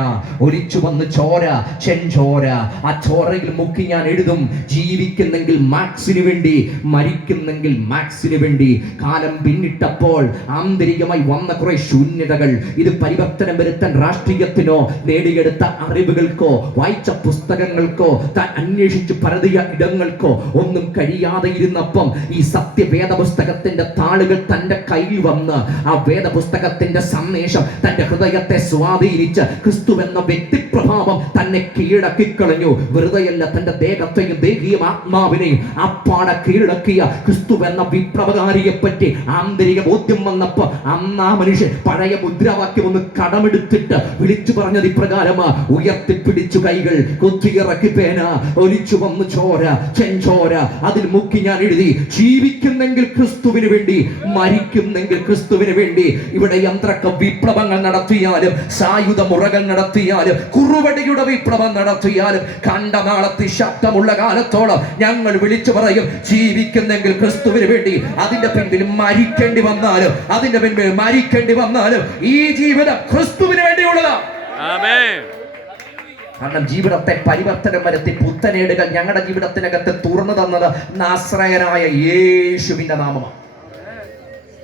ഒലിച്ചു വന്ന് ചോര, ചെഞ്ചോര. ആ ചോരയിൽ മുക്കി ഞാൻ എഴുതും, ജീവിക്കുന്നെങ്കിൽ മാക്സിന് വേണ്ടി, മരിക്കുന്നെങ്കിൽ മാക്സിന് വേണ്ടി. കാലം പിന്നിട്ടപ്പോൾ ആന്തരികമായി വന്ന കുറെ ശൂന്യതകൾ, ഇത് പരിവർത്തനം വരുത്താൻ രാഷ്ട്രീയത്തിനോ നേടിയെടുത്ത അറിവുകൾക്കോ വായിച്ച പുസ്തകങ്ങൾക്കോ താൻ അന്വേഷിച്ച് പരതിയ ഇടങ്ങൾക്കോ ഒന്നും കഴിയാതെ ഇരുന്നപ്പം ഈ സത്യവേദ പുസ്തകത്തിന്റെ താളുകൾ തന്റെ കയ്യിൽ വന്ന് ആ വേദപുസ്തകത്തിന്റെ സന്ദേശം തന്റെ ഹൃദയത്തെ സ്വാധീനിച്ച് ക്രിസ്തു എന്ന വ്യക്തിപ്രഭാവം തന്നെ കീഴടക്കിക്കളഞ്ഞു. വെറുതെയല്ല, തന്റെ ദേഹത്തെയും ദേഹിയും ആത്മാവിനെയും അപ്പാട കീഴടക്കിയ ക്രിസ്തു എന്ന വിപ്ലവകാരിയെ പറ്റി ആന്തരിക ബോധ്യം വന്നപ്പോ അന്ന് ആ മനുഷ്യൻ പഴയ മുദ്രാവാക്യം ഒന്ന് കടമെടുത്തിട്ട് വിളിച്ചു പറഞ്ഞത് ഇപ്രകാരമാ: ഉയർത്തിപ്പിടിച്ചു കൈകൾ, കുത്തിയിറക്കി പേന, ഒലിച്ചു വന്നു ചോര, ചെഞ്ചോര. അതിൽ മുക്കി ഞാൻ എഴുതി, ജീവിക്കുന്നെങ്കിൽ ക്രിസ്തുവിന് വേണ്ടി, മരിക്കുന്നെങ്കിൽ ക്രിസ്തുവിന് വേണ്ടി. ഇവിടെ യന്ത്രക്ക വിപ്ലവങ്ങൾ നടത്തിയാലും, സായുധ മുറകൾ നടത്തിയാലും, കുറുവടിയുടെ വിപ്ലവം നടത്തിയാലും, കണ്ട നാളത്തിൽ ശബ്ദമുള്ള കാലത്തോളം ഞങ്ങൾ വിളിച്ചു പറയും: ജീവിക്കുന്നെങ്കിൽ ക്രിസ്തുവിന് വേണ്ടി. അതിന്റെ പിന്നിൽ മരിക്കേണ്ടി വന്നാലും ഈ ജീവിതം ക്രിസ്തുവിന് വേണ്ടിയുള്ളതാണ്. കാരണം ജീവിതത്തെ പരിവർത്തനം വരുത്തി പുത്തനേടുകൾ ഞങ്ങളുടെ ജീവിതത്തിനകത്ത് തുറന്നു തന്നത് നാസറയനായ യേശുവിന്റെ നാമമാണ്.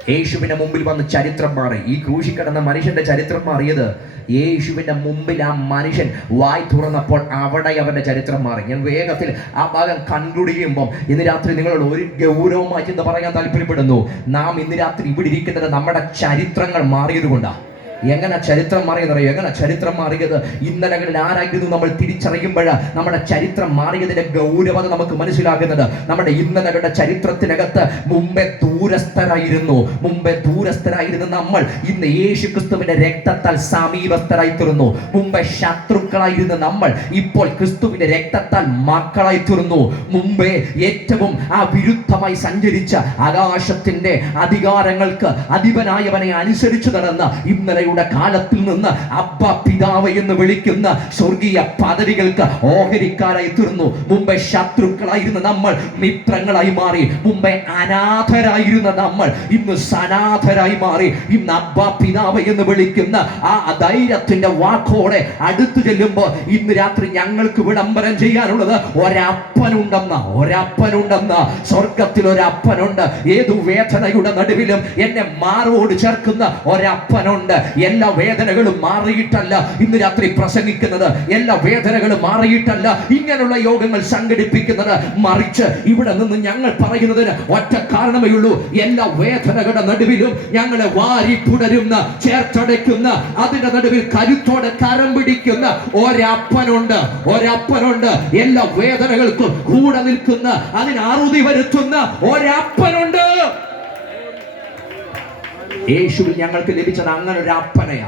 യേശുവിന്റെ മുമ്പിൽ വന്ന് ചരിത്രം മാറി. ഈ ക്രൂശിക്കിടന്ന മനുഷ്യന്റെ ചരിത്രം മാറിയത് യേശുവിന്റെ മുമ്പിൽ ആ മനുഷ്യൻ വായി തുറന്നപ്പോൾ അവിടെ അവന്റെ ചരിത്രം മാറി. ഞാൻ വേഗത്തിൽ ആ ഭാഗം കൺക്ലൂഡ് ചെയ്യുമ്പോൾ ഇന്ന് രാത്രി നിങ്ങളോട് ഒരു ഗൗരവമായി എന്ന് പറയാൻ താല്പര്യപ്പെടുന്നു. നാം ഇന്ന് രാത്രി ഇവിടെ ഇരിക്കുന്നത് നമ്മുടെ ചരിത്രങ്ങൾ മാറിയത് കൊണ്ടാണ്. എങ്ങനെ ചരിത്രം മാറിയെന്നറിയോ? എങ്ങനെ ചരിത്രം മാറിയത്? ഇന്നലകളിൽ ആരായിരുന്നു നമ്മൾ തിരിച്ചറിയുമ്പോൾ നമ്മുടെ ചരിത്രം മാറിയതിന്റെ ഗൗരവത നമുക്ക് മനസ്സിലാകുന്നത്. നമ്മുടെ ഇന്നലകളുടെ ചരിത്രത്തിനകത്ത് മുമ്പേ ദൂരസ്ഥരായിരുന്ന നമ്മൾ ഇന്ന് യേശു ക്രിസ്തുവിന്റെ രക്തത്താൽ സമീപസ്ഥരായി തീർന്നു. മുമ്പേ ശത്രുക്കളായിരുന്ന നമ്മൾ ഇപ്പോൾ ക്രിസ്തുവിന്റെ രക്തത്താൽ മക്കളായി തീർന്നു. മുമ്പേ ഏറ്റവും വിരുദ്ധമായി സഞ്ചരിച്ച ആകാശത്തിന്റെ അധികാരങ്ങൾക്ക് അധിപനായവനെ അനുസരിച്ചു നടന്ന ഇന്നലെയുടെ കാലത്തിൽ നിന്ന് അബ്ബ പിതാവ് എന്ന് വിളിക്കുന്ന സ്വർഗീയ പദവികൾക്ക് ഓഹരിക്കാരായി തീർന്നു. മുമ്പേ ശത്രുക്കളായിരുന്ന നമ്മൾ മിത്രങ്ങളായി മാറി. മുമ്പേ അനാഥരായിരുന്ന നമ്മൾ ഇന്ന് സനാഥരായി മാറി. ഇന്ന് അബ്ബ പിതാവ് എന്ന് വിളിക്കുന്ന ധൈര്യത്തിന്റെ വാക്കോടെ അടുത്തു ചെല്ലുമ്പോൾ ഇന്ന് രാത്രി ഞങ്ങൾക്ക് വിളംബരം ചെയ്യാനുള്ളത് ഒരപ്പനുണ്ടെന്ന് സ്വർഗത്തിൽ ഒരപ്പനുണ്ട്. ഏതു വേദനയുടെ നടുവിലും എന്നെ മാറോട് ചേർക്കുന്ന ഒരപ്പനുണ്ട്. എല്ലാ വേദനകളും മാറിയിട്ടല്ല ഇന്ന് രാത്രി പ്രസംഗിക്കുന്നത്. എല്ലാ വേദനകളും മാറിയിട്ടല്ല ഇങ്ങനെയുള്ള യോഗങ്ങൾ സംഘടിപ്പിക്കുന്നത്. മറിച്ച് ഇവിടെ നിന്ന് ഞങ്ങൾ പറയുന്നതിന് ഒറ്റ കാരണമേ ഉള്ളൂ. എല്ലാ വേദനകളുടെ നടുവിലും ഞങ്ങളെ വാരി പുണരുന്ന, ചേർത്തടയ്ക്കുന്ന, അതിന്റെ നടുവിൽ കരുത്തോടെ കരം പിടിക്കുന്ന ഒരപ്പനുണ്ട്. എല്ലാ വേദനകൾക്കും കൂടെ നിൽക്കുന്ന, അതിന് അറുതി വരുത്തുന്ന ഒരപ്പനുണ്ട്. യേശുവിൽ ഞങ്ങൾക്ക് ലഭിച്ചത് അങ്ങനെ ഒരു അപ്പനയാ.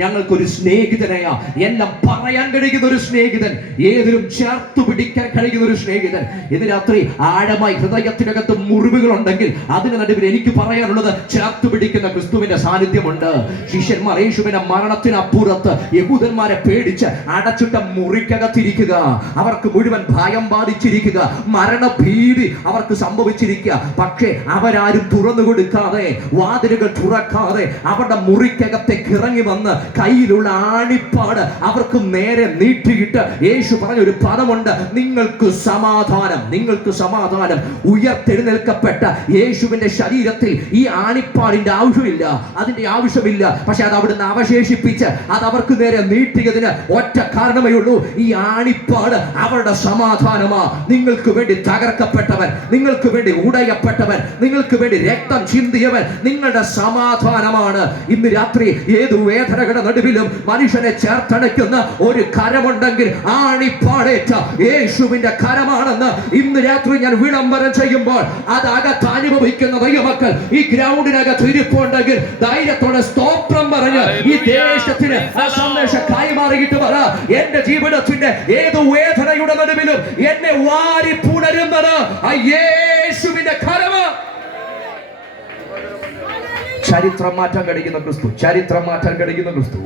ഞങ്ങൾക്കൊരു സ്നേഹിതനയാ. എല്ലാം പറയാൻ കഴിയുന്ന ഒരു സ്നേഹിതൻ, ഏതിലും ചേർത്തു പിടിക്കാൻ കഴിയുന്ന ഒരു സ്നേഹിതൻ. ഇന്ന് രാത്രി ആഴമായി ഹൃദയത്തിനകത്ത് മുറിവുകൾ ഉണ്ടെങ്കിൽ അതിന് നടുവിൽ എനിക്ക് പറയാനുള്ളത്, ചേർത്തു പിടിക്കുന്ന ക്രിസ്തുവിന്റെ സാന്നിധ്യമുണ്ട്. ശിഷ്യന്മാർ യേശുവിന്റെ മരണത്തിനപ്പുറത്ത് യഹൂദന്മാരെ പേടിച്ച് അടച്ചിട്ട മുറിക്കകത്തിരിക്കുക. അവർക്ക് മുഴുവൻ ഭയം ബാധിച്ചിരിക്കുക, മരണഭീതി അവർക്ക് സംഭവിച്ചിരിക്കുക. പക്ഷേ അവരാരും തുറന്നു കൊടുക്കാതെ, വാതിലുകൾ തുറക്കാതെ അവരുടെ മുറിക്കകത്തേക്ക് ഇറങ്ങി വന്ന് കയ്യിലുള്ള ആണിപ്പാട് അവർക്ക് നേരെ നീട്ടിയിട്ട് യേശു പറഞ്ഞൊരു പദമുണ്ട്, നിങ്ങൾക്ക് സമാധാനം. ഉയർത്തെഴുന്നേൽക്കപ്പെട്ട യേശുവിന്റെ ശരീരത്തിൽ ഈ ആണിപ്പാടിന്റെ ആവശ്യമില്ല. പക്ഷെ അത് അവിടുന്ന് അവശേഷിപ്പിച്ച് അത് അവർക്ക് നേരെ നീട്ടിയതിന് ഒറ്റ കാരണമേ ഉള്ളൂ. ഈ ആണിപ്പാട് അവരുടെ സമാധാനമാ. നിങ്ങൾക്ക് വേണ്ടി തകർക്കപ്പെട്ടവൻ, നിങ്ങൾക്ക് വേണ്ടി ഉടയപ്പെട്ടവൻ, നിങ്ങൾക്ക് വേണ്ടി രക്തം ചിന്തിയവൻ നിങ്ങളുടെ സമാധാനമാണ്. ഇന്ന് രാത്രി ഏതു വേദനകളുടെ നടുവിലും മനുഷ്യനെ ചേർത്തടയ്ക്കുന്ന ഒരു കരമുണ്ടെങ്കിൽ ആണിപ്പാടേറ്റ യേശുവിന്റെ കരമാണെന്ന് ഇന്ന് രാത്രി ഞാൻ വിളംബരം ചെയ്യുമ്പോൾ അത് അകത്ത് അനുഭവിക്കുന്ന ദൈവമക്കൾ ഈ ഗ്രൗണ്ടിനകത്ത് ഇരിപ്പുണ്ടെങ്കിൽ ധൈര്യത്തോടെ സ്തോത്രം പറഞ്ഞ് ഈ ദേശത്തിന് ആ സന്ദേശം കൈമാറിയിട്ട് പറ, എന്റെ ജീവിതത്തിന്റെ ഏതു വേദനയുടെ നടുവിലും എന്നെ വാരി പുണരുന്നത് യേശുവിന്റെ കരമാണ്. ചരിത്രം മാറ്റാൻ കഴിയുന്ന ക്രിസ്തു.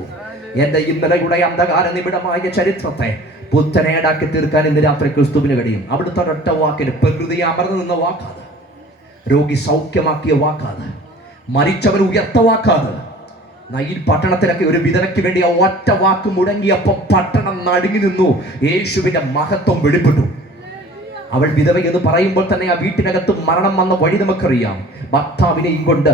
എന്റെ ഇന്നലെയുടെ അന്ധകാര നിബിഡമായ ചരിത്രത്തെ പുത്തനേടാക്കി തീർക്കാൻ ഇന്ന് രാത്രി ക്രിസ്തുവിന് കഴിയും. അവിടുത്തെ ഒരൊറ്റ വാക്കിന്, പ്രകൃതി അമർന്നു നിന്ന വാക്കാത്, രോഗി സൗഖ്യമാക്കിയ വാക്കാത്, മരിച്ചവർ ഉയർത്ത വാക്കാത്. ഈ പട്ടണത്തിലൊക്കെ ഒരു വിധവയ്ക്ക് വേണ്ടി ആ ഒറ്റ വാക്ക് മുടങ്ങിയപ്പോൾ പട്ടണം നടുങ്ങി നിന്നു. യേശുവിന്റെ മഹത്വം വെളിപ്പെട്ടു. അവൾ വിധവ എന്ന് പറയുമ്പോൾ തന്നെ ആ വീട്ടിനകത്ത് മരണം വന്ന വഴി നമുക്കറിയാം. ഭർത്താവിനെയും കൊണ്ട്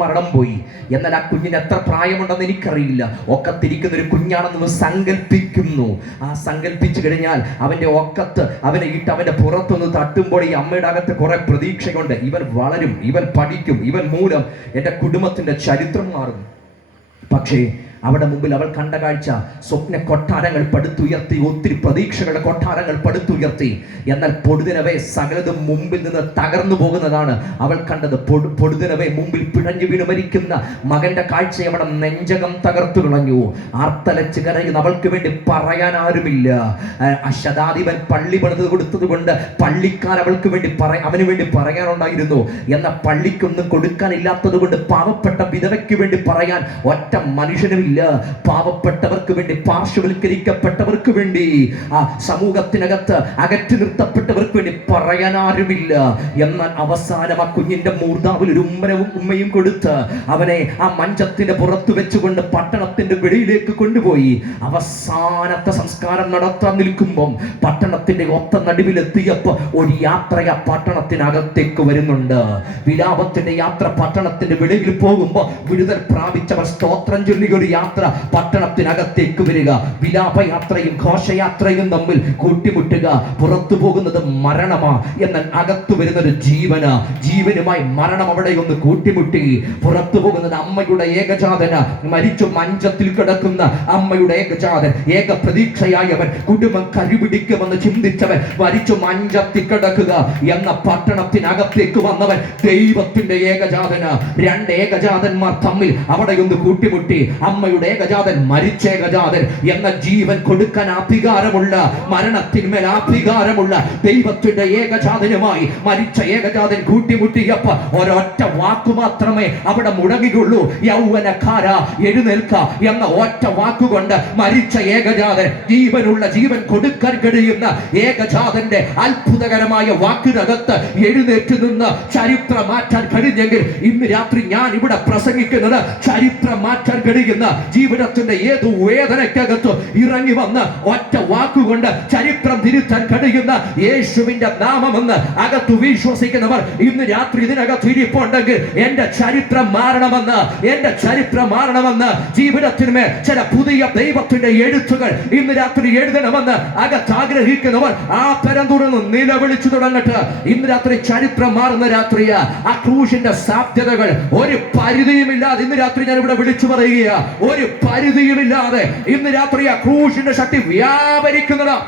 മരണം പോയി. എന്നാൽ ആ കുഞ്ഞിന് എത്ര പ്രായമുണ്ടെന്ന് എനിക്കറിയില്ല. ഒക്കത്തിരിക്കുന്ന ഒരു കുഞ്ഞാണെന്ന് സങ്കല്പിക്കുന്നു. ആ സങ്കല്പിച്ചു കഴിഞ്ഞാൽ അവന്റെ ഒക്കത്ത് അവനെ ഇട്ട് അവന്റെ പുറത്തൊന്ന് തട്ടുമ്പോൾ ഈ അമ്മയുടെ അകത്ത് കുറെ പ്രതീക്ഷയുണ്ട്. ഇവൻ വളരും, ഇവൻ പഠിക്കും, ഇവൻ മൂലം എന്റെ കുടുംബത്തിന്റെ ചരിത്രം മാറും. പക്ഷേ അവിടെ മുമ്പിൽ അവൾ കണ്ട കാഴ്ച സ്വപ്ന കൊട്ടാരങ്ങൾ പടുത്തുയർത്തി, ഒത്തിരി പ്രതീക്ഷകളുടെ കൊട്ടാരങ്ങൾ പടുത്തുയർത്തി. എന്നാൽ പൊടുതിനവേ സകലതും മുമ്പിൽ നിന്ന് തകർന്നു പോകുന്നതാണ് അവൾ കണ്ടത്. പൊടുതിനവേ മുമ്പിൽ പിടഞ്ഞു വീണ് മരിക്കുന്ന മകന്റെ കാഴ്ച അവിടെ നെഞ്ചകം തകർത്തു കളഞ്ഞു. ആർത്തലച്ച് കരയുന്ന അവൾക്ക് വേണ്ടി പറയാൻ ആരുമില്ല. ശതാധിപൻ പള്ളി പണിത് കൊടുത്തത് കൊണ്ട് പള്ളിക്കാർ അവൾക്ക് വേണ്ടി അവന് വേണ്ടി പറയാനുണ്ടായിരുന്നു. എന്നാൽ പള്ളിക്കൊന്നും കൊടുക്കാനില്ലാത്തത് കൊണ്ട് പാവപ്പെട്ട വിധവയ്ക്ക് വേണ്ടി പറയാൻ ഒറ്റ മനുഷ്യനും ഇല്ല. പാവപ്പെട്ടവർക്ക് വേണ്ടി, പാർശ്വവൽക്കരിക്കപ്പെട്ടവർക്ക് വേണ്ടി, ആ സമൂഹത്തിനകത്ത് അകറ്റി നിർത്തപ്പെട്ടവർക്ക് വേണ്ടി പറയാൻ ആരുമില്ല. എന്നാൽ അവസാനം ആ കുഞ്ഞിന്റെ മൂർധാവിൽ ഒരു ഉമ്മയും കൊടുത്ത് അവനെ ആ മഞ്ചത്തിന്റെ പുറത്ത് വെച്ചുകൊണ്ട് പട്ടണത്തിന്റെ വെളിയിലേക്ക് കൊണ്ടുപോയി. അവസാനത്തെ സംസ്കാരം നടത്താൻ നിൽക്കുമ്പം പട്ടണത്തിന്റെ ഒത്ത നടുവിലെത്തിയപ്പോ ഒരു യാത്രയാ പട്ടണത്തിനകത്തേക്ക് വരുന്നുണ്ട്. വിലാപത്തിന്റെ യാത്ര പട്ടണത്തിന്റെ വെളിയിൽ പോകുമ്പോ വിടുതൽ പ്രാപിച്ചവർ സ്തോത്രം ചൊല്ലിയ ഒരു യാത്ര പട്ടണത്തിനകത്തേക്ക് വരിക. വിലാപയാത്രയും ഘോഷയാത്രയും തമ്മിൽ കൂട്ടിമുട്ടുക. പുറത്തു പോകുന്നത് മരണമാ, എന്നാൽ അകത്തു വരുന്നത് ജീവനാ. ജീവനുമായി മരണം അവിടെ ഒന്ന് കൂട്ടിമുട്ടി. പുറത്തു പോകുന്നത് അമ്മയുടെ ഏകജാതന, മരിച്ചു മഞ്ചത്തിൽ കിടക്കുന്ന അമ്മയുടെ ഏകജാതൻ, ഏക പ്രതീക്ഷയായവൻ, കുടുംബം കരുപിടിക്കുമെന്ന് ചിന്തിച്ചവൻ, മരിച്ചു മഞ്ചത്തിൽ കിടക്കുക എന്ന പട്ടണത്തിനകത്തേക്ക് വന്നവൻ ദൈവത്തിന്റെ ഏകജാതന. രണ്ട് ഏകജാതന്മാർ തമ്മിൽ അവിടെ ഒന്ന് കൂട്ടിമുട്ടി. അമ്മയുടെ ഏകജാതൻ മരിച്ച ഏകജാതൻ, എന്ന ജീവൻ കൊടുക്കാൻ അധികാരമുള്ള, മരണത്തിന്മേൽ അധികാരമുള്ള ദൈവത്തിന്റെ ഏകജാതനുമായി മരിച്ച ഏകജാതൻ കൂട്ടിമുട്ടിയപ്പോ ഒരൊറ്റ വാക്കു മാത്രമേ അവിടെ മുടങ്ങിയുള്ളൂ. യൗവനക്കാര എഴുന്നേൽക്ക എന്ന ഒറ്റ വാക്കുകൊണ്ട് മരിച്ച ഏകജാതൻ, ജീവനുള്ള ജീവൻ കൊടുക്കാൻ കഴിയുന്ന ഏകജാതന്റെ അത്ഭുതകരമായ വാക്കിനകത്ത് എഴുന്നേറ്റ് നിന്ന് ചരിത്രം മാറ്റാൻ കഴിഞ്ഞെങ്കിൽ ഇന്ന് രാത്രി ഞാൻ ഇവിടെ പ്രസംഗിക്കുന്നത് ചരിത്രം മാറ്റാൻ കഴിയുന്ന, ജീവിതത്തിന്റെ ഏത് വേദനയ്ക്കകത്ത് ഇറങ്ങി വന്ന് ഒറ്റ വാക്കുകൊണ്ട് ചരിത്രം തിരുത്താൻ കഴിയുന്ന യേശുവിന്റെ നാമമെന്ന് അകത്ത് വിശ്വസിക്കുന്നവർ ഇന്ന് രാത്രി ഇതിനകത്ത് ഇരിപ്പുണ്ടെങ്കിൽ എന്റെ ചരിത്രം മാറണമെന്ന്, എന്റെ ചരിത്രം മാറണമെന്ന്, ജീവിതത്തിന്മേൽ ചില പുതിയ ദൈവത്തിന്റെ എഴുത്തുകൾ ഇന്ന് രാത്രി എഴുതണമെന്ന് അകത്ത് ആഗ്രഹിക്കുന്നവർ ആ തരം തുറന്ന് നിലവിളിച്ചു തുടങ്ങട്ടെ. ഇന്ന് രാത്രി ചരിത്രം മാറുന്ന രാത്രിയാ. ആ ക്രൂശിന്റെ സാധ്യതകൾ ഒരു പരിധിയുമില്ലാതെ ഇന്ന് രാത്രി ഞാൻ ഇവിടെ വിളിച്ചു പറയുക. ഒരു പരിധിയുമില്ലാതെ ഇന്ന് രാത്രി ആ ക്രൂശിന്റെ ശക്തി വ്യാപരിക്കുന്നതാ.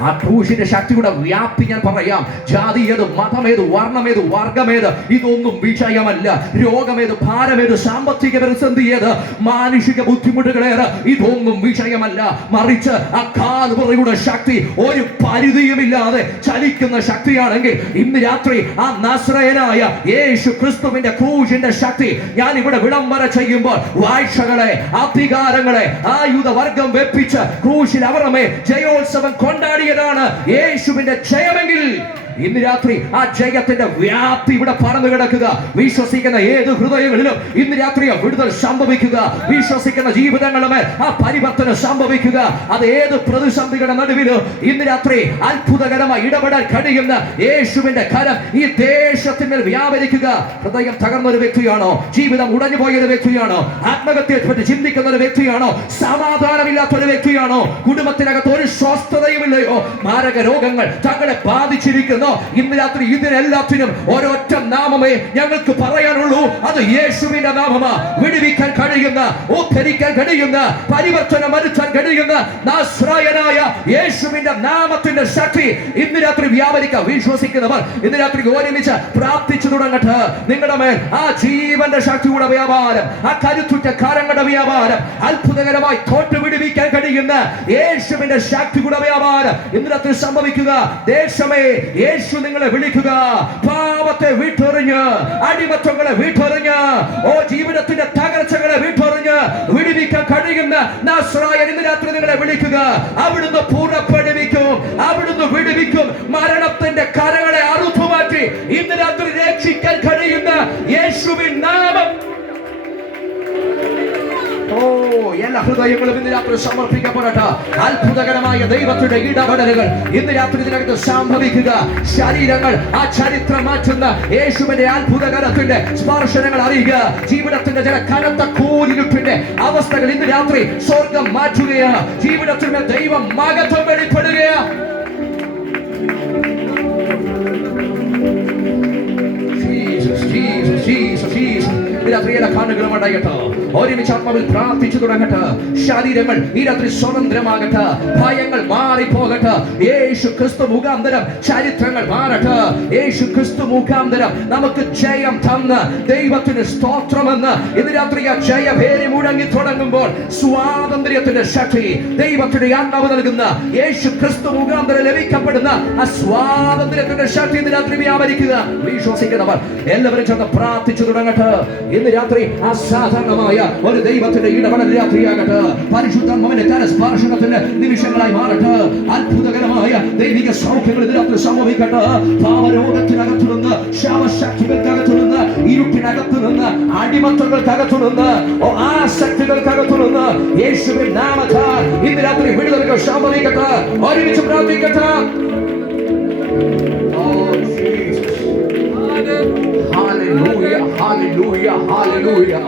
ആ ക്രൂശിന്റെ ശക്തിയുടെ വ്യാപ്തി ഞാൻ പറയാം. ജാതിയേത്, മതമേത്, വർണ്ണമേത്, വർഗമേത്, ഇതൊന്നും വിഷയമല്ല. രോഗമേത്, ഭാരമേത്, സാമ്പത്തിക പ്രതിസന്ധി ഏത്, മാനുഷിക ബുദ്ധിമുട്ടുകളേത്, ഇതൊന്നും വിഷയമല്ല. മറിച്ച് ആ കാൽവറിയുടെ ശക്തി ഒരു പരിധിയുമില്ലാതെ ചലിക്കുന്ന ശക്തിയാണെങ്കിൽ ഇന്ന് രാത്രി ആ നസ്രയനായ യേശു ക്രിസ്തുവിന്റെ ക്രൂശിന്റെ ശക്തി ഞാൻ ഇവിടെ വിളംബരം ചെയ്യുമ്പോൾ വാഴ്ചകളെ, അധികാരങ്ങളെ, ആയുധവർഗം വെപ്പിച്ച് ക്രൂശിൽ അവരമേ ജയോത്സവം കൊണ്ടാടിയതാണ് യേശുവിന്റെ ജയമെങ്കിൽ ഇന്ന് രാത്രി ആ ജയത്തിന്റെ വ്യാപ്തി ഇവിടെ പറന്നു കിടക്കുക. വിശ്വസിക്കുന്ന ഏത് ഹൃദയങ്ങളിലും ഇന്ന് രാത്രി വിടുതൽ സംഭവിക്കുക. വിശ്വസിക്കുന്ന ജീവിതങ്ങളുമേ ആ പരിവർത്തനം സംഭവിക്കുക. അത് ഏത് പ്രതിസന്ധികളുടെ നടുവിലും ഇന്ന് രാത്രി അത്ഭുതകരമായി ഇടപെടാൻ കഴിയുന്ന യേശുവിന്റെ കരം ഈ ദേശത്തിന്മേൽ വ്യാപരിക്കുക. ഹൃദയം തകർന്ന ഒരു വ്യക്തിയാണോ? ജീവിതം ഉടഞ്ഞു പോയ ഒരു വ്യക്തിയാണോ? ആത്മഹത്യയെ പറ്റി ചിന്തിക്കുന്ന ഒരു വ്യക്തിയാണോ? സമാധാനമില്ലാത്ത ഒരു വ്യക്തിയാണോ? കുടുംബത്തിനകത്ത് ഒരു സ്വസ്ഥതയുമില്ലയോ? മാരക രോഗങ്ങൾ തങ്ങളെ ബാധിച്ചിരിക്കുന്നു. ഇന്ന് രാത്രി ഇതിനെല്ലാത്തിനും ഒരൊറ്റ നാമമേ ഞങ്ങൾക്ക് പറയാനുള്ളൂ. അത് യേശുവിന്റെ നാമമാ. വിടുവിക്കാൻ കഴിയുന്ന, ഉദ്ധരിക്കാൻ കഴിയുന്ന, പരിവർത്തനം വരുത്താൻ കഴിയുന്ന നസ്രായനായ യേശുവിന്റെ നാമത്തിന്റെ ശക്തി ഇന്ന് രാത്രി വ്യാപരിക്കാൻ വിശ്വസിക്കുന്നവർ ഇന്ന് രാത്രി ഒരുമിച്ച് പ്രാർത്ഥിച്ചു തുടങ്ങട്ടെ. നിങ്ങളുടെ മേൽ ആ ജീവന്റെ ശക്തിയുടെ വ്യാപാരം, ആ കരുത്തുറ്റ കാരങ്ങളുടെ വ്യാപാരം, അത്ഭുതകരമായി തോറ്റു വിടുവിക്കാൻ കഴിയുന്ന യേശുവിന്റെ ശക്തിയുടെ വ്യാപാരം ഇന്ന് രാത്രി സംഭവിക്കുക. ദേശമേ, യേശു നിങ്ങളെ വിളിക്കുക. പാപത്തെ വിട്ടെറിഞ്ഞ്, അടിമത്വങ്ങളെ വിട്ടെറിഞ്ഞ്, ഓ ജീവിതത്തിന്റെ തകർച്ചകളെ വിട്ടെറിഞ്ഞ് വിടുവിക്കാൻ കഴിയുന്ന നസ്രായൻ ഇന്ന് രാത്രി നിങ്ങളെ വിളിക്കുക. അവിടുന്ന് പുറപ്പെടുവിക്കും, അവിടുന്ന് വിടുവിക്കും. മരണത്തിന്റെ കരങ്ങളെ അറുത്തുമാറ്റി ഇന്ന് രാത്രി രക്ഷിക്കാൻ കഴിയുന്ന യേശുവിൻ നാമം. എല്ലാ ഹൃദയങ്ങളും ഇന്ന് രാത്രി സമർപ്പിക്കപ്പെടട്ടെ. അത്ഭുതകരമായ ദൈവത്തിന്റെ ഇടപെടലുകൾ ഇന്ന് രാത്രി ഇതിനകത്ത് സംഭവിക്കുക. ശരീരങ്ങൾ ആ ചരിത്രം മാറ്റുന്ന യേശുവിന്റെ അത്ഭുതകരത്തിന്റെ സ്പർശനങ്ങൾ അറിയുക. ജീവിതത്തിന്റെ ചില കനത്ത കൂരിരുട്ടിന്റെ അവസ്ഥകൾ ഇന്ന് രാത്രി സ്വർഗം മാറ്റുകയാണ്. ജീവിതത്തിന്റെ ദൈവം മഹത്വം വെളിപ്പെടുകയാണ്. കണ്ണുകളും അടയട്ടെ. ഒരുമിച്ച് ആത്മാവിൽ പ്രാർത്ഥിച്ചു തുടങ്ങട്ടെ. ശരീരങ്ങൾ ഈ രാത്രി സ്വതന്ത്രമാകട്ടെ. ഭയങ്ങൾ മാറിപ്പോകട്ടെ. യേശു ക്രിസ്തു മുഖാന്തരം ചരിത്രങ്ങൾ മാറട്ടെ. യേശു ക്രിസ്തു മുഖാന്തരം നമുക്ക് ജയം തന്ന ദൈവത്തിന് സ്തോത്രമെന്ന് ഇന്ന് രാത്രി ആ ജയ പേര് മുഴങ്ങി തുടങ്ങുമ്പോൾ സ്വാതന്ത്ര്യത്തിന്റെ ശക്തി, ദൈവത്തിന്റെ ആത്മാവ് നൽകുന്ന യേശു ക്രിസ്തു മുഖാന്തരം ലഭിക്കപ്പെടുന്ന ആ സ്വാതന്ത്ര്യത്തിന്റെ ശക്തി ഇന്ന് രാത്രി വ്യാപരിക്കുക. വിശ്വസിക്കുന്നവർ എല്ലാവരും ചെന്ന് പ്രാർത്ഥിച്ചു തുടങ്ങട്ടെ. ഇന്ന് രാത്രി അസാധാരണമായ ഒരു ദൈവത്തിന്റെ ഇടപെടൽ രാത്രിയാകട്ടെ. പരിശുദ്ധാത്മാവിന്റെ കരസ്പർശനത്തിന്റെ നിമിഷങ്ങളായി മാറട്ടെ. അത്ഭുതകരമായ ദൈവിക സൗഖ്യങ്ങൾ ഇന്ന് രാത്രി സംഭവിക്കട്ടെ. പാവരോഗത്തിനകത്തു നിന്ന്, ശവശക്തികൾക്കകത്തു നിന്ന്, ഇരുട്ടിനകത്തു നിന്ന്, അടിമത്തങ്ങൾക്കകത്തു നിന്ന്, ആസക്തികൾക്കകത്തു നിന്ന് യേശുവിൻ നാമത്താൽ ഇന്ന് രാത്രി വിടുതലുകൾ സംഭവിക്കട്ടെ. ഒരുമിച്ച് പ്രാർത്ഥിക്കട്ടെ. Hallelujah, hallelujah, hallelujah.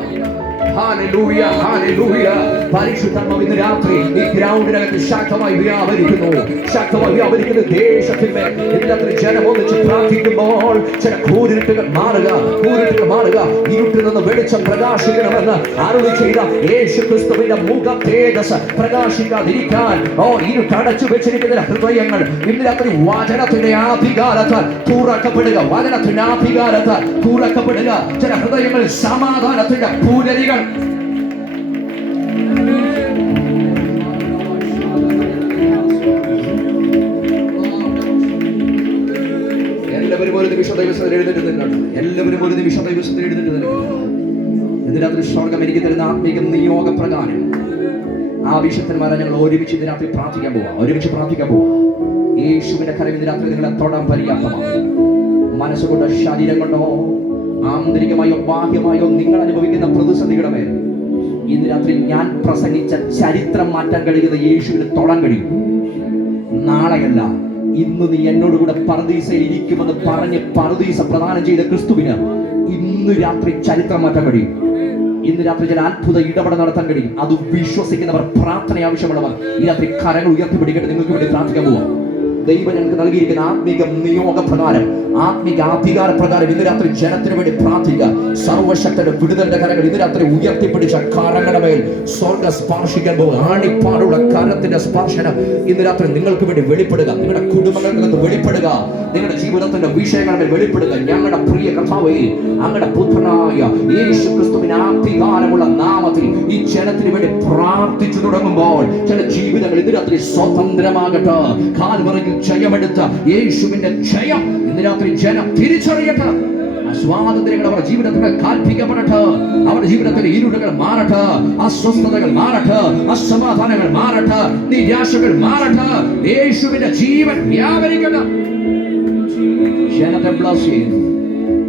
Hallelujah, hallelujah. പരിശുദ്ധാത്മാവ് ഇന്ന് രാത്രി ഈ ഗ്രൗണ്ടിനകത്ത് ശക്തമായി വ്യാപരിക്കുന്നു, ശക്തമായി വ്യാപരിക്കുന്ന ദേശത്തിന്മേൽ ഇന്ന് രാത്രി ജനം ഒന്നിച്ച് പ്രാർത്ഥിക്കുമ്പോൾ ചില കൂരിട്ടുകൾ മാറുക, കൂരിട്ടുകൾ മാറുക. ഇരുട്ടിൽ നിന്ന് വെളിച്ചം പ്രകാശിക്കണമെന്ന് അരുളി ചെയ്ത യേശു ക്രിസ്തുവിന്റെ മുഖ തേജസ് പ്രകാശിക്കാതിരിക്കാൻ ഇരുട്ടടച്ചു വെച്ചിരിക്കുന്ന ഹൃദയങ്ങൾ ഇന്ന് രാത്രി വചനത്തിന്റെ അധികാരത്താൽ തുറക്കപ്പെടുക, വചനത്തിന്റെ അധികാരത്താൽ തുറക്കപ്പെടുക. ചില ഹൃദയങ്ങളിൽ സമാധാനത്തിന്റെ പൂരരികൾ എല്ലാവരും ഒരു നിമിഷം ദൈവസ്ഥയിൽ എഴുന്നേറ്റ് നിൽക്കണം. എല്ലാവരും ഒരു നിമിഷം ദൈവസ്ഥയിൽ എഴുന്നേറ്റ് നിൽക്കണം. ഇന്ന് രാത്രി സ്വർഗം എനിക്ക് തരുന്ന ആത്മീക നിയോഗപ്രകാരം ആ വിശുദ്ധന്മാരെ ഞങ്ങൾ ഒരുമിച്ച് ഇന്ന് രാത്രി പ്രാർത്ഥിക്കാൻ പോവാം, ഒരുമിച്ച് പ്രാർത്ഥിക്കാൻ പോവാം. യേശുവിന്റെ കരം ഇന്ന് രാത്രി നിങ്ങളെ തൊടാൻ പര്യാപ്തമാണ്. മനസ്സുകൊണ്ടോ ശരീരം കൊണ്ടോ ആന്തരികമായോ ബാഹ്യമായോ നിങ്ങൾ അനുഭവിക്കുന്ന പ്രതിസന്ധിയുടെ മേൽ ഇന്ന് രാത്രി ഞാൻ പ്രസംഗിച്ച ചരിത്രം മാറ്റാൻ കഴിയുന്ന യേശുവിനെ തൊടാൻ കഴിയും. നാളെയല്ല, ഇന്ന് നീ എന്നോടുകൂടെ പറുദീസയിൽ ഇരിക്കുമെന്ന് പറഞ്ഞ് പറുദീസ പ്രദാനം ചെയ്ത ക്രിസ്തുവിന് ഇന്ന് രാത്രി ചരിത്രം മാറ്റാൻ കഴിയും. ഇന്ന് രാത്രി ചില അത്ഭുത ഇടപെടൽ നടത്താൻ കഴിയും. അത് വിശ്വസിക്കുന്നവർ, പ്രാർത്ഥന ആവശ്യമുള്ളവർ ഈ രാത്രി കരങ്ങൾ ഉയർത്തിപ്പിടിക്കട്ടെ. നിങ്ങൾക്ക് വേണ്ടി പ്രാർത്ഥിക്കാൻ പോവാം. ദൈവം ഞങ്ങൾക്ക് നൽകിയിരിക്കുന്ന ആത്മീക നിയോഗപ്രകാരം, ആത്മീക അധികാര പ്രകാരം ഇന്ന് രാത്രി ജനത്തിന് വേണ്ടി പ്രാർത്ഥിക്കുക. സർവശക്തന്റെ വിടുതലിന്റെ കരങ്ങൾ ഇന്ന് രാത്രി ഉയർത്തിപ്പിടിച്ച കരങ്ങളുടെ മേൽ സ്വർഗ സ്പർശിക്കാൻ പോകുക. ആണിപ്പാടുള്ള കരത്തിന്റെ സ്പർശനം ഇന്ന് രാത്രി നിങ്ങൾക്ക് വേണ്ടി വെളിപ്പെടുക, നിങ്ങളുടെ കുടുംബങ്ങൾക്ക് വെളിപ്പെടുക, നിങ്ങളുടെ ജീവിതത്തിന്റെ വിഷയങ്ങളുടെ മേൽ വെളിപ്പെടുക. ഞങ്ങളുടെ പ്രിയ കർത്താവേ, അങ്ങയുടെ പുത്രനായ യേശു ക്രിസ്തുവിന്റെ അധികാരമുള്ള നാമത്തിൽ ഈ ജനത്തിന് വേണ്ടി പ്രാർത്ഥിച്ചു തുടങ്ങുമ്പോൾ ചില ജീവിതങ്ങൾ ഇന്ന് രാത്രി സ്വതന്ത്രമാകട്ടെ. കാൽവറിയിൽ ജയമെടുത്ത യേശുവിന്റെ ജയം ഇന്ന് രാത്രി ജനം തിരിച്ചറിയട്ടെ. സ്വാതന്ത്ര്യങ്ങൾ അവരുടെ ജീവിതത്തിൽ കാൽപ്പിക്കപ്പെടട്ടെ. അവരുടെ ജീവിതത്തിലെ ഇരുളുകൾ മാറട്ടെ, അസ്വസ്ഥതകൾ മാറട്ടെ, അസമാധാനങ്ങൾ മാറട്ടെ, നിരാശകൾ മാറട്ടെ. യേശുവിന്റെ ജീവൻ വ്യാപരിക്കട്ടെ. ജനത്തെ ബ്ലസ് ചെയ്യുന്നു.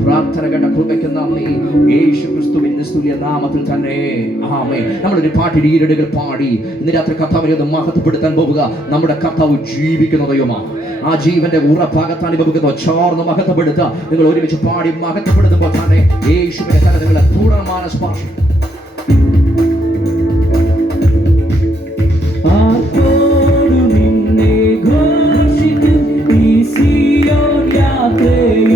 പ്രാർത്ഥന കേട്ട കൃപയ്ക്ക് നന്ദി. യേശു ക്രിസ്തുവിന്റെ നിസ്തുല്യ നാമത്തിൽ തന്നെ ആമേൻ. നമ്മളൊരു പാട്ടിൽ ഈരടുകൾ പാടി ഇന്ന് രാത്രി കർത്താവിനെ ഒന്ന് മഹത്വപ്പെടുത്താൻ പോവുക. നമ്മുടെ കർത്താവ് ജീവിക്കുന്ന ദൈവമാണ്. ആ ജീവന്റെ ഉറഭാഗത്ത് അനുഭവിക്കുന്ന ചോർന്ന് മഹത്വപ്പെടുത്തുക. നിങ്ങൾ ഒരുമിച്ച് പാടി മഹത്വപ്പെടുത്തുമ്പോൾ തന്നെ യേശുവിന്റെ കരം നിങ്ങളെ പൂർണ്ണമായ സ്പർശം. നിന്നെ ഘോഷിക്കും ഈ സിയോൻ യാത്രയിൽ